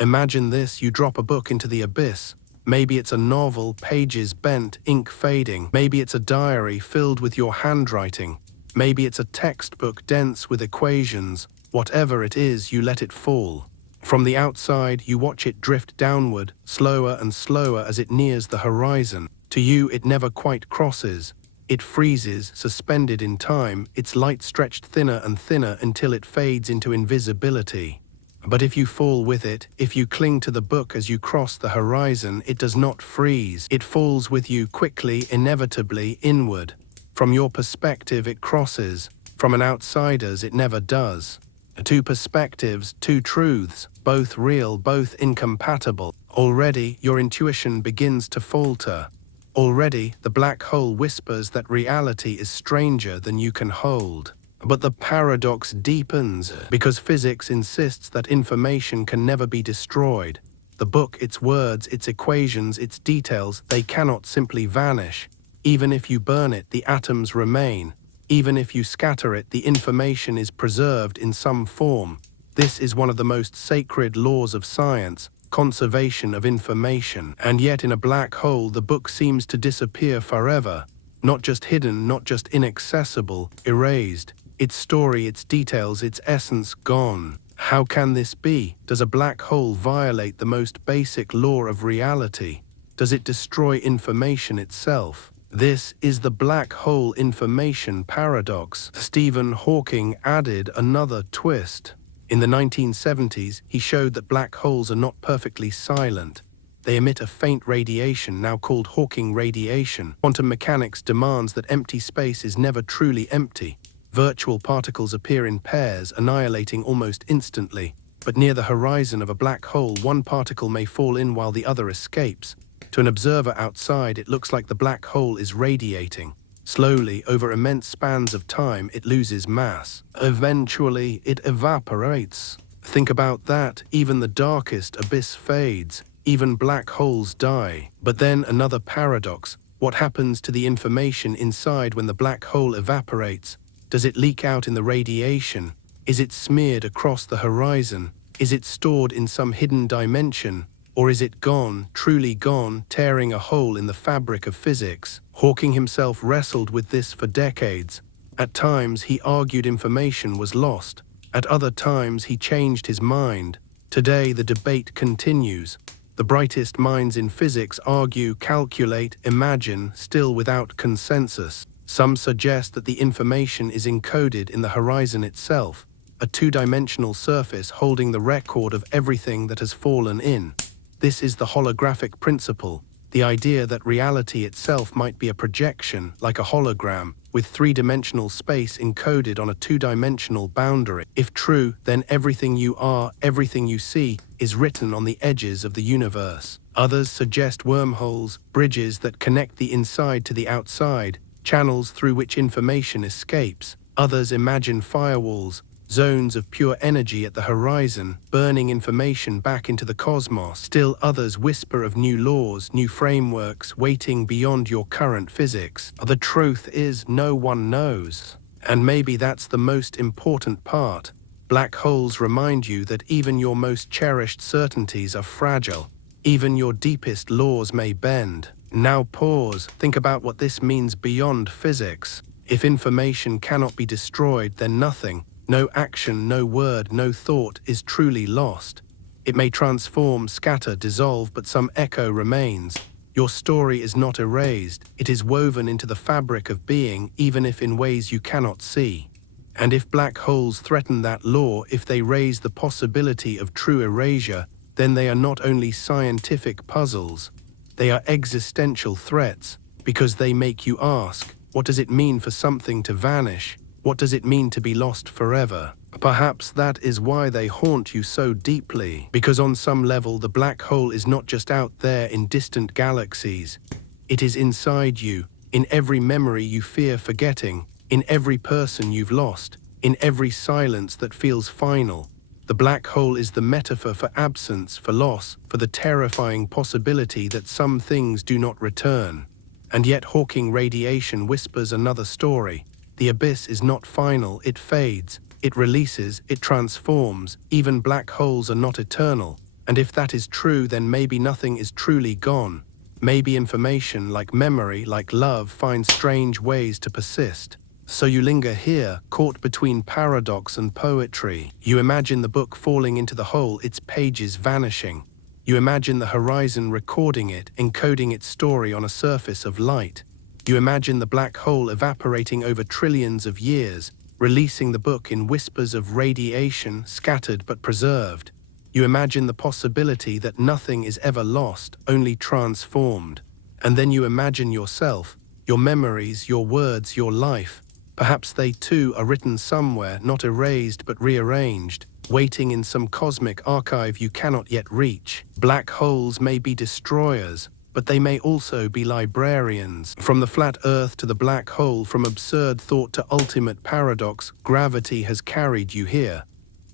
Imagine this, you drop a book into the abyss. Maybe it's a novel, pages bent, ink fading. Maybe it's a diary filled with your handwriting. Maybe it's a textbook dense with equations. Whatever it is, you let it fall. From the outside, you watch it drift downward, slower and slower as it nears the horizon. To you, it never quite crosses. It freezes, suspended in time, its light stretched thinner and thinner until it fades into invisibility. But if you fall with it, if you cling to the book as you cross the horizon, it does not freeze. It falls with you quickly, inevitably, inward. From your perspective, it crosses. From an outsider's, it never does. Two perspectives, two truths, both real, both incompatible. Already, your intuition begins to falter. Already, the black hole whispers that reality is stranger than you can hold. But the paradox deepens because physics insists that information can never be destroyed. The book, its words, its equations, its details, they cannot simply vanish. Even if you burn it, the atoms remain. Even if you scatter it, the information is preserved in some form. This is one of the most sacred laws of science, conservation of information. And yet in a black hole, the book seems to disappear forever. Not just hidden, not just inaccessible, erased. Its story, its details, its essence gone. How can this be? Does a black hole violate the most basic law of reality? Does it destroy information itself? This is the black hole information paradox. Stephen Hawking added another twist. In the 1970s, he showed that black holes are not perfectly silent. They emit a faint radiation, now called Hawking radiation. Quantum mechanics demands that empty space is never truly empty. Virtual particles appear in pairs, annihilating almost instantly. But near the horizon of a black hole, one particle may fall in while the other escapes. To an observer outside, it looks like the black hole is radiating. Slowly, over immense spans of time, it loses mass. Eventually, it evaporates. Think about that. Even the darkest abyss fades. Even black holes die. But then another paradox. What happens to the information inside when the black hole evaporates? Does it leak out in the radiation? Is it smeared across the horizon? Is it stored in some hidden dimension? Or is it gone, truly gone, tearing a hole in the fabric of physics? Hawking himself wrestled with this for decades. At times, he argued information was lost. At other times, he changed his mind. Today, the debate continues. The brightest minds in physics argue, calculate, imagine, still without consensus. Some suggest that the information is encoded in the horizon itself, a two-dimensional surface holding the record of everything that has fallen in. This is the holographic principle, the idea that reality itself might be a projection, like a hologram, with three-dimensional space encoded on a two-dimensional boundary. If true, then everything you are, everything you see, is written on the edges of the universe. Others suggest wormholes, bridges that connect the inside to the outside, channels through which information escapes. Others imagine firewalls, zones of pure energy at the horizon, burning information back into the cosmos. Still others whisper of new laws, new frameworks, waiting beyond your current physics. The truth is, no one knows. And maybe that's the most important part. Black holes remind you that even your most cherished certainties are fragile. Even your deepest laws may bend. Now pause, think about what this means beyond physics. If information cannot be destroyed, then nothing, no action, no word, no thought is truly lost. It may transform, scatter, dissolve, but some echo remains. Your story is not erased, it is woven into the fabric of being, even if in ways you cannot see. And if black holes threaten that law, if they raise the possibility of true erasure, then they are not only scientific puzzles, they are existential threats, because they make you ask, what does it mean for something to vanish? What does it mean to be lost forever? Perhaps that is why they haunt you so deeply, because on some level the black hole is not just out there in distant galaxies. It is inside you, in every memory you fear forgetting, in every person you've lost, in every silence that feels final. The black hole is the metaphor for absence, for loss, for the terrifying possibility that some things do not return. And yet Hawking radiation whispers another story. The abyss is not final, it fades, it releases, it transforms. Even black holes are not eternal. And if that is true, then maybe nothing is truly gone. Maybe information, like memory, like love, finds strange ways to persist. So you linger here, caught between paradox and poetry. You imagine the book falling into the hole, its pages vanishing. You imagine the horizon recording it, encoding its story on a surface of light. You imagine the black hole evaporating over trillions of years, releasing the book in whispers of radiation, scattered but preserved. You imagine the possibility that nothing is ever lost, only transformed. And then you imagine yourself, your memories, your words, your life. Perhaps they too are written somewhere, not erased but rearranged, waiting in some cosmic archive you cannot yet reach. Black holes may be destroyers, but they may also be librarians. From the flat Earth to the black hole, from absurd thought to ultimate paradox, gravity has carried you here.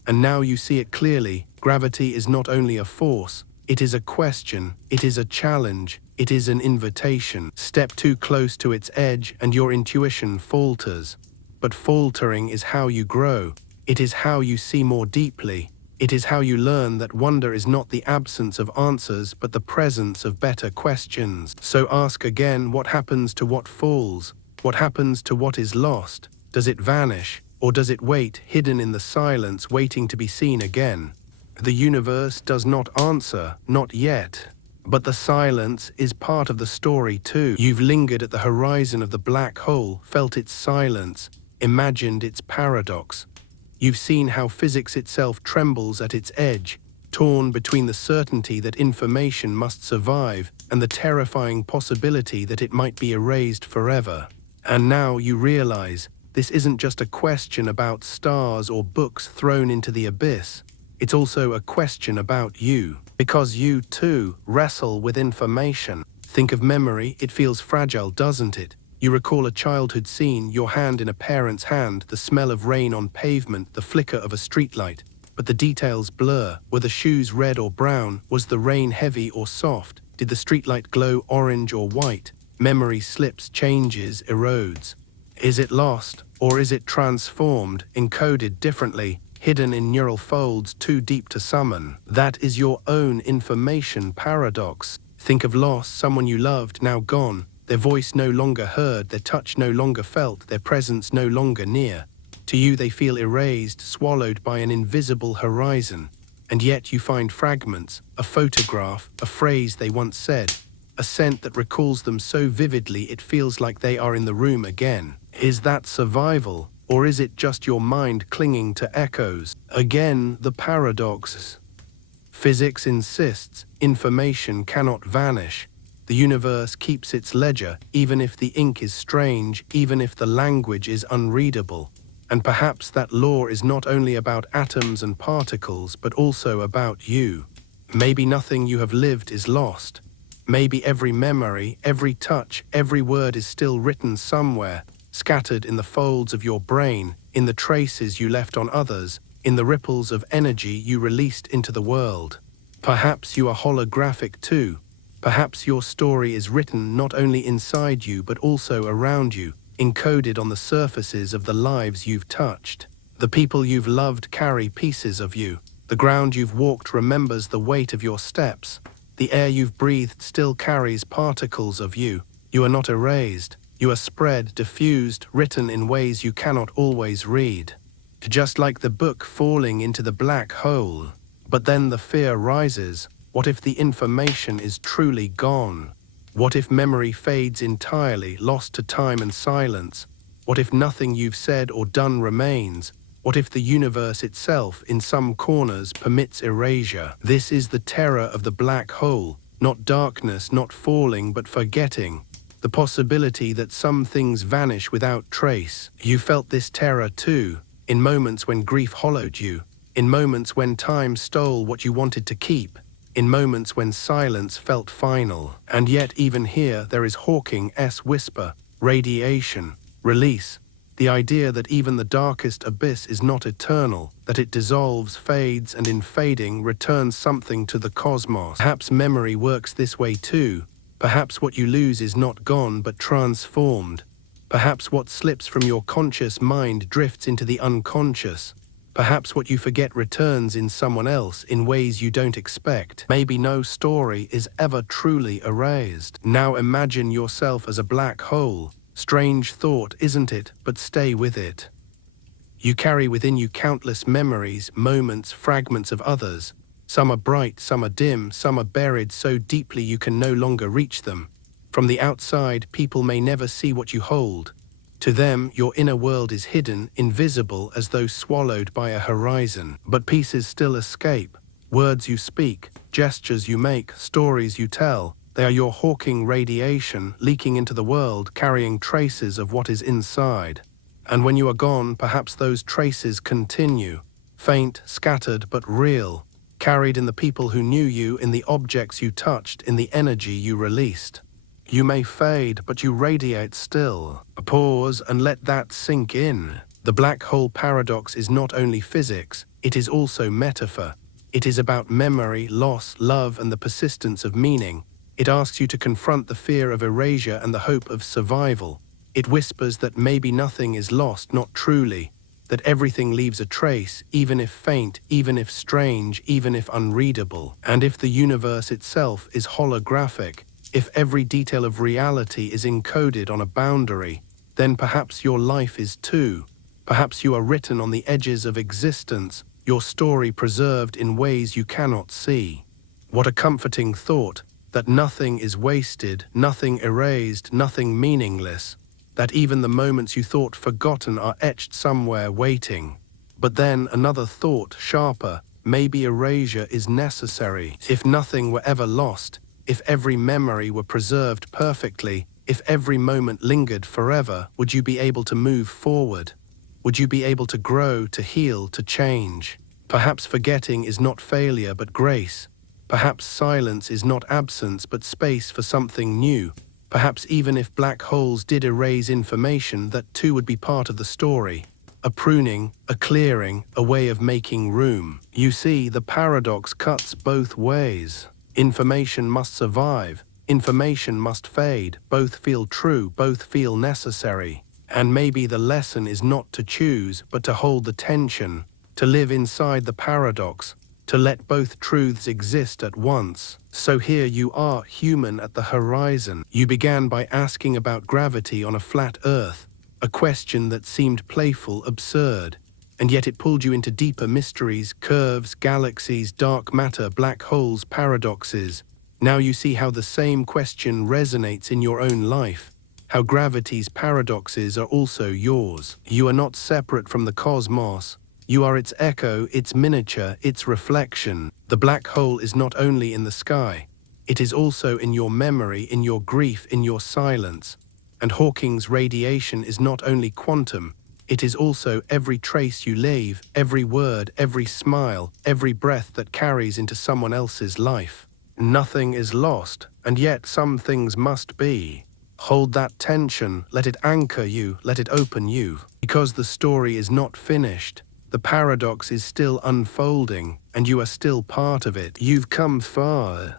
And now you see it clearly. Gravity is not only a force, it is a question, it is a challenge, it is an invitation. Step too close to its edge and your intuition falters. But faltering is how you grow. It is how you see more deeply. It is how you learn that wonder is not the absence of answers but the presence of better questions. So ask again, what happens to what falls? What happens to what is lost? Does it vanish? Or does it wait, hidden in the silence, waiting to be seen again? The universe does not answer, not yet. But the silence is part of the story too. You've lingered at the horizon of the black hole, felt its silence, imagined its paradox. You've seen how physics itself trembles at its edge, torn between the certainty that information must survive and the terrifying possibility that it might be erased forever. And now you realize, this isn't just a question about stars or books thrown into the abyss. It's also a question about you, because you too wrestle with information. Think of memory, it feels fragile, doesn't it? You recall a childhood scene, your hand in a parent's hand, the smell of rain on pavement, the flicker of a streetlight. But the details blur. Were the shoes red or brown? Was the rain heavy or soft? Did the streetlight glow orange or white? Memory slips, changes, erodes. Is it lost, or is it transformed, encoded differently, hidden in neural folds too deep to summon? That is your own information paradox. Think of loss, someone you loved, now gone, their voice no longer heard, their touch no longer felt, their presence no longer near. To you they feel erased, swallowed by an invisible horizon. And yet you find fragments, a photograph, a phrase they once said, a scent that recalls them so vividly it feels like they are in the room again. Is that survival, or is it just your mind clinging to echoes? Again, the paradoxes. Physics insists information cannot vanish. The universe keeps its ledger, even if the ink is strange, even if the language is unreadable. And perhaps that law is not only about atoms and particles, but also about you. Maybe nothing you have lived is lost. Maybe every memory, every touch, every word is still written somewhere, scattered in the folds of your brain, in the traces you left on others, in the ripples of energy you released into the world. Perhaps you are holographic too. Perhaps your story is written not only inside you but also around you, encoded on the surfaces of the lives you've touched. The people you've loved carry pieces of you. The ground you've walked remembers the weight of your steps. The air you've breathed still carries particles of you. You are not erased. You are spread, diffused, written in ways you cannot always read. Just like the book falling into the black hole. But then the fear rises. What if the information is truly gone? What if memory fades entirely, lost to time and silence? What if nothing you've said or done remains? What if the universe itself, in some corners, permits erasure? This is the terror of the black hole. Not darkness, not falling, but forgetting. The possibility that some things vanish without trace. You felt this terror too, in moments when grief hollowed you, in moments when time stole what you wanted to keep, in moments when silence felt final. And yet even here there is Hawking's whisper, radiation, release, the idea that even the darkest abyss is not eternal, that it dissolves, fades, and in fading returns something to the cosmos. Perhaps memory works this way too. Perhaps what you lose is not gone but transformed. Perhaps what slips from your conscious mind drifts into the unconscious. Perhaps what you forget returns in someone else in ways you don't expect. Maybe no story is ever truly erased. Now imagine yourself as a black hole. Strange thought, isn't it? But stay with it. You carry within you countless memories, moments, fragments of others. Some are bright, some are dim, some are buried so deeply you can no longer reach them. From the outside, people may never see what you hold. To them, your inner world is hidden, invisible, as though swallowed by a horizon. But pieces still escape. Words you speak, gestures you make, stories you tell, they are your Hawking radiation leaking into the world, carrying traces of what is inside. And when you are gone, perhaps those traces continue, faint, scattered, but real, carried in the people who knew you, in the objects you touched, in the energy you released. You may fade, but you radiate still. Pause and let that sink in. The black hole paradox is not only physics, it is also metaphor. It is about memory, loss, love, and the persistence of meaning. It asks you to confront the fear of erasure and the hope of survival. It whispers that maybe nothing is lost, not truly, that everything leaves a trace, even if faint, even if strange, even if unreadable. And if the universe itself is holographic, if every detail of reality is encoded on a boundary, then perhaps your life is too. Perhaps you are written on the edges of existence, your story preserved in ways you cannot see. What a comforting thought, that nothing is wasted, nothing erased, nothing meaningless, that even the moments you thought forgotten are etched somewhere waiting. But then another thought, sharper, maybe erasure is necessary. If nothing were ever lost, if every memory were preserved perfectly, if every moment lingered forever, would you be able to move forward? Would you be able to grow, to heal, to change? Perhaps forgetting is not failure but grace. Perhaps silence is not absence but space for something new. Perhaps even if black holes did erase information, that too would be part of the story. A pruning, a clearing, a way of making room. You see, the paradox cuts both ways. Information must survive. Information must fade. Both feel true, both feel necessary. And maybe the lesson is not to choose, but to hold the tension, to live inside the paradox, to let both truths exist at once. So here you are, human at the horizon. You began by asking about gravity on a flat Earth, a question that seemed playful, absurd, and yet it pulled you into deeper mysteries, curves, galaxies, dark matter, black holes, paradoxes. Now you see how the same question resonates in your own life, how gravity's paradoxes are also yours. You are not separate from the cosmos. You are its echo, its miniature, its reflection. The black hole is not only in the sky, it is also in your memory, in your grief, in your silence. And Hawking's radiation is not only quantum, it is also every trace you leave, every word, every smile, every breath that carries into someone else's life. Nothing is lost, and yet some things must be. Hold that tension, let it anchor you, let it open you. Because the story is not finished, the paradox is still unfolding, and you are still part of it. You've come far.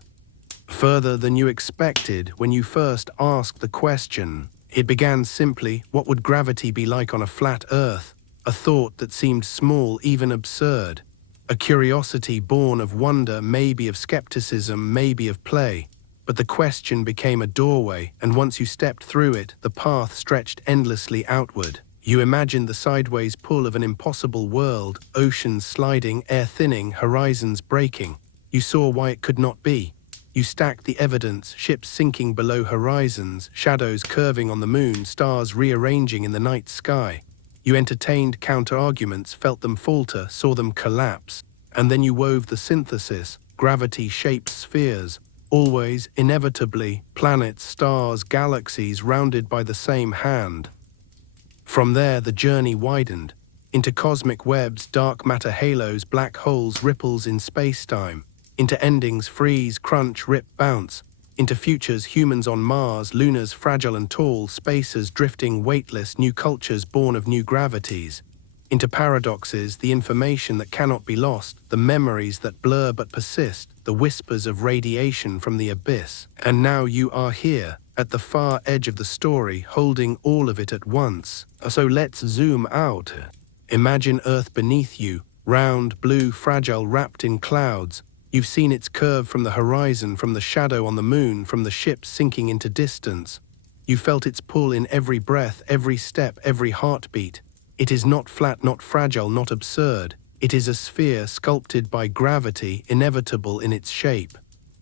Further than you expected when you first asked the question. It began simply, what would gravity be like on a flat Earth? A thought that seemed small, even absurd. A curiosity born of wonder, maybe of skepticism, maybe of play. But the question became a doorway, and once you stepped through it, the path stretched endlessly outward. You imagined the sideways pull of an impossible world, oceans sliding, air thinning, horizons breaking. You saw why it could not be. You stacked the evidence, ships sinking below horizons, shadows curving on the moon, stars rearranging in the night sky. You entertained counter-arguments, felt them falter, saw them collapse. And then you wove the synthesis. Gravity shaped spheres. Always, inevitably, planets, stars, galaxies rounded by the same hand. From there, the journey widened. Into cosmic webs, dark matter halos, black holes, ripples in space-time. Into endings, freeze, crunch, rip, bounce. Into futures, humans on Mars, lunars fragile and tall, spacers drifting weightless, new cultures born of new gravities. Into paradoxes, the information that cannot be lost, the memories that blur but persist, the whispers of radiation from the abyss. And now you are here, at the far edge of the story, holding all of it at once. So let's zoom out. Imagine Earth beneath you, round, blue, fragile, wrapped in clouds. You've seen its curve from the horizon, from the shadow on the moon, from the ship sinking into distance. You felt its pull in every breath, every step, every heartbeat. It is not flat, not fragile, not absurd. It is a sphere sculpted by gravity, inevitable in its shape.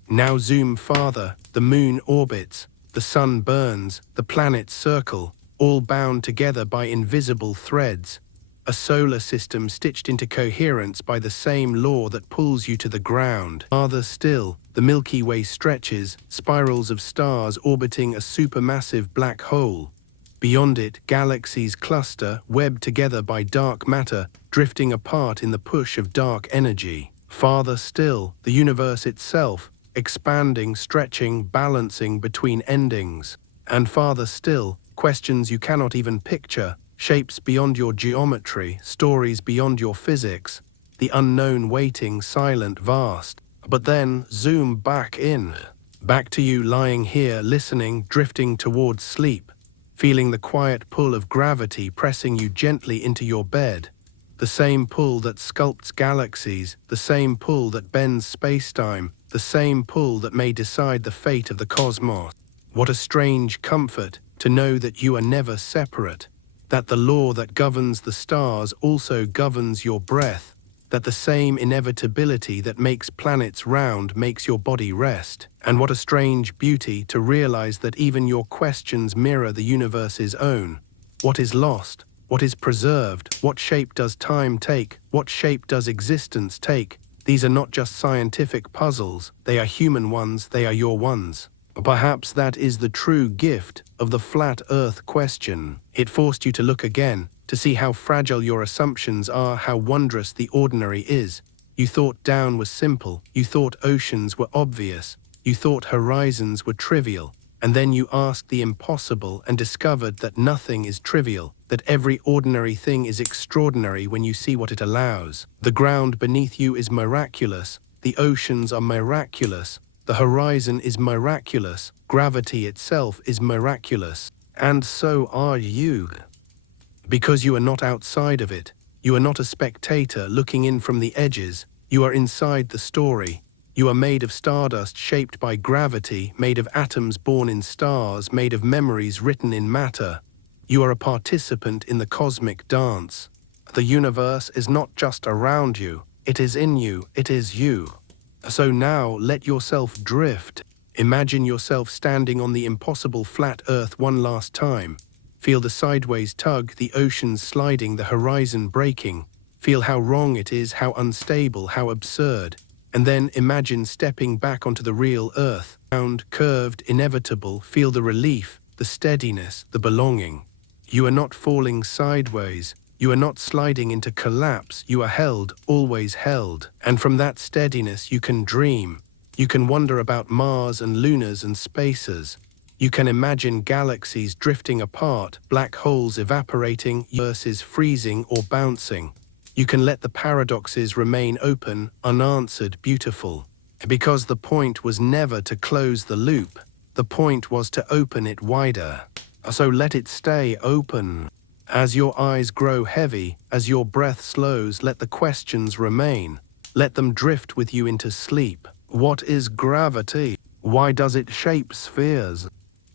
Now zoom farther. The moon orbits, the sun burns, the planets circle, all bound together by invisible threads. A solar system stitched into coherence by the same law that pulls you to the ground. Farther still, the Milky Way stretches, spirals of stars orbiting a supermassive black hole. Beyond it, galaxies cluster, webbed together by dark matter, drifting apart in the push of dark energy. Farther still, the universe itself, expanding, stretching, balancing between endings. And farther still, questions you cannot even picture, shapes beyond your geometry, stories beyond your physics, the unknown waiting, silent, vast. But then, zoom back in. Back to you lying here, listening, drifting towards sleep, feeling the quiet pull of gravity pressing you gently into your bed. The same pull that sculpts galaxies, the same pull that bends space-time, the same pull that may decide the fate of the cosmos. What a strange comfort to know that you are never separate, that the law that governs the stars also governs your breath, that the same inevitability that makes planets round makes your body rest. And what a strange beauty to realize that even your questions mirror the universe's own. What is lost? What is preserved? What shape does time take? What shape does existence take? These are not just scientific puzzles, they are human ones, they are your ones. Perhaps that is the true gift of the flat Earth question. It forced you to look again, to see how fragile your assumptions are, how wondrous the ordinary is. You thought down was simple, you thought oceans were obvious, you thought horizons were trivial, and then you asked the impossible and discovered that nothing is trivial, that every ordinary thing is extraordinary when you see what it allows. The ground beneath you is miraculous, the oceans are miraculous, the horizon is miraculous, gravity itself is miraculous, and so are you. Because you are not outside of it, you are not a spectator looking in from the edges, you are inside the story. You are made of stardust shaped by gravity, made of atoms born in stars, made of memories written in matter. You are a participant in the cosmic dance. The universe is not just around you, it is in you, it is you. So now let yourself drift. Imagine yourself standing on the impossible flat Earth one last time. Feel the sideways tug, the oceans sliding, the horizon breaking. Feel how wrong it is, how unstable, how absurd. And then imagine stepping back onto the real Earth. Round, curved, inevitable, feel the relief, the steadiness, the belonging. You are not falling sideways. You are not sliding into collapse, you are held, always held. And from that steadiness you can dream. You can wonder about Mars and lunars and spacers. You can imagine galaxies drifting apart, black holes evaporating, universes freezing or bouncing. You can let the paradoxes remain open, unanswered, beautiful. Because the point was never to close the loop. The point was to open it wider. So let it stay open. As your eyes grow heavy, as your breath slows, let the questions remain. Let them drift with you into sleep. What is gravity? Why does it shape spheres?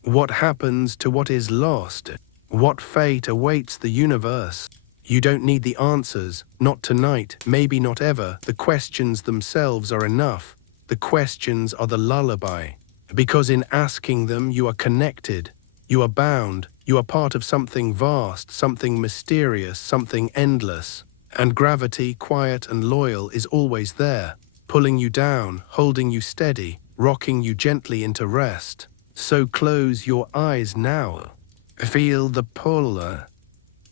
What happens to what is lost? What fate awaits the universe? You don't need the answers, not tonight, maybe not ever. The questions themselves are enough. The questions are the lullaby. Because in asking them you are connected. You are bound, you are part of something vast, something mysterious, something endless. And gravity, quiet and loyal, is always there, pulling you down, holding you steady, rocking you gently into rest. So close your eyes now. Feel the pull.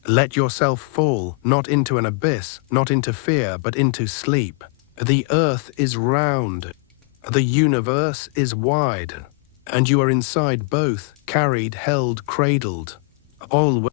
Let yourself fall, not into an abyss, not into fear, but into sleep. The earth is round. The universe is wide. And you are inside both, carried, held, cradled. Always.